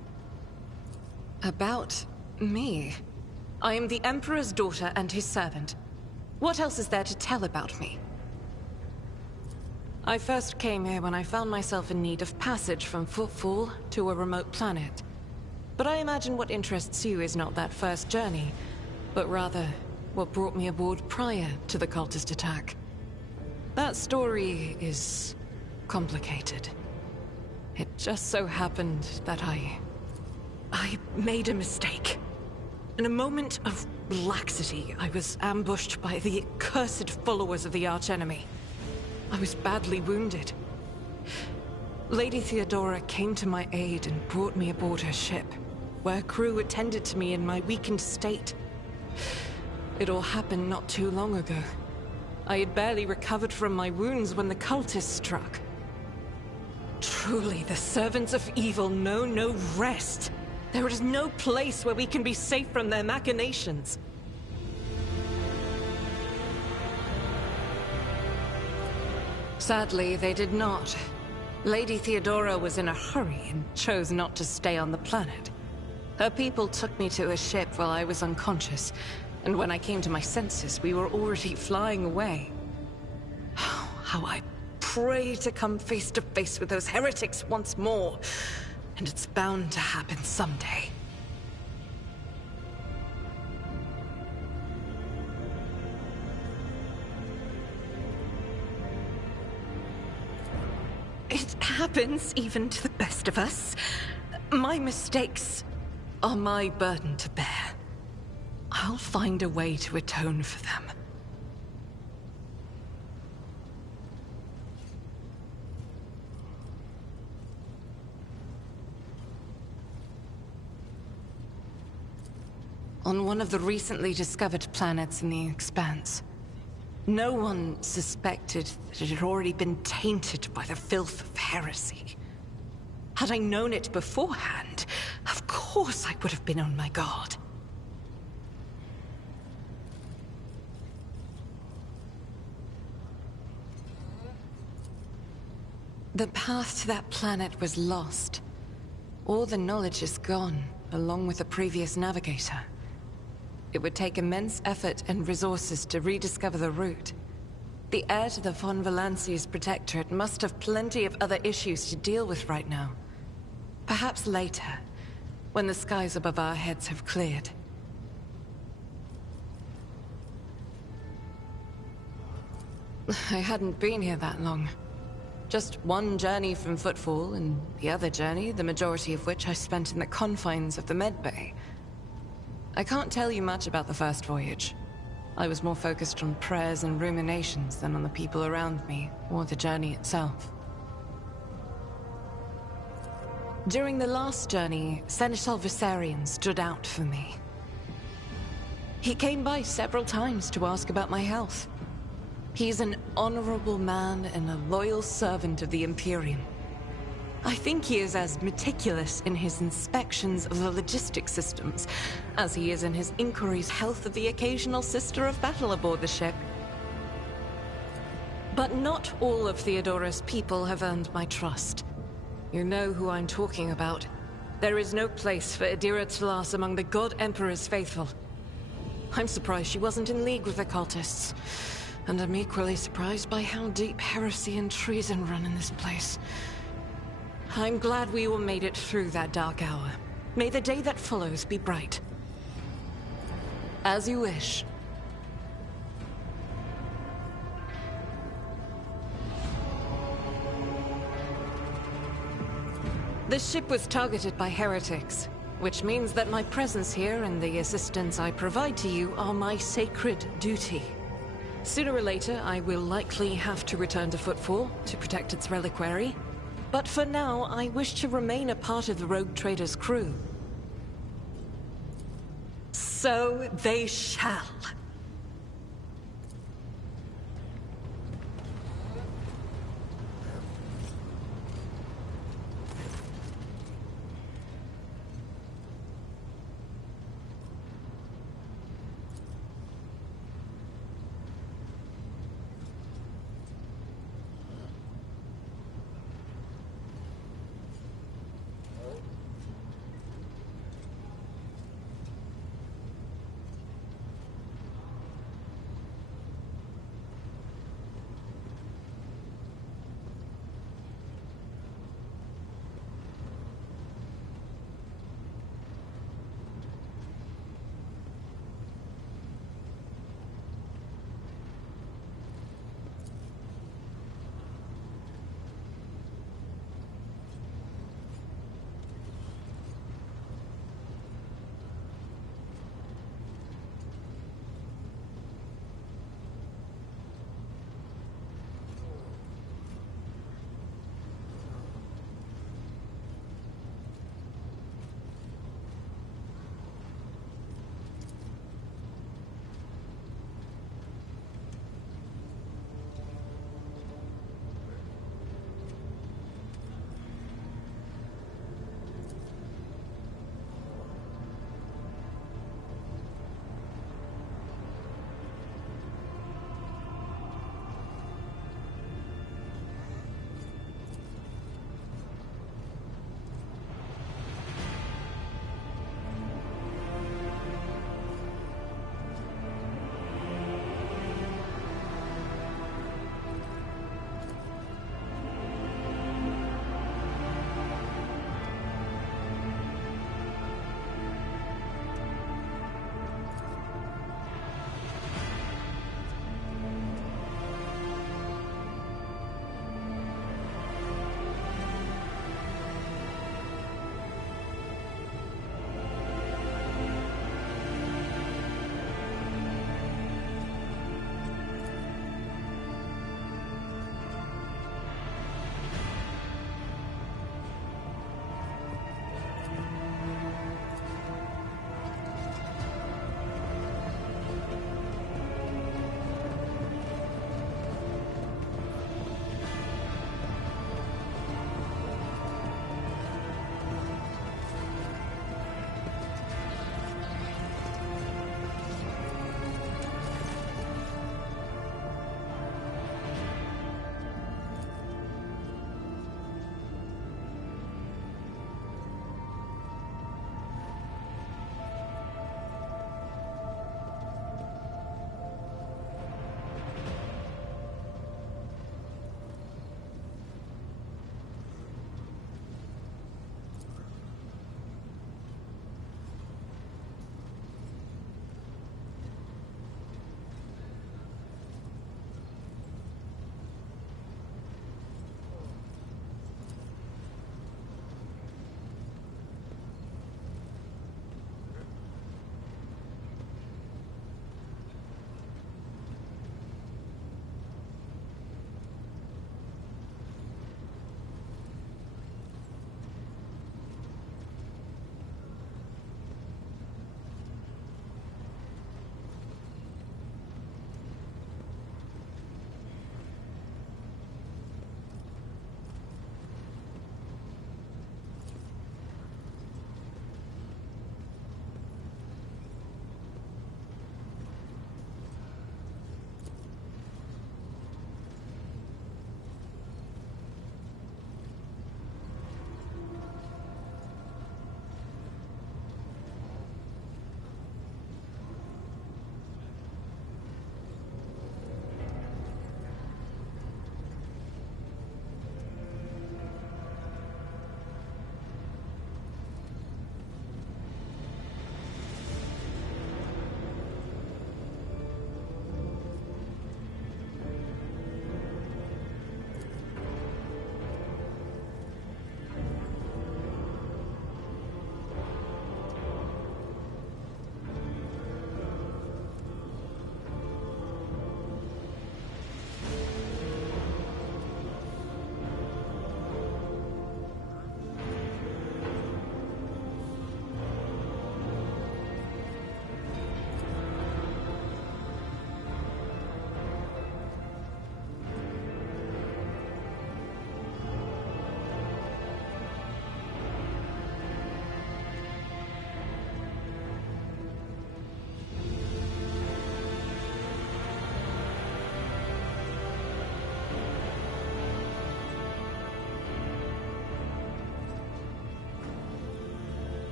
About me? I am the Emperor's daughter and his servant. What else is there to tell about me? I first came here when I found myself in need of passage from Footfall to a remote planet. But I imagine what interests you is not that first journey, but rather what brought me aboard prior to the cultist attack. That story is complicated. It just so happened that I made a mistake. In a moment of laxity, I was ambushed by the accursed followers of the archenemy. I was badly wounded. Lady Theodora came to my aid and brought me aboard her ship, where crew attended to me in my weakened state. It all happened not too long ago. I had barely recovered from my wounds when the cultists struck. Truly, the servants of evil know no rest. There is no place where we can be safe from their machinations. Sadly, they did not. Lady Theodora was in a hurry and chose not to stay on the planet. Her people took me to a ship while I was unconscious, and when I came to my senses, we were already flying away. How I pray to come face to face with those heretics once more, and it's bound to happen someday. It happens even to the best of us. My mistakes are my burden to bear. I'll find a way to atone for them. On one of the recently discovered planets in the expanse, no one suspected that it had already been tainted by the filth of heresy. Had I known it beforehand, of course I would have been on my guard. The path to that planet was lost. All the knowledge is gone, along with the previous navigator. It would take immense effort and resources to rediscover the route. The heir to the von Valanci's protectorate must have plenty of other issues to deal with right now. Perhaps later, when the skies above our heads have cleared. I hadn't been here that long. Just one journey from Footfall, and the other journey, the majority of which I spent in the confines of the medbay. I can't tell you much about the first voyage. I was more focused on prayers and ruminations than on the people around me, or the journey itself. During the last journey, Seneschal Viserion stood out for me. He came by several times to ask about my health. He's an honorable man and a loyal servant of the Imperium. I think he is as meticulous in his inspections of the logistics systems as he is in his inquiries health of the occasional sister of battle aboard the ship. But not all of Theodora's people have earned my trust. You know who I'm talking about. There is no place for Adira Tlas among the God Emperor's faithful. I'm surprised she wasn't in league with the cultists. And I'm equally surprised by how deep heresy and treason run in this place. I'm glad we all made it through that dark hour. May the day that follows be bright. As you wish. The ship was targeted by heretics, which means that my presence here and the assistance I provide to you are my sacred duty. Sooner or later, I will likely have to return to Footfall to protect its reliquary. But for now, I wish to remain a part of the Rogue Trader's crew. So they shall.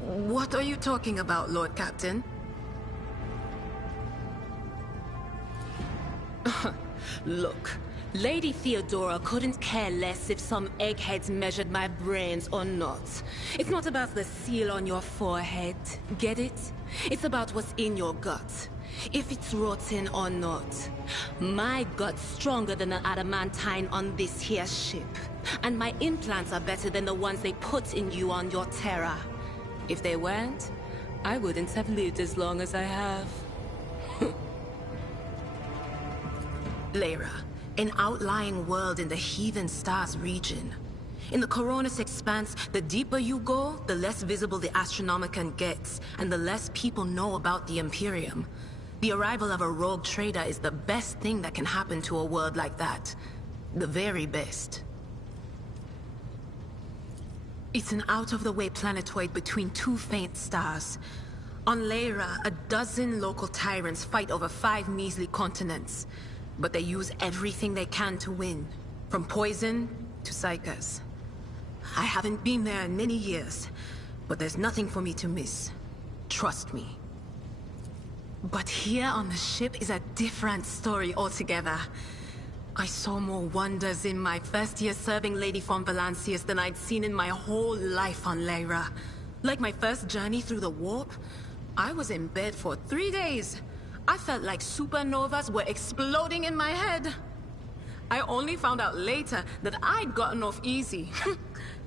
What are you talking about, Lord Captain? Look, Lady Theodora couldn't care less if some eggheads measured my brains or not. It's not about the seal on your forehead, get it? It's about what's in your gut. If it's rotten or not. My gut's stronger than an adamantine on this here ship. And my implants are better than the ones they put in you on your Terra. If they weren't, I wouldn't have lived as long as I have. Lyra, an outlying world in the Heathen Stars region. In the Coronis Expanse, the deeper you go, the less visible the Astronomicon gets, and the less people know about the Imperium. The arrival of a rogue trader is the best thing that can happen to a world like that. The very best. It's an out-of-the-way planetoid between two faint stars. On Lyra, a dozen local tyrants fight over 5 measly continents. But they use everything they can to win. From poison to psychers. I haven't been there in many years, but there's nothing for me to miss. Trust me. But here on the ship is a different story altogether. I saw more wonders in my first year serving Lady von Valancius than I'd seen in my whole life on Lyra. Like my first journey through the warp, I was in bed for 3 days. I felt like supernovas were exploding in my head. I only found out later that I'd gotten off easy.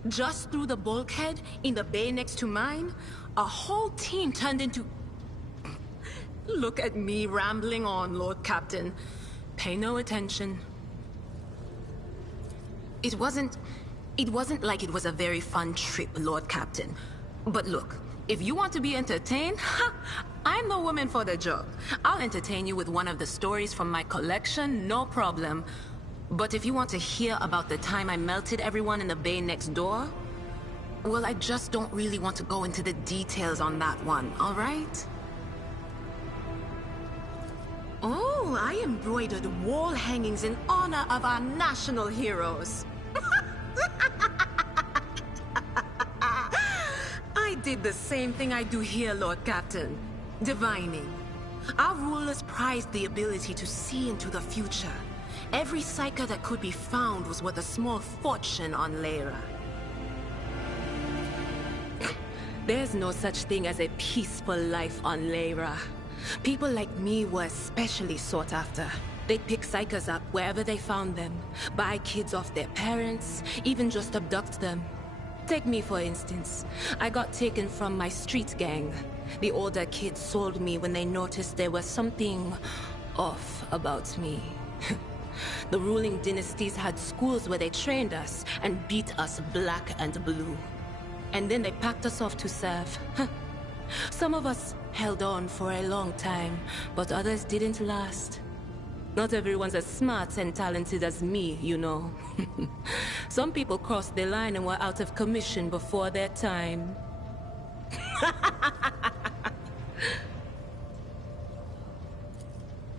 Just through the bulkhead, in the bay next to mine, a whole team turned into... Look at me rambling on, Lord Captain. Pay no attention. It wasn't like it was a very fun trip, Lord Captain. But look, if you want to be entertained, I'm the woman for the job. I'll entertain you with one of the stories from my collection, no problem. But if you want to hear about the time I melted everyone in the bay next door, well, I just don't really want to go into the details on that one, all right? Oh, I embroidered wall hangings in honor of our national heroes. I did the same thing I do here, Lord Captain. Divining. Our rulers prized the ability to see into the future. Every psyker that could be found was worth a small fortune on Lyra. There's no such thing as a peaceful life on Lyra. People like me were especially sought after. They'd pick psychers up wherever they found them, buy kids off their parents, even just abduct them. Take me, for instance. I got taken from my street gang. The older kids sold me when they noticed there was something off about me. The ruling dynasties had schools where they trained us and beat us black and blue. And then they packed us off to serve. Some of us held on for a long time, but others didn't last. Not everyone's as smart and talented as me, you know. Some people crossed the line and were out of commission before their time.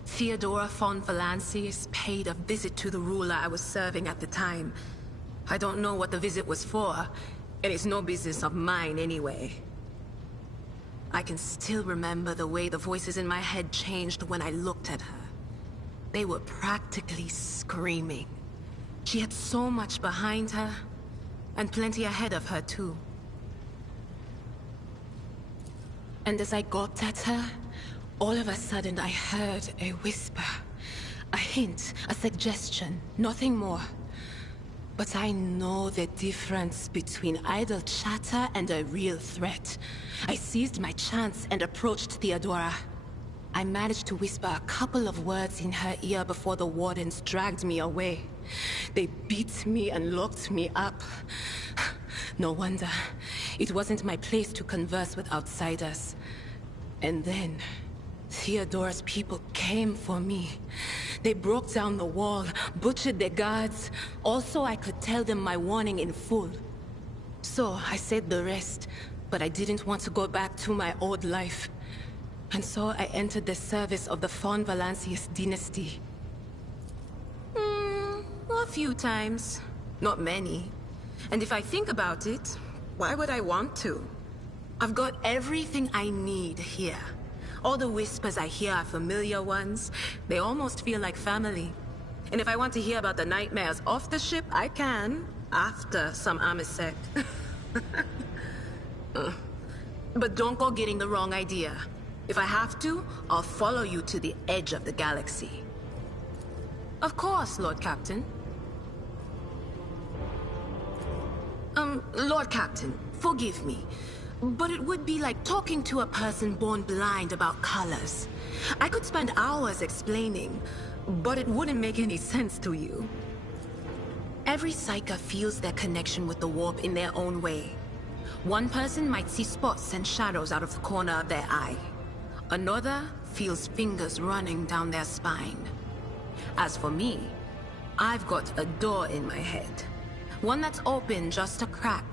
Theodora von Valancius paid a visit to the ruler I was serving at the time. I don't know what the visit was for, and it's no business of mine anyway. I can still remember the way the voices in my head changed when I looked at her. They were practically screaming. She had so much behind her, and plenty ahead of her too. And as I gawped at her, all of a sudden I heard a whisper. A hint, a suggestion, nothing more. But I know the difference between idle chatter and a real threat. I seized my chance and approached Theodora. I managed to whisper a couple of words in her ear before the wardens dragged me away. They beat me and locked me up. No wonder. It wasn't my place to converse with outsiders. And then, Theodora's people came for me. They broke down the wall, butchered the guards. Also, I could tell them my warning in full. So, I said the rest, but I didn't want to go back to my old life. And so I entered the service of the von Valancius dynasty. A few times. Not many. And if I think about it, Why would I want to? I've got everything I need here. All the whispers I hear are familiar ones. They almost feel like family. And if I want to hear about the nightmares off the ship, I can. After some Amasek. But don't go getting the wrong idea. If I have to, I'll follow you to the edge of the galaxy. Of course, Lord Captain. Lord Captain, forgive me. But it would be like talking to a person born blind about colors. I could spend hours explaining, but it wouldn't make any sense to you. Every Psyker feels their connection with the warp in their own way. One person might see spots and shadows out of the corner of their eye. Another feels fingers running down their spine. As for me, I've got a door in my head. One that's open just a crack.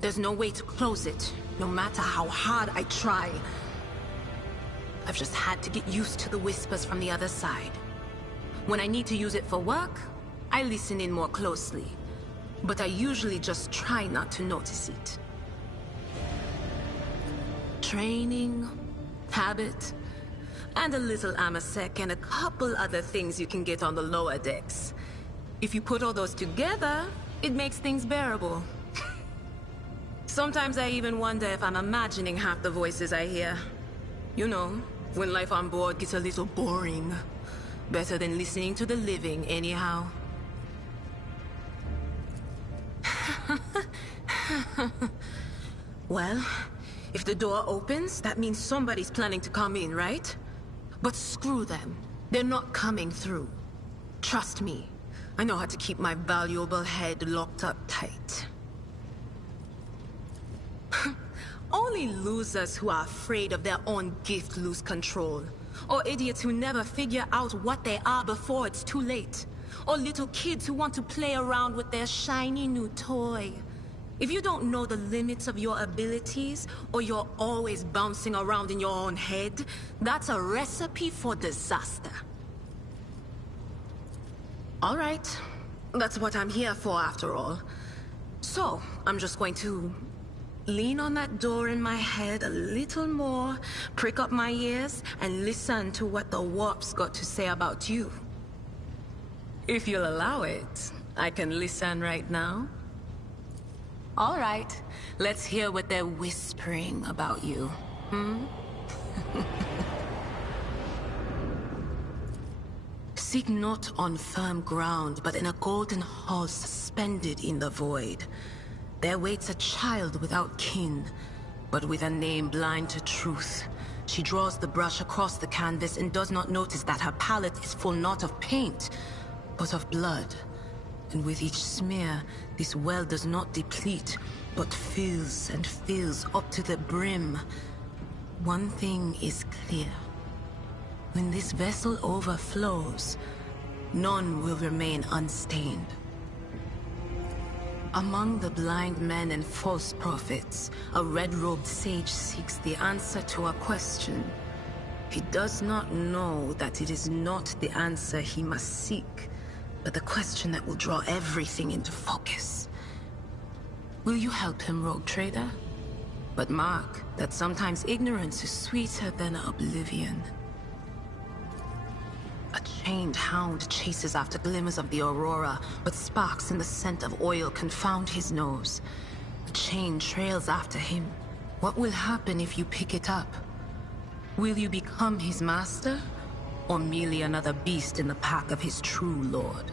There's no way to close it, no matter how hard I try. I've just had to get used to the whispers from the other side. When I need to use it for work, I listen in more closely. But I usually just try not to notice it. Training, habit, and a little Amasek and a couple other things you can get on the lower decks. If you put all those together, it makes things bearable. Sometimes I even wonder if I'm imagining half the voices I hear. You know, when life on board gets a little boring. Better than listening to the living, anyhow. Well, if the door opens, that means somebody's planning to come in, right? But screw them. They're not coming through. Trust me. I know how to keep my valuable head locked up tight. Only losers who are afraid of their own gift lose control. Or idiots who never figure out what they are before it's too late. Or little kids who want to play around with their shiny new toy. If you don't know the limits of your abilities, or you're always bouncing around in your own head, that's a recipe for disaster. All right. That's what I'm here for, after all. So, I'm just going to lean on that door in my head a little more, prick up my ears, and listen to what the warp's got to say about you. If you'll allow it, I can listen right now. All right, let's hear what they're whispering about you, Seek not on firm ground, but in a golden hall suspended in the void. There waits a child without kin, but with a name blind to truth. She draws the brush across the canvas and does not notice that her palette is full not of paint, but of blood. And with each smear, this well does not deplete, but fills and fills up to the brim. One thing is clear. When this vessel overflows, none will remain unstained. Among the blind men and false prophets, a red-robed sage seeks the answer to a question. He does not know that it is not the answer he must seek, but the question that will draw everything into focus. Will you help him, rogue trader? But mark that sometimes ignorance is sweeter than oblivion. A chained hound chases after glimmers of the aurora, but sparks in the scent of oil confound his nose. The chain trails after him. What will happen if you pick it up? Will you become his master, or merely another beast in the pack of his true lord?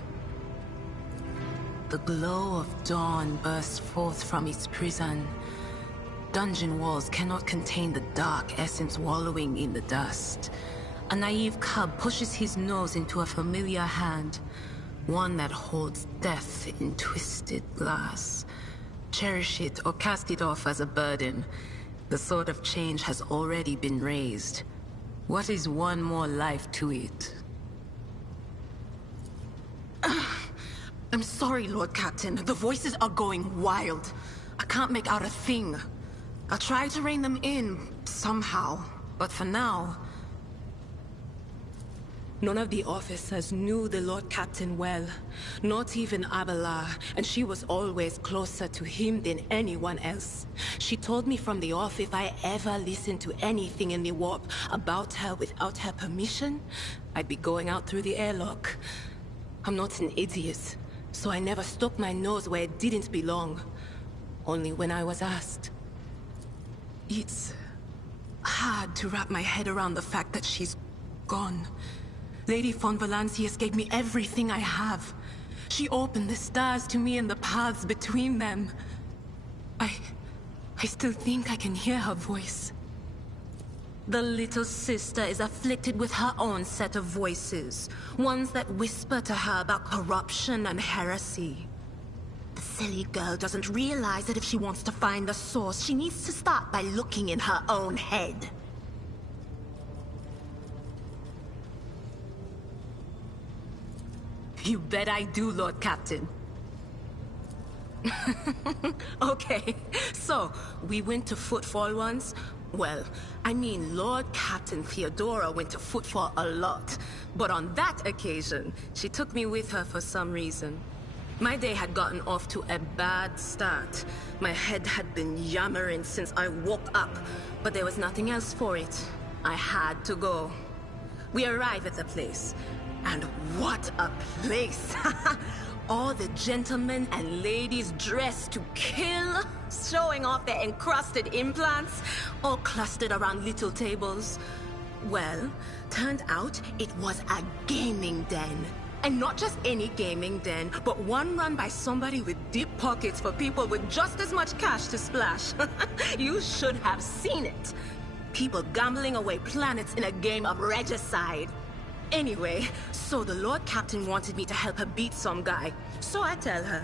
The glow of dawn bursts forth from its prison. Dungeon walls cannot contain the dark essence wallowing in the dust. A naive cub pushes his nose into a familiar hand, one that holds death in twisted glass. Cherish it or cast it off as a burden. The sword of change has already been raised. What is one more life to it? I'm sorry, Lord Captain. The voices are going wild. I can't make out a thing. I'll try to rein them in, somehow. But for now... None of the officers knew the Lord Captain well, not even Abelard, and she was always closer to him than anyone else. She told me from the off if I ever listened to anything in the warp about her without her permission, I'd be going out through the airlock. I'm not an idiot, so I never stuck my nose where it didn't belong. Only when I was asked. It's hard to wrap my head around the fact that she's gone. Lady von Valancius gave me everything I have. She opened the stars to me and the paths between them. I still think I can hear her voice. The little sister is afflicted with her own set of voices. Ones that whisper to her about corruption and heresy. The silly girl doesn't realize that if she wants to find the source, she needs to start by looking in her own head. You bet I do, Lord Captain. Okay, so we went to Footfall once. Well, I mean, Lord Captain Theodora went to Footfall a lot. But on that occasion, she took me with her for some reason. My day had gotten off to a bad start. My head had been yammering since I woke up, but there was nothing else for it. I had to go. We arrived at the place. And what a place! All the gentlemen and ladies dressed to kill, showing off their encrusted implants, all clustered around little tables. Well, turned out it was a gaming den. And not just any gaming den, but one run by somebody with deep pockets for people with just as much cash to splash. You should have seen it. People gambling away planets in a game of regicide. Anyway, so the Lord Captain wanted me to help her beat some guy. So I tell her,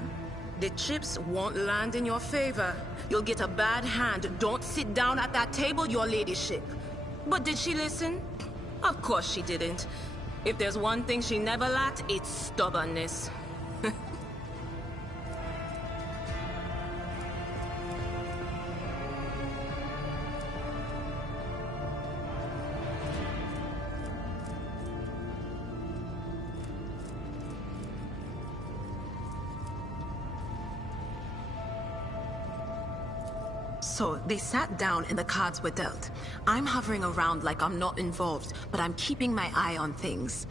the chips won't land in your favor. You'll get a bad hand. Don't sit down at that table, your ladyship. But did she listen? Of course she didn't. If there's one thing she never lacked, it's stubbornness. So they sat down and the cards were dealt. I'm hovering around like I'm not involved, but I'm keeping my eye on things.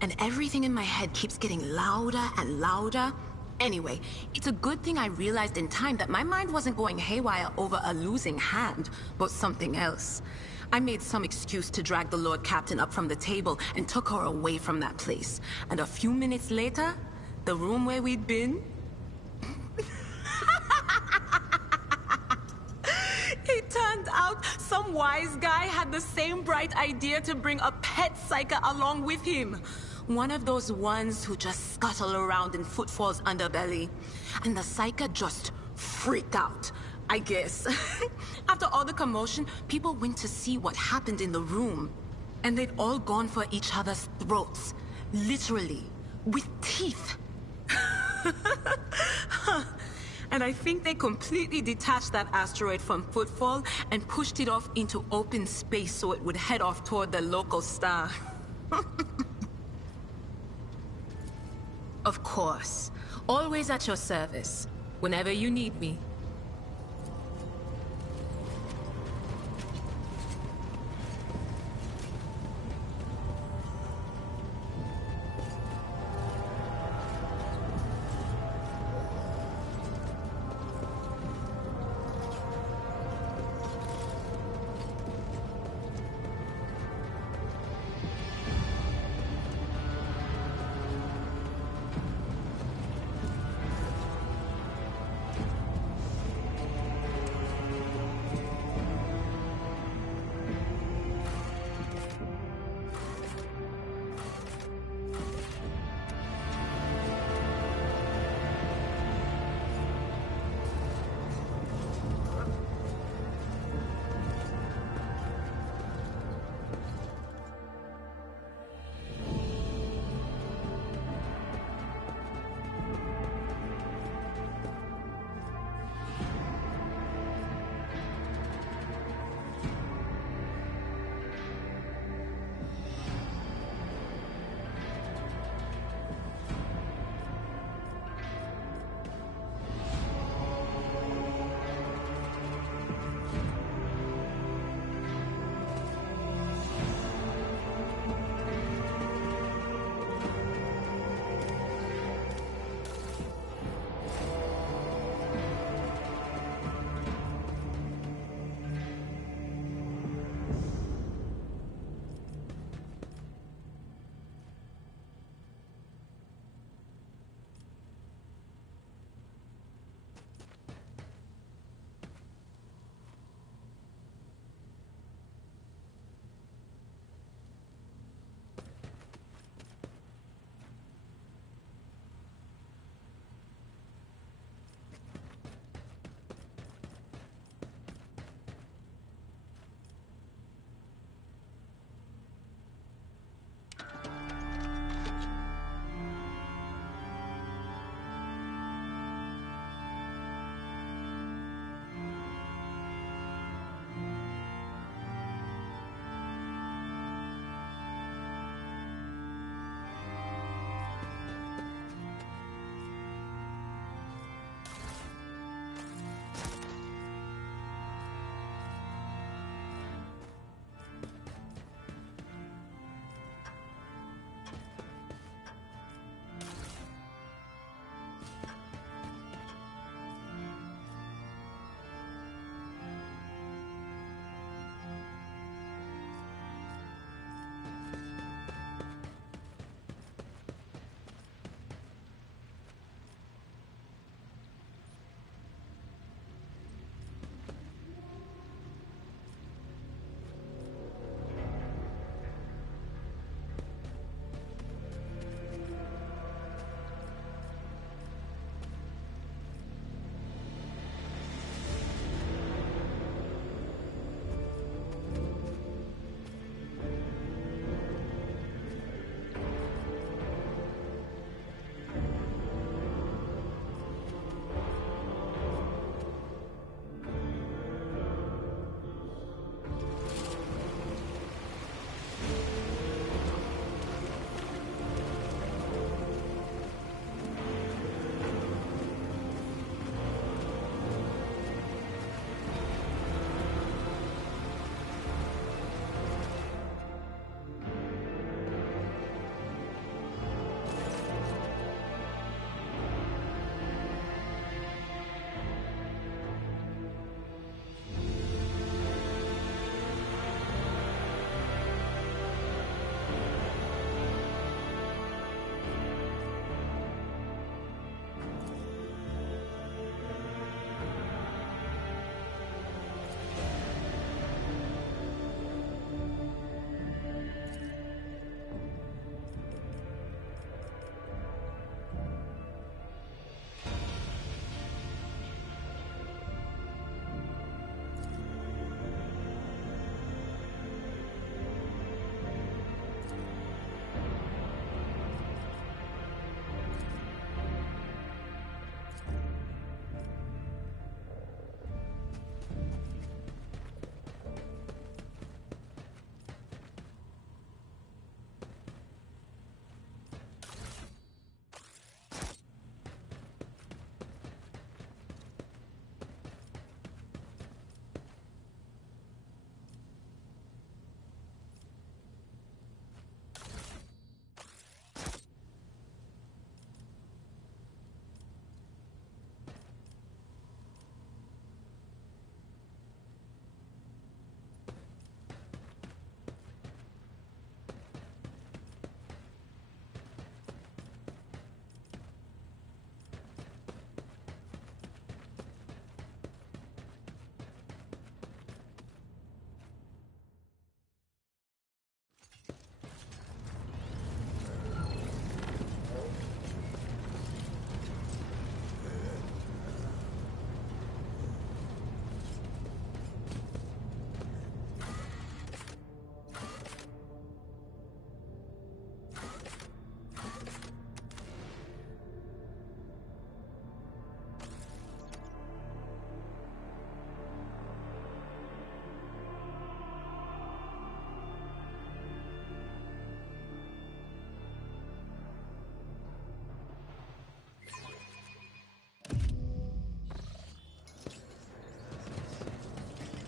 And everything in my head keeps getting louder and louder. Anyway, it's a good thing I realized in time that my mind wasn't going haywire over a losing hand, but something else. I made some excuse to drag the Lord Captain up from the table and took her away from that place. And a few minutes later, the room where we'd been... It turned out some wise guy had the same bright idea to bring a pet psyker along with him. One of those ones who just scuttle around in Footfall's underbelly. And the psyker just freaked out, I guess. After all the commotion, people went to see what happened in the room. And they'd all gone for each other's throats. Literally. With teeth. And I think they completely detached that asteroid from Footfall and pushed it off into open space so it would head off toward the local star. Of course. Always at your service. Whenever you need me.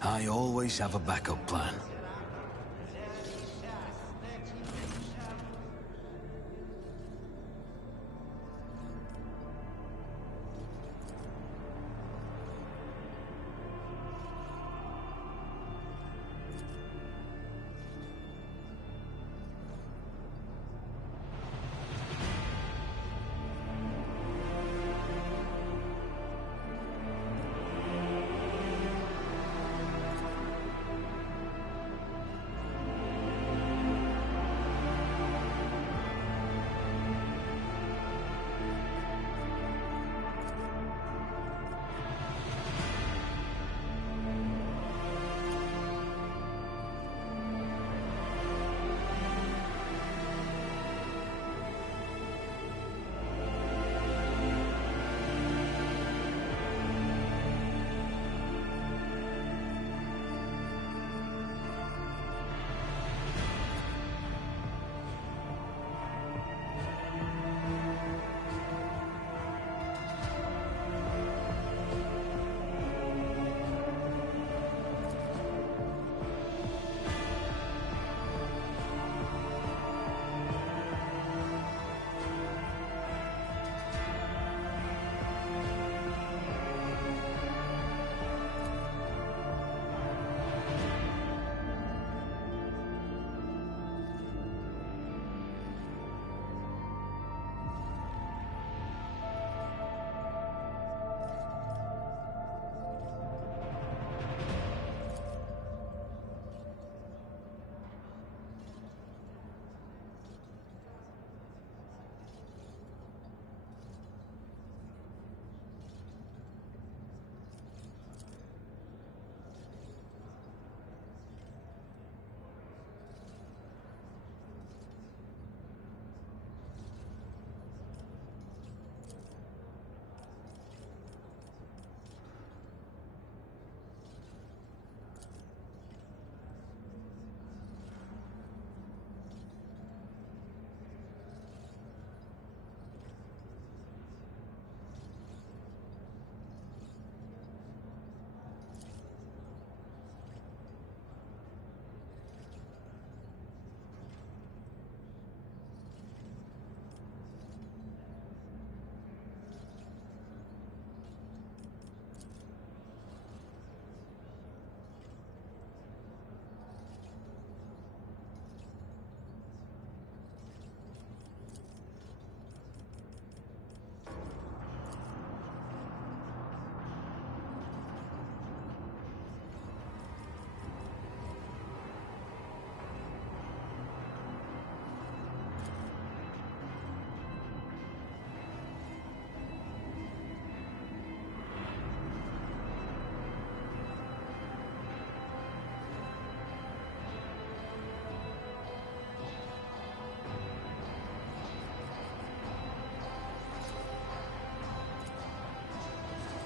I always have a backup plan.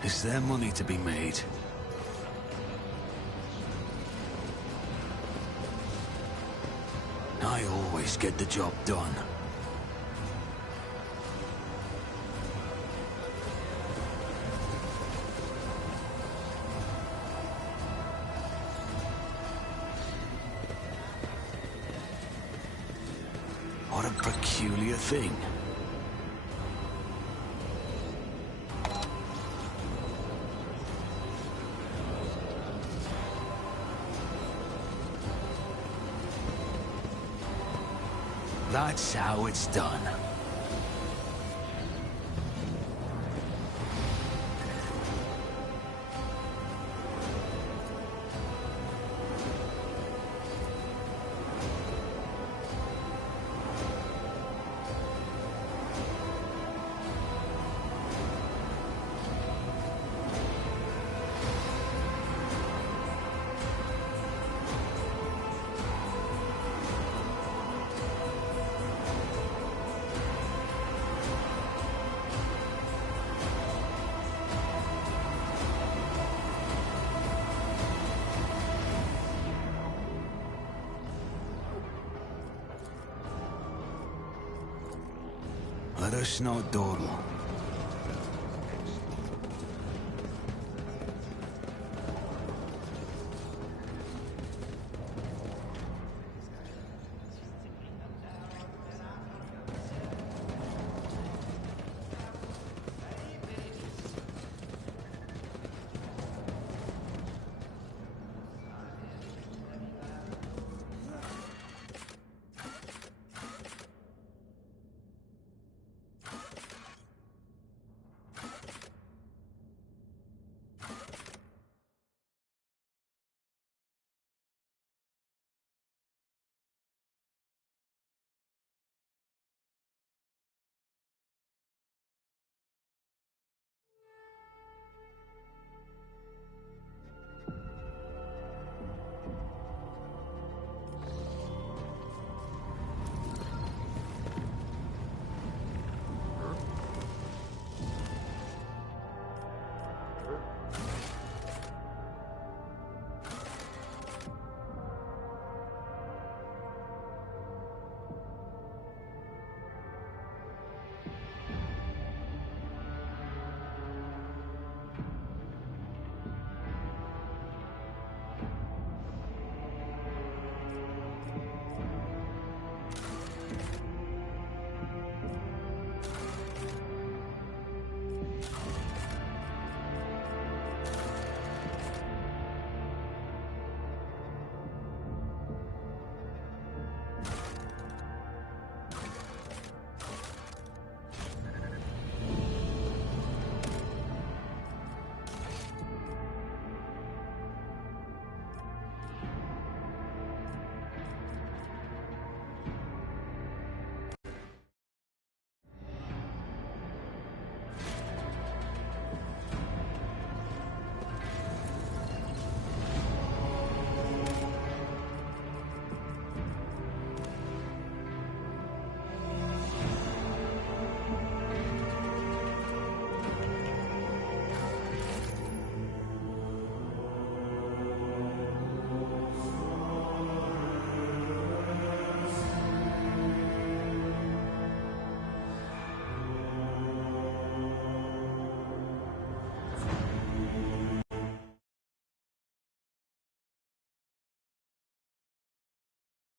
Is there money to be made? I always get the job done. What a peculiar thing. That's how it's done. Let us not dawdle.